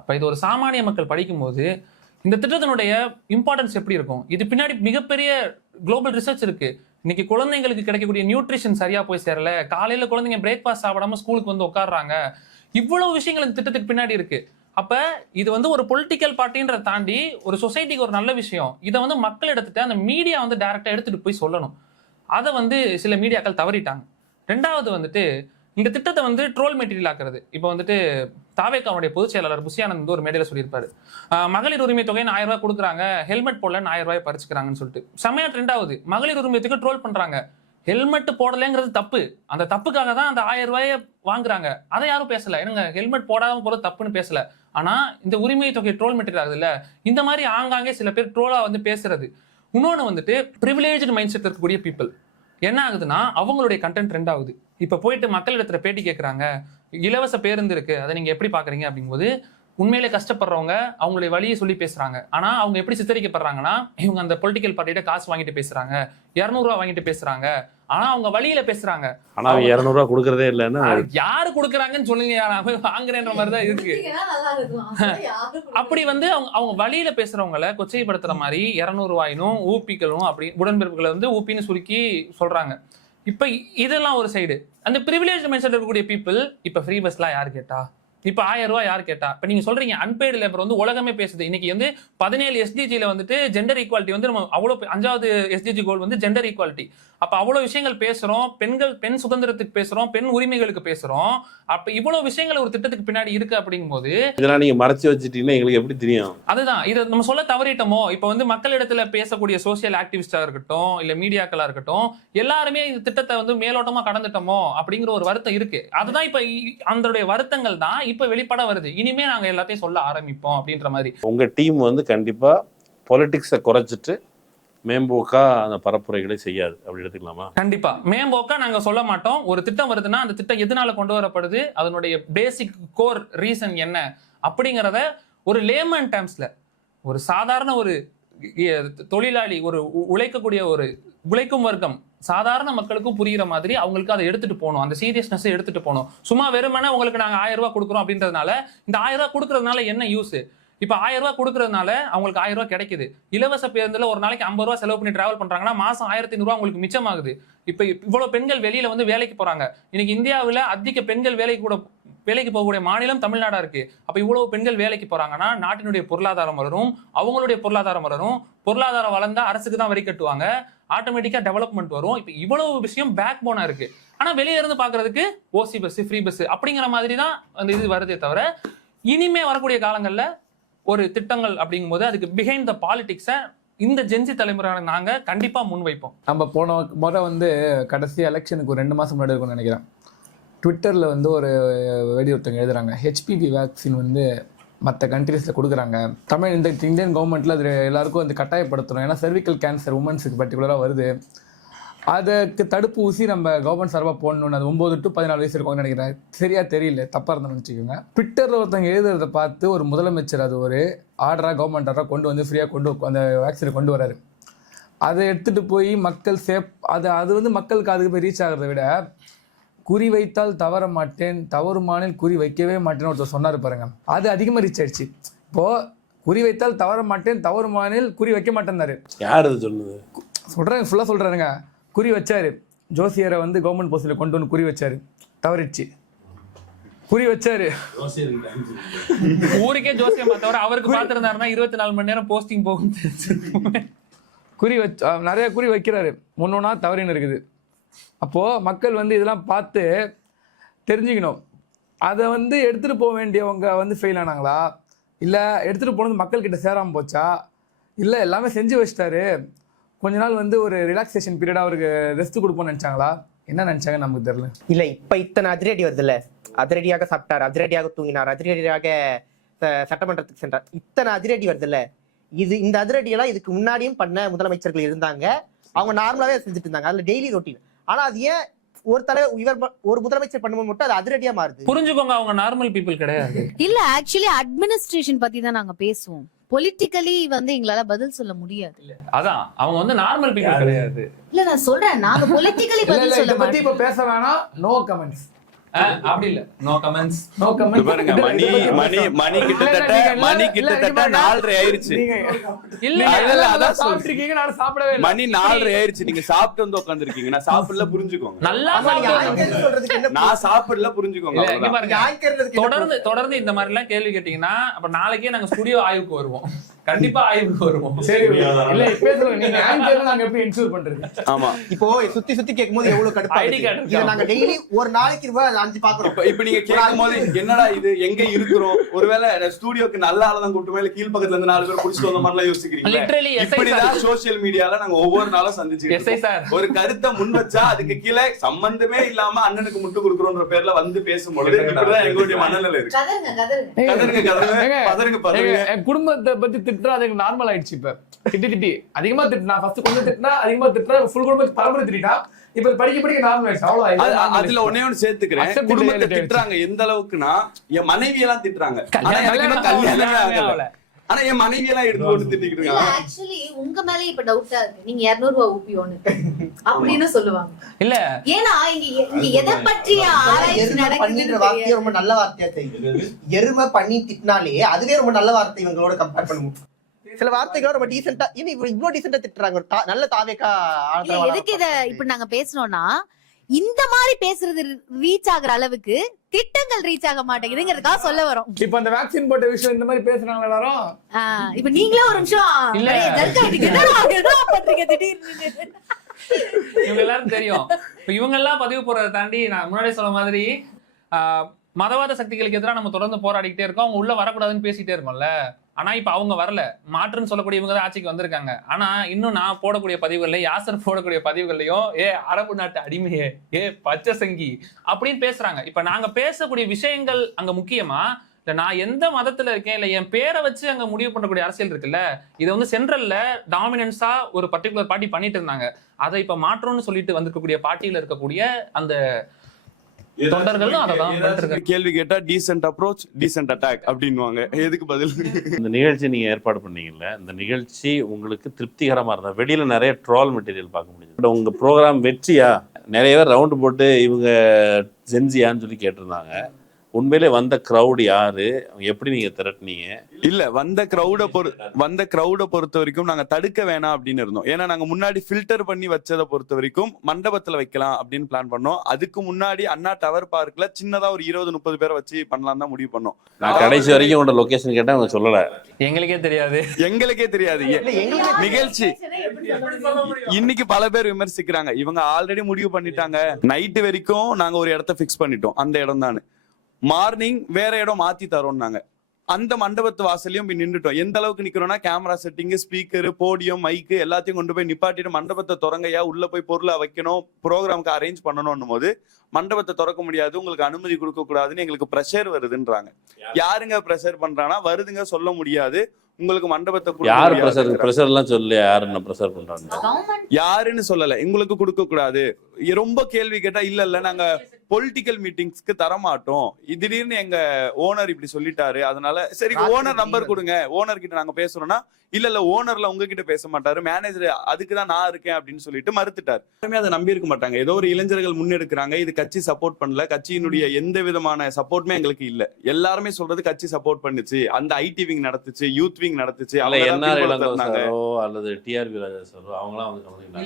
அப்ப இது ஒரு சாமானிய மக்கள் படிக்கும்போது இந்த திட்டத்தினுடைய இம்பார்ட்டன்ஸ் எப்படி இருக்கும்? இது பின்னாடி மிகப்பெரிய குளோபல் ரிசர்ச் இருக்கு. இன்னைக்கு குழந்தைங்களுக்கு கிடைக்கக்கூடிய நியூட்ரிஷன் சரியா போய் சேரல, காலையில குழந்தைங்க பிரேக்ஃபாஸ்ட் சாப்பிடாம ஸ்கூலுக்கு வந்து உட்காடுறாங்க, இவ்வளவு விஷயங்கள் இந்த திட்டத்துக்கு பின்னாடி இருக்கு. அப்ப இது வந்து ஒரு பொலிட்டிக்கல் பார்ட்டின்ற தாண்டி ஒரு சொசைட்டிக்கு ஒரு நல்ல விஷயம். இதை வந்து மக்கள் எடுத்துட்டு அந்த மீடியா வந்து டைரக்டா எடுத்துட்டு போய் சொல்லணும். அதை வந்து சில மீடியாக்கள் தவறிட்டாங்க. 2வது வந்துட்டு இந்த திட்டத்தை வந்து ட்ரோல் மெட்டீரியல் ஆக்குறது. இப்போ வந்துட்டு தாவேக்காவுடைய பொதுச் செயலாளர் புஷியானந்த் ஒரு மேடையில சொல்லியிருப்பாரு, மகளிர் உரிமை தொகைன்னு 1000 ரூபாய் கொடுக்குறாங்க, ஹெல்மெட் போடலன்னு 1000 ரூபாய் பறிச்சுக்கிறாங்கன்னு சொல்லிட்டு செம்மையா ட்ரெண்டாவது. மகளிர் உரிமை தொகை ட்ரோல் பண்றாங்க. ஹெல்மெட் போடலைங்கிறது தப்பு, அந்த தப்புக்காக தான் அந்த 1000 ரூபாயை வாங்குறாங்க. அதை யாரும் பேசல. என்னங்க ஹெல்மெட் போடாம போறது தப்புன்னு பேசல. ஆனா இந்த உரிமை தொகை ட்ரோல் மெட்டீரியல் ஆகுது இல்ல, இந்த மாதிரி ஆங்காங்கே சில பேர் ட்ரோலா வந்து பேசுறது. இன்னொன்னு வந்துட்டு ப்ரிவிலேஜ்டு மைண்ட் செட் இருக்கக்கூடிய பீப்புள், என்ன ஆகுதுன்னா அவங்களுடைய கண்டென்ட் ட்ரெண்ட் ஆகுது. இப்ப போயிட்டு மக்களிடத்துல பேட்டி கேட்கறாங்க, இலவச பேருந்து இருக்கு, அதை நீங்க எப்படி பாக்குறீங்க அப்படிங்கும்போது உண்மையிலே கஷ்டப்படுறவங்க அவங்களுடைய வழியை சொல்லி பேசுறாங்க. ஆனா அவங்க எப்படி சித்தரிக்கப்படுறாங்கன்னா, இவங்க அந்த பொலிட்டிக்கல் பார்ட்டிகிட்ட காசு வாங்கிட்டு பேசுறாங்க, 200 ரூபா வாங்கிட்டு பேசுறாங்க, ஆனா அவங்க வழியில பேசுறாங்க. ஆனா 200 ரூபா கொடுக்கறதே இல்லைன்னா யாரு கொடுக்குறாங்கன்னு சொல்லுங்க, நான் போய் வாங்குறேன்ற மாதிரிதான் இருக்கு. அப்படி வந்து அவங்க வழியில பேசுறவங்களை கொச்சைப்படுத்துற மாதிரி 200 ரூபாயினும் ஊப்பிகளும் அப்படி உடன்பிறப்புகளை வந்து ஊப்பின்னு சுருக்கி சொல்றாங்க. இப்ப இதெல்லாம் ஒரு சைடு. அந்த பிரிவிலேஜ் மைண்ட் செட் இருக்கக்கூடிய பீப்புள் இப்ப ஃப்ரீ பஸ்லாம் யாரு கேட்டா, இப்ப 1000 ரூபாய் யாரு கேட்டா, இப்ப நீங்க சொல்றீங்க அன்பெய்டு லேபர் வந்து உலகமே பேசுது. இன்னைக்கு வந்து 17 SDGல வந்துட்டு ஜெண்டர் ஈக்குவாலிட்டி வந்து நம்ம அவ்வளவு 5வது SDG கோல் வந்து ஜெண்டர் ஈக்குவாலிட்டி. அப்ப அவ்வளவு விஷயங்கள் பேசுறோம், பெண் சுதந்திரத்துக்கு பேசுறோம், பெண் உரிமைகளுக்கு பேசுறோம். அப்ப இவ்வளவு விஷயங்கள் ஒரு திட்டத்துக்கு பின்னாடி இருக்கு அப்படிங்கும் போது இதெல்லாம் நீங்க மறைச்சு வச்சுட்டீங்கன்னா எங்களுக்கு எப்படி தெரியும்? அதுதான் இதை நம்ம சொல்ல தவறிட்டோமோ. இப்ப வந்து மக்களிடத்துல பேசக்கூடிய சோசியல் ஆக்டிவிஸ்டா இருக்கட்டும், இல்ல மீடியாக்களா இருக்கட்டும், எல்லாருமே இந்த திட்டத்தை வந்து மேலோட்டமா கடந்துட்டோமோ அப்படிங்கிற ஒரு வருத்தம் இருக்கு. அதுதான் இப்ப அந்த வருத்தங்கள் தான் இப்ப வெளிப்பட வருது. இனிமே நாங்க எல்லாத்தையும் சொல்ல ஆரம்பிப்போம் அப்படின்ற மாதிரி. உங்க டீம் வந்து கண்டிப்பா பொலிட்டிக்ஸை குறைச்சிட்டு மேம்போக்கா அந்த பரப்புரைகளை செய்யாது, அப்படி எடுத்துக்கலாமா? கண்டிப்பா மேம்போக்கா நாங்க சொல்ல மாட்டோம். ஒரு திட்டம் வருதுன்னா அந்த திட்டம் எதனால கொண்டு வரப்படுது, அதனுடைய பேசிக் கோர் ரீசன் என்ன அப்படிங்கிறத ஒரு லேமன் டேர்ம்ஸ்ல, ஒரு சாதாரண ஒரு தொழிலாளி, ஒரு உழைக்கக்கூடிய ஒரு உழைக்கும் வர்க்கம், சாதாரண மக்களுக்கும் புரியுற மாதிரி அவங்களுக்கு அதை எடுத்துட்டு போகணும், அந்த சீரியஸ்னஸ் எடுத்துட்டு போகணும். சும்மா வெறுமனே உங்களுக்கு நாங்க 1000 ரூபாய் கொடுக்குறோம் அப்படின்றதுனால, இந்த 1000 ரூபாய் கொடுக்கறதுனால என்ன யூஸ்? இப்ப 1000 ரூபாய் கொடுக்கறதுனால அவங்களுக்கு 1000 ரூபாய் கிடைக்குது. இலவச பேருந்துல ஒரு நாளைக்கு 50 ரூபாய் செலவு பண்ணி டிராவல் பண்றாங்கன்னா மாசம் 1500 ரூபாய் உங்களுக்கு மிச்சமாகுது. இப்ப இவ்வளவு பெண்கள் வெளியில வந்து வேலைக்கு போறாங்க. இன்னைக்கு இந்தியாவில் அதிக பெண்கள் வேலைக்கு போகக்கூடிய மாநிலம் தமிழ்நாடா இருக்கு. அப்ப இவ்வளவு பெண்கள் வேலைக்கு போறாங்கன்னா நாட்டினுடைய பொருளாதாரம் வளரும், அவங்களுடைய பொருளாதாரம் வளரும். பொருளாதாரம் வளர்ந்தா அரசுக்கு தான் வரி கட்டுவாங்க, ஆட்டோமேட்டிக்கா டெவலப்மெண்ட் வரும். இப்ப இவ்வளவு விஷயம் பேக் போனா இருக்கு. ஆனா வெளியே இருந்து பாக்குறதுக்கு ஓசி பஸ், ஃப்ரீ பஸ் அப்படிங்கிற மாதிரி தான் அந்த இது வருதே தவிர, இனிமே வரக்கூடிய காலங்கள்ல ஒரு திட்டங்கள் அப்படிங்கும் போது அதுக்கு பிஹைண்ட் த பாலிடிக்ஸை இந்த ஜென்சி தலைமுறையான நாங்க கண்டிப்பா முன்வைப்போம். நம்ம போன முறை வந்து கடைசி எலெக்ஷனுக்கு ஒரு 2 மாசம் முன்னாடி இருக்கும்னு நினைக்கிறேன், ட்விட்டரில் வந்து ஒரு ஒருத்தவங்க எழுதுறாங்க, ஹெச்பிவி வேக்சின் வந்து மற்ற கண்ட்ரீஸில் கொடுக்குறாங்க, இந்த இந்தியன் கவர்மெண்ட்டில் அது எல்லாருக்கும் வந்து கட்டாயப்படுத்தணும், ஏன்னா சர்விக்கல் கேன்சர் உமன்ஸுக்கு பர்டிகுலராக வருது, அதுக்கு தடுப்பு ஊசி நம்ம கவர்மெண்ட் சார்பாக போடணும்னு. அது 9 to 14 வயசு இருக்கும்னு நினைக்கிறேன், சரியா தெரியல, தப்பாக இருந்தாலும் வச்சுக்கோங்க. ட்விட்டரில் ஒருத்தவங்க எழுதுறதை பார்த்து ஒரு முதலமைச்சர் அது ஒரு ஆர்டராக கவர்மெண்ட் ஆர்டராக கொண்டு வந்து ஃப்ரீயாக அந்த வேக்சினை கொண்டு வராரு. அதை எடுத்துகிட்டு போய் மக்கள் அது வந்து மக்களுக்கு அதுக்கு போய் ரீச் ஆகிறத விட, குறி வைத்தால் தவற மாட்டேன், தவறுமானில் குறி வைக்கவே மாட்டேன்னு ஒருத்தர் சொன்னார் பாருங்க, அது அதிகமாக ரீச் ஆயிடுச்சு. இப்போது குறி வைத்தால் தவற மாட்டேன், தவறுமானில் குறி வைக்க மாட்டேன்னாரு. யார் அது சொல்லுது? சொல்கிறேன், ஃபுல்லாக சொல்கிறாருங்க. குறி வச்சாரு, ஜோசியரை வந்து கவர்மெண்ட் போஸ்டில் கொண்டு வந்து குறி வச்சாரு, தவறிடுச்சு. குறி வச்சாரு, ஊருக்கே ஜோசியம் தவிர அவருக்கு பார்த்துருந்தாருன்னா 24 மணி நேரம் போஸ்டிங் போகும். குறி நிறைய குறி வைக்கிறாரு, ஒன்னொன்னா தவறின்னு இருக்குது. அப்போது மக்கள் வந்து இதெல்லாம் பார்த்து தெரிஞ்சுக்கணும். அதை வந்து எடுத்துகிட்டு போக வேண்டியவங்க வந்து ஃபெயில் ஆனாங்களா, இல்லை எடுத்துகிட்டு போனது மக்கள்கிட்ட சேராமல் போச்சா, இல்லை எல்லாமே செஞ்சு வச்சிட்டாரு, கொஞ்ச நாள் வந்து ஒரு ரிலாக்ஸேஷன் பீரியட் அவருக்கு ரெஸ்ட் கொடுப்போம்னு நினச்சாங்களா, என்ன நினச்சாங்க நமக்கு தெரியல. இல்ல இப்ப இத்தனை அதிரடி வருது இல்ல, அதிரடியாக சாப்பிட்டார், அதிரடியாக தூங்கினார், அதிரடியாக சட்டமன்றத்துக்கு சென்றார், இத்தனை அதிரடி வருது இல்ல. இந்த அதிரடியெல்லாம் இதுக்கு முன்னாடியும் பண்ண முதலமைச்சர்கள் இருந்தாங்க, அவங்க நார்மலாவே செஞ்சுட்டு இருந்தாங்க, அதுல டெய்லி ரொட்டீன். ஆனா அது ஏன் ஒரு முதலமைச்சர் பண்ணும்போது மட்டும் அது அதிரடியா மாறுது? புரிஞ்சுக்கோங்க, அவங்க நார்மல் பீப்புள் கிடையாது. இல்ல ஆக்சுவலி அட்மினிஸ்ட்ரேஷன் பத்தி தான் நாங்க பேசுவோம், பொலிட்டிக்கலி வந்து எங்களால பதில் சொல்ல முடியாது. அதான் அவங்க வந்து நார்மல் பீப்புள் கிடையாது. இல்ல நான் சொல்றேன், நாங்க பொலிட்டிக்கலி பதில் சொல்ல பத்தி இப்ப பேச வேணாம், நோ கமெண்ட்ஸ். அப்படி இல்ல, நோ கமெண்ட்ஸ். பாருங்க, மணி கிட்டத்தட்ட 4:30 ஆயிருச்சு. இல்ல அதான் சாப்பிட்டுருக்கீங்க, நான் சாப்பிடவே இல்லை. மணி 4:30 ஆயிருச்சு, நீங்க சாப்பிட்டு வந்து உட்காந்துருக்கீங்க, நான் சாப்பிடல, புரிஞ்சுக்கோங்க. நல்லா நான் சாப்பிடல, புரிஞ்சுக்கோங்க. தொடர்ந்து இந்த மாதிரி எல்லாம் கேள்வி கேட்டீங்கன்னா அப்ப நாளைக்கே நாங்க ஸ்டுடியோ ஆய்வுக்கு வருவோம், கண்டிப்பா ஆய்வுக்கு வருவோம். சரி, இல்ல இப்ப சொல்லுங்க, நீங்க ஆங்கர் நாங்க எப்படி இன்சூர் பண்றது? ஆமா, இப்போ சுத்தி கேட்கும்போது எவ்வளவு கடுப்பா ஐடி கார்டு இருக்கு. இத நாங்க டெய்லி ஒரு நாளைக்கு 5 பாக்குறோம். இப்ப நீங்க கேட்கும்போது என்னடா இது, எங்க இருக்கிறோம், ஒருவேளை ஸ்டுடியோக்கு நல்ல ஆளதான் கூட்டு மேல கீழ் பக்கத்துல இருந்து 4 பேர் புடிச்சிட்டு வந்த மாதிரி எல்லாம் யோசிக்கிறீங்க. இப்படிதான் சோசியல் மீடியால நாங்க ஒவ்வொரு நாளும் சந்திச்சுக்கிட்டு ஒரு கருத்தை முன் வச்சா அதுக்கு கீழே சம்பந்தமே இல்லாம அண்ணனுக்கு முட்டு கொடுக்குறோன்ற பேர்ல வந்து பேசும்பொழுது இப்படிதான் எங்களுடைய மனநிலை இருக்கு. என் குடும்பத்தை பத்தி திட்டுறா, அது நார்மல் ஆயிடுச்சு. இப்ப திட்டி அதிகமா திட்டினா, ஃபர்ஸ்ட் கொஞ்சம் திட்டினா, அதிகமா திட்டுறா, ஃபுல் குடும்பத்துக்கு பரம்பரை திட்டா, இப்ப படிக்க படிக்க நார்மல் அவ்வளவு. அதுல ஒன்னே ஒண்ணு சேர்த்துக்கிறேன். Accept குடும்பத்தை reality. திட்டுறாங்க எந்த அளவுக்குன்னா, என் மனைவி எல்லாம் திட்டுறாங்க. ஆனா எனக்கு கல்யாணம் இன்னும் கல்யாணமே ஆகல. ஆகல. ஆனா என் மனைவி எல்லாம் எடுத்து போட்டு திட்டிக்கிட்டு இல்ல இருக்காங்க. ஆக்சுவலி உங்க மேல இப்ப டவுட்டா இருக்கு, நீங்க 200 ரூபாய் ஊப்பியோன்னு அப்படின்னு சொல்லுவாங்க. இல்ல ஏன்னா இங்க எதை பற்றிய ஆராய்ச்சி எருமை பண்ணின்ற நடக்குதுன்னு வார்த்தையே தெரியாது. ரொம்ப நல்ல வார்த்தையா தெரியுது. எருமை பண்ணி திட்டினாலே அதுவே ரொம்ப நல்ல வார்த்தை இவங்களோட கம்பேர் பண்ணுவோம். சில வார்த்தைகளோட ரொம்ப டீசென்ட்டா, ஏன்னா இவ்வளவு டீசென்ட்டா திட்டுறாங்க. ஒரு நல்ல தாவேக்கா இல்ல எதுக்கு இத இப்ப நாங்க பேசணும்னா, இந்த மாதிரி பேசுறது ரீச் ஆகுற அளவுக்கு திட்டங்கள் ரீச் ஆக மாட்டேங்குதுங்கிறதுக்காக சொல்ல வரோம். இப்ப அந்த வேக்சின் போட்ட விஷயம் இந்த மாதிரி பேசுறாங்க எல்லாரும். இப்ப நீங்களே ஒரு நிமிஷம் இல்ல. என்ன பண்றீங்க திடீர்னு? இவங்க எல்லாரும் தெரியும். இப்ப இவங்க எல்லாம் பதிவு போறதை தாண்டி நான் முன்னாடி சொன்ன மாதிரி மதவாத சக்திகளுக்கு எதிராக நம்ம தொடர்ந்து போராடிக்கிட்டே இருக்கோம். அவங்க உள்ள வரக்கூடாதுன்னு பேசிட்டே இருக்கோம்ல. ஆனா இப்ப அவங்க வரல, மாற்றுன்னு சொல்லக்கூடிய இவங்க தான் ஆட்சிக்கு வந்திருக்காங்க. ஆனா இன்னும் நான் போடக்கூடிய பதிவுகள்ல, யாசர் போடக்கூடிய பதிவுகள்லயும் அரபு நாட்டு அடிமையே, பச்சை சங்கி அப்படின்னு பேசுறாங்க. இப்ப நாங்க பேசக்கூடிய விஷயங்கள் அங்க முக்கியமா, இல்ல நான் எந்த மதத்துல இருக்கேன், இல்ல என் பேரை வச்சு அங்க முடிவு பண்ணக்கூடிய அரசியல் இருக்குல்ல, இதை வந்து சென்ட்ரல்ல டாமினன்ஸா ஒரு பர்டிகுலர் பார்ட்டி பண்ணிட்டு இருந்தாங்க. அதை இப்ப மாற்றம்னு சொல்லிட்டு வந்திருக்கக்கூடிய பார்ட்டியில இருக்கக்கூடிய அந்த தொண்டர்களும் அதான் கேள்வி கேட்டா டீசென்ட் அப்ரோச், டீசென்ட் அட்டாக் அப்படின்வாங்க. எதுக்கு பதில்? இந்த நிகழ்ச்சி நீங்க ஏற்பாடு பண்ணீங்கல்ல, இந்த நிகழ்ச்சி உங்களுக்கு திருப்திகரமா இருந்தா, வெளியில நிறைய ட்ரோல் மெட்டீரியல் பார்க்க முடியுது. உங்க ப்ரோக்ராம் வெற்றியா? நிறைய பேர் ரவுண்டு போட்டு இவங்க ஜென்சியான்னு சொல்லி கேட்டிருந்தாங்க. உண்மையிலே வந்த கிரௌட் யாரு, எப்படி நீங்க திரட்டினீங்க? இல்ல வந்த கிரௌட பொறுத்த வரைக்கும் நாங்க தடுக்க வேணாம் அப்படின்னு இருந்தோம். ஏன்னா நாங்க முன்னாடி ஃபில்டர் பண்ணி வச்சதை பொறுத்த வரைக்கும் மண்டபத்துல வைக்கலாம் அப்படின்னு பிளான் பண்ணோம். அதுக்கு முன்னாடி அண்ணா டவர் பார்க்ல சின்னதா ஒரு 20-30 பேரை வச்சு பண்ணலாம் தான் முடிவு பண்ணோம். நான் கடைசி வரைக்கும் உங்களோட லொகேஷன் கேட்டேன், அவங்க சொல்லல. எங்களுக்கே தெரியாது. நிகழ்ச்சி இன்னைக்கு பல பேர் விமர்சிக்கிறாங்க. இவங்க ஆல்ரெடி முடிவு பண்ணிட்டாங்க. நைட்டு வரைக்கும் நாங்க ஒரு இடத்த பிக்ஸ் பண்ணிட்டோம், அந்த இடம் தான். மார்னிங் வேற இடம் மாத்தி தரோம்னாங்க. அந்த மண்டபத்து வாசலையும் போய் நின்றுட்டோம். எந்த அளவுக்கு நிக்கிறோம்னா, கேமரா செட்டிங், ஸ்பீக்கர், போடியம், மைக்கு எல்லாத்தையும் கொண்டு போய் நிப்பாட்டிட்டு மண்டபத்தை திறங்கையா, உள்ள போய் பொருளை வைக்கணும், ப்ரோக்ராமுக்கு அரேஞ்ச் பண்ணணும் போது மண்டபத்தை திறக்க முடியாது, உங்களுக்கு அனுமதி கொடுக்க கூடாதுன்னு எங்களுக்கு ப்ரெஷர் வருதுன்றாங்க. யாருங்க ப்ரெஷர் பண்றானா? வருதுங்க, சொல்ல முடியாது, உங்களுக்கு மண்டபத்தை யாரு பிரஷர் எல்லாம் சொல்லு, யாரு என்ன பிரஷர் பண்றாங்க? யாருன்னு சொல்லல, உங்களுக்கு கொடுக்க கூடாது. ரொம்ப கேள்வி கேட்டா இல்ல நாங்க பொலிட்டிக்கல் மீட்டிங்ஸ்க்கு தரமாட்டோம், திடீர்னு எங்க ஓனர் இப்படி சொல்லிட்டாரு, அதனால சரி ஓனர் நம்பர் கொடுங்க, ஓனர் கிட்ட நாங்க பேசுறோம்னா இல்ல ஓனர்ல உங்ககிட்ட பேச மாட்டாரு, மேனேஜர் அதுக்குதான் நான் இருக்கேன் அப்படின்னு சொல்லிட்டு மறுத்துட்டாரு. யாருமே அதை நம்பி இருக்க மாட்டாங்க. ஏதோ ஒரு இளைஞர்கள் முன்னெடுக்கிறாங்க, இது கட்சி சப்போர்ட் பண்ணல, கட்சியினுடைய எந்த விதமான சப்போர்ட்டுமே எங்களுக்கு இல்ல. எல்லாருமே சொல்றது கட்சி சப்போர்ட் பண்ணுச்சு, அந்த ஐடி விங் நடத்துச்சு, யூத் விங் நடத்துச்சு. அல்லது டிஆர்பி ராஜா சார் அவங்களாம் வந்து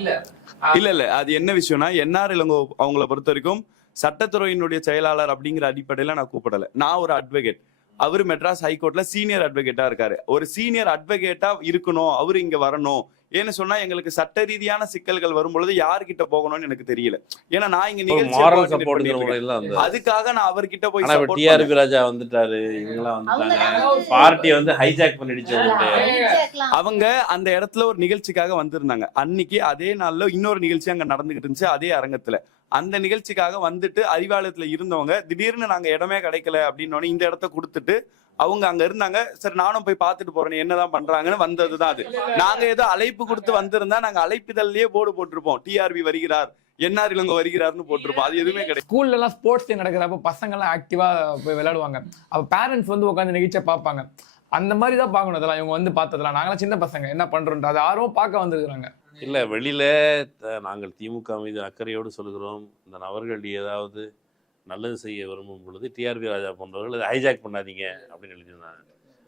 இல்ல அது என்ன விஷயம்னா, என்ஆர் இளங்கோ அவங்கள பொறுத்த வரைக்கும் சட்டத்துறையினுடைய செயலாளர் அப்படிங்கிற அடிப்படையில நான் கூப்பிடல. நான் ஒரு அட்வொகேட், அவரு மெட்ராஸ் ஹைகோர்ட்ல சீனியர் அட்வொகேட்டா இருக்காரு. ஒரு சீனியர் அட்வொகேட்டா இருக்கணும், அவரு இங்க வரணும். ஏன்னு சொன்னா எங்களுக்கு சட்ட ரீதியான சிக்கல்கள் வரும்பொழுது யாருக்கிட்ட போகணும்னு எனக்கு தெரியல. ஏன்னா நான் இங்க நிகழ்ச்சி அதுக்காக நான் அவர்கிட்ட போய் டிஆர்பி ராஜா வந்துட்டாரு, இவங்கெல்லாம் வந்துட்டாங்க, பார்ட்டி வந்து ஹைஜாக் பண்ணிடுச்சு. அவங்க அந்த இடத்துல ஒரு நிகழ்ச்சிக்காக வந்திருந்தாங்க. அன்னைக்கு அதே நாள்ல இன்னொரு நிகழ்ச்சி அங்க நடந்துகிட்டு இருந்துச்சு, அதே அரங்கத்துல. அந்த நிகழ்ச்சிக்காக வந்துட்டு அறிவாலயத்துல இருந்தவங்க திடீர்னு நாங்க இடமே கிடைக்கல அப்படின்னு இந்த இடத்த கொடுத்துட்டு அவங்க அங்க இருந்தாங்க. சரி நானும் போய் பார்த்துட்டு போறேன் என்னதான் பண்றாங்கன்னு வந்ததுதான் அது. நாங்க ஏதோ அழைப்பு கொடுத்து வந்திருந்தா நாங்க அழைப்பிதழ்லயே போர்டு போட்டிருப்போம், டிஆர்பி வருகிறார், என்ஆர் இளங்கோ வருகிறார்னு போட்டிருப்போம். அது எதுவுமே கிடையாது. ஸ்கூல்ல எல்லாம் ஸ்போர்ட்ஸ் டே நடக்கிறப்ப பசங்க எல்லாம் ஆக்டிவா போய் விளையாடுவாங்க. அப்ப பேரண்ட்ஸ் வந்து உட்காந்து நிகழ்ச்சியை பார்ப்பாங்க. அந்த மாதிரி தான் பார்க்கணும். அதெல்லாம் இவங்க வந்து பார்த்ததெல்லாம் நாங்களாம் சின்ன பசங்க என்ன பண்றோம் அது ஆர்வம் பார்க்க வந்துருக்காங்க. இல்ல வெளியில நாங்கள் திமுக மீது அக்கறையோடு சொல்கிறோம், இந்த நபர்கள் ஏதாவது நல்லது செய்ய விரும்பும் பொழுது டிஆர்பி ராஜா போன்றவர்கள் ஹைஜாக் பண்ணாதீங்க அப்படின்னு எழுதியிருந்தாங்க.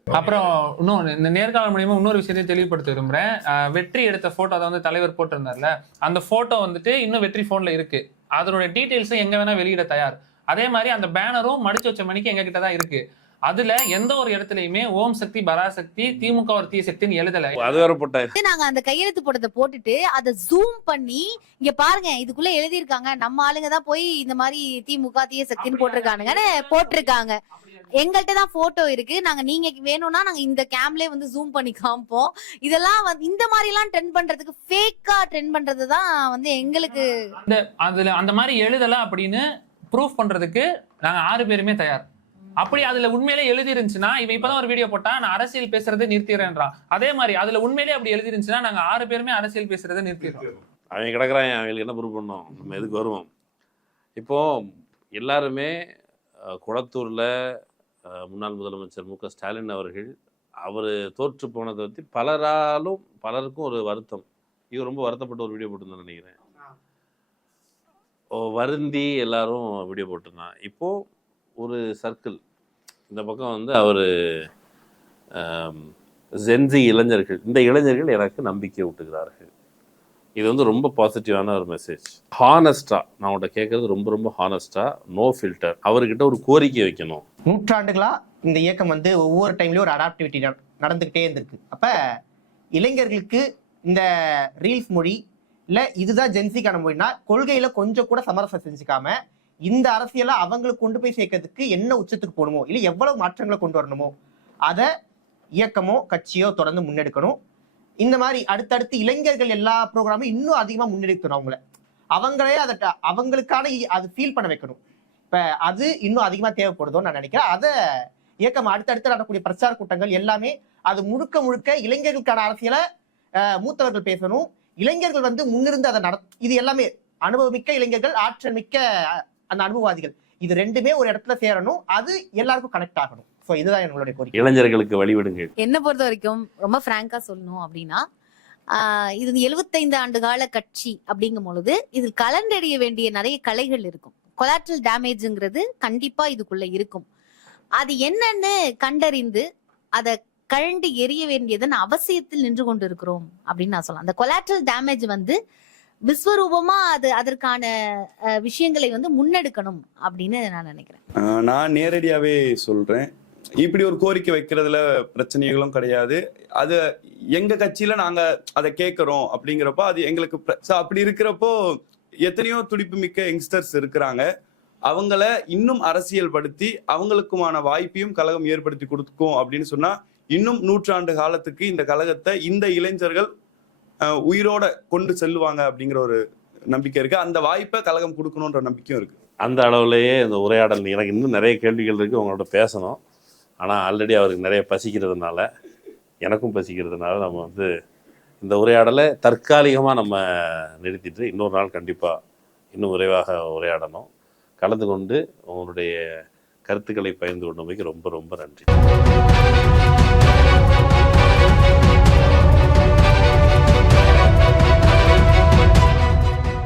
அப்புறம் இன்னும் இந்த நேர்காணல் மூலியமா இன்னொரு விஷயத்தையும் தெளிவுபடுத்த விரும்புறேன். வெற்றி எடுத்த போட்டோ அதை வந்து தலைவர் போட்டிருந்தார்ல, அந்த போட்டோ வந்துட்டு இன்னும் வெற்றி போன்ல இருக்கு. அதனுடைய டீடைல்ஸும் எங்க வேணா வெளியிட தயார். அதே மாதிரி அந்த பேனரும் மடிச்சு வச்ச மணிக்கு எங்க கிட்ட தான் இருக்கு. அதுல எந்த ஒரு இடத்துலயுமே ஓம் சக்தி பராசக்தி திமுக ஒரு தீய சக்தின்னு எழுதல. அது வேற போட்டாரு. நாங்க அந்த கையெழுத்து போட்டதை போட்டுட்டு அதை ஜூம் பண்ணி இங்க பாருங்க இதுக்குள்ள எழுதியிருக்காங்க, நம்ம ஆளுங்க தான் போய் இந்த மாதிரி திமுக தீய சக்தின்னு போட்டிருக்காங்க. எங்கள்கிட்ட தான் போட்டோ இருக்கு. நீங்க வேணும்னா நாங்க இந்த கேம்லயே வந்து ஜூம் பண்ணி காமிப்போம். இதெல்லாம் வந்து இந்த மாதிரி எல்லாம் ட்ரெண்ட் பண்றதுக்கு, ஃபேக்கா ட்ரெண்ட் பண்றதுதான் வந்து எங்களுக்கு. அதுல அந்த மாதிரி எழுதல அப்படின்னு ப்ரூஃப் பண்றதுக்கு நாங்க 6 பேருமே தயார். அப்படி அதுல உண்மையிலே எழுதி இருந்துச்சுன்னா, இவன் இப்பதான் ஒரு வீடியோ போட்டா நான் அரசியல் பேசுறதை நிறுத்திடுறேன்றான். அதே மாதிரி அதுல உண்மையிலே அப்படி எழுதி இருந்துச்சுன்னா நாங்க 6 பேருமே அரசியல் பேசுறதை நிறுத்திடுறோம். அவன் கிடக்குறான், அவங்களுக்கு என்ன ப்ரூவ் பண்ணோம், நம்ம எதுக்கு வருவோம். இப்போ எல்லாருமே குளத்தூரில் முன்னாள் முதலமைச்சர் மு க ஸ்டாலின் அவர்கள் அவர் தோற்று போனதை பற்றி பலருக்கும் ஒரு வருத்தம். இவர் ரொம்ப வருத்தப்பட்ட ஒரு வீடியோ போட்டிருந்தேன் நினைக்கிறேன். வருந்தி எல்லாரும் வீடியோ போட்டிருந்தான். இப்போது ஒரு சர்க்கிள் இந்த பக்கம் வந்து அவர் ஜென்சி இளைஞர்கள், இந்த இளைஞர்கள் எனக்கு நம்பிக்கை ஊட்டுகிறார்கள். இது வந்து ரொம்ப பாசிட்டிவான ஒரு மெசேஜ். ஹானஸ்டாக நான் உங்கள்கிட்ட கேட்குறது ரொம்ப ரொம்ப ஹானஸ்டாக, நோ ஃபில்டர். அவர்கிட்ட ஒரு கோரிக்கை வைக்கணும். நூற்றாண்டுகளா இந்த இயக்கம் வந்து ஒவ்வொரு டைம்லயும் ஒரு அடாப்டிவிட்டி நடந்துகிட்டே இருந்திருக்கு. அப்ப இளைஞர்களுக்கு இந்த ரீல்ஸ் மொழி இல்ல இதுதான் ஜென்சிக்கான மொழினா கொள்கையில கொஞ்சம் கூட சமரசம் செஞ்சுக்காம இந்த அரசியலை அவங்களுக்கு கொண்டு போய் சேர்க்கறதுக்கு என்ன உச்சத்துக்கு போகணுமோ இல்லை எவ்வளவு மாற்றங்களை கொண்டு வரணுமோ அதை இயக்கமோ கட்சியோ தொடர்ந்து முன்னெடுக்கணும். இந்த மாதிரி அடுத்தடுத்து இளைஞர்கள் எல்லா ப்ரோக்ராமும் இன்னும் அதிகமா முன்னெடுக்கணும். அவங்களே அதை அவங்களுக்கான அது ஃபீல் பண்ண வைக்கணும். இப்ப அது இன்னும் அதிகமா தேவைப்படுதோன்னு நான் நினைக்கிறேன். அதை இயக்கம் அடுத்தடுத்து நடக்கக்கூடிய பிரச்சார கூட்டங்கள் எல்லாமே அது முழுக்க முழுக்க இளைஞர்களுக்கான அரசியலை மூத்தவர்கள் பேசணும். இளைஞர்கள் வந்து முன்னிருந்து அதை இது எல்லாமே அனுபவமிக்க இளைஞர்கள், ஆற்றல் மிக்க அந்த அனுபவவாதிகள், இது ரெண்டுமே ஒரு இடத்துல சேரணும். அது எல்லாருக்கும் கனெக்ட் ஆகணும். ஸோ இதுதான் எங்களுடைய கோரிக்கை. இளைஞர்களுக்கு வழிவிடுங்க. என்ன பொறுத்த வரைக்கும் ரொம்ப பிராங்கா சொல்லணும் அப்படின்னா இது 75 ஆண்டு கால கட்சி அப்படிங்கும் பொழுது இது கலண்டறிய வேண்டிய நிறைய கலைகள் இருக்கும். கொலாட்ரல் டேமேஜ்ங்கிறது கண்டிப்பா இதுக்குள்ள இருக்கும். அது என்னன்னு கண்டறிந்து அதை கழண்டு எரிய வேண்டியதன் அவசியத்தில் நின்று கொண்டு இருக்கிறோம் அப்படின்னு நான் சொல்லலாம். அந்த கொலாட்ரல் டேமேஜ் வந்து விஸ்வரூபமா அதற்கான விஷயங்களை வந்து முன்னெடுக்கணும் அப்படின்னு நான் நினைக்கிறேன். நான் நேரடியாவே சொல்றேன், இப்படி ஒரு கோரிக்கை வைக்கிறதுல பிரச்சனைகளும் கிடையாது. அது எங்க கட்சியில நாங்க அதை கேட்கிறோம் அப்படிங்கிறப்போ அது எங்களுக்கு அப்படி இருக்கிறப்போ எத்தனையோ துடிப்பு மிக்க யங்ஸ்டர்ஸ் இருக்கிறாங்க. அவங்கள இன்னும் அரசியல் படுத்தி அவங்களுக்குமான வாய்ப்பையும் கழகம் ஏற்படுத்தி கொடுக்கும் அப்படின்னு சொன்னா இன்னும் 100 ஆண்டு காலத்துக்கு இந்த கழகத்தை இந்த இளைஞர்கள் உயிரோட கொண்டு செல்லுவாங்க அப்படிங்கிற ஒரு நம்பிக்கை இருக்கு. அந்த வாய்ப்பை கழகம் கொடுக்கணுன்ற நம்பிக்கையும் இருக்கு. அந்த அளவுலேயே இந்த உரையாடல் எனக்கு இன்னும் நிறைய கேள்விகள் இருக்கு, உங்களோட பேசணும். ஆனால் ஆல்ரெடி அவருக்கு நிறைய பசிக்கிறதுனால, எனக்கும் பசிக்கிறதுனால நம்ம வந்து இந்த உரையாடலை தற்காலிகமாக நம்ம நிறுத்திட்டு இன்னொரு நாள் கண்டிப்பாக இன்னும் விரைவாக உரையாடணும். கலந்து கொண்டு உங்களுடைய கருத்துக்களை பகிர்ந்து கொண்டமைக்கு ரொம்ப ரொம்ப நன்றி.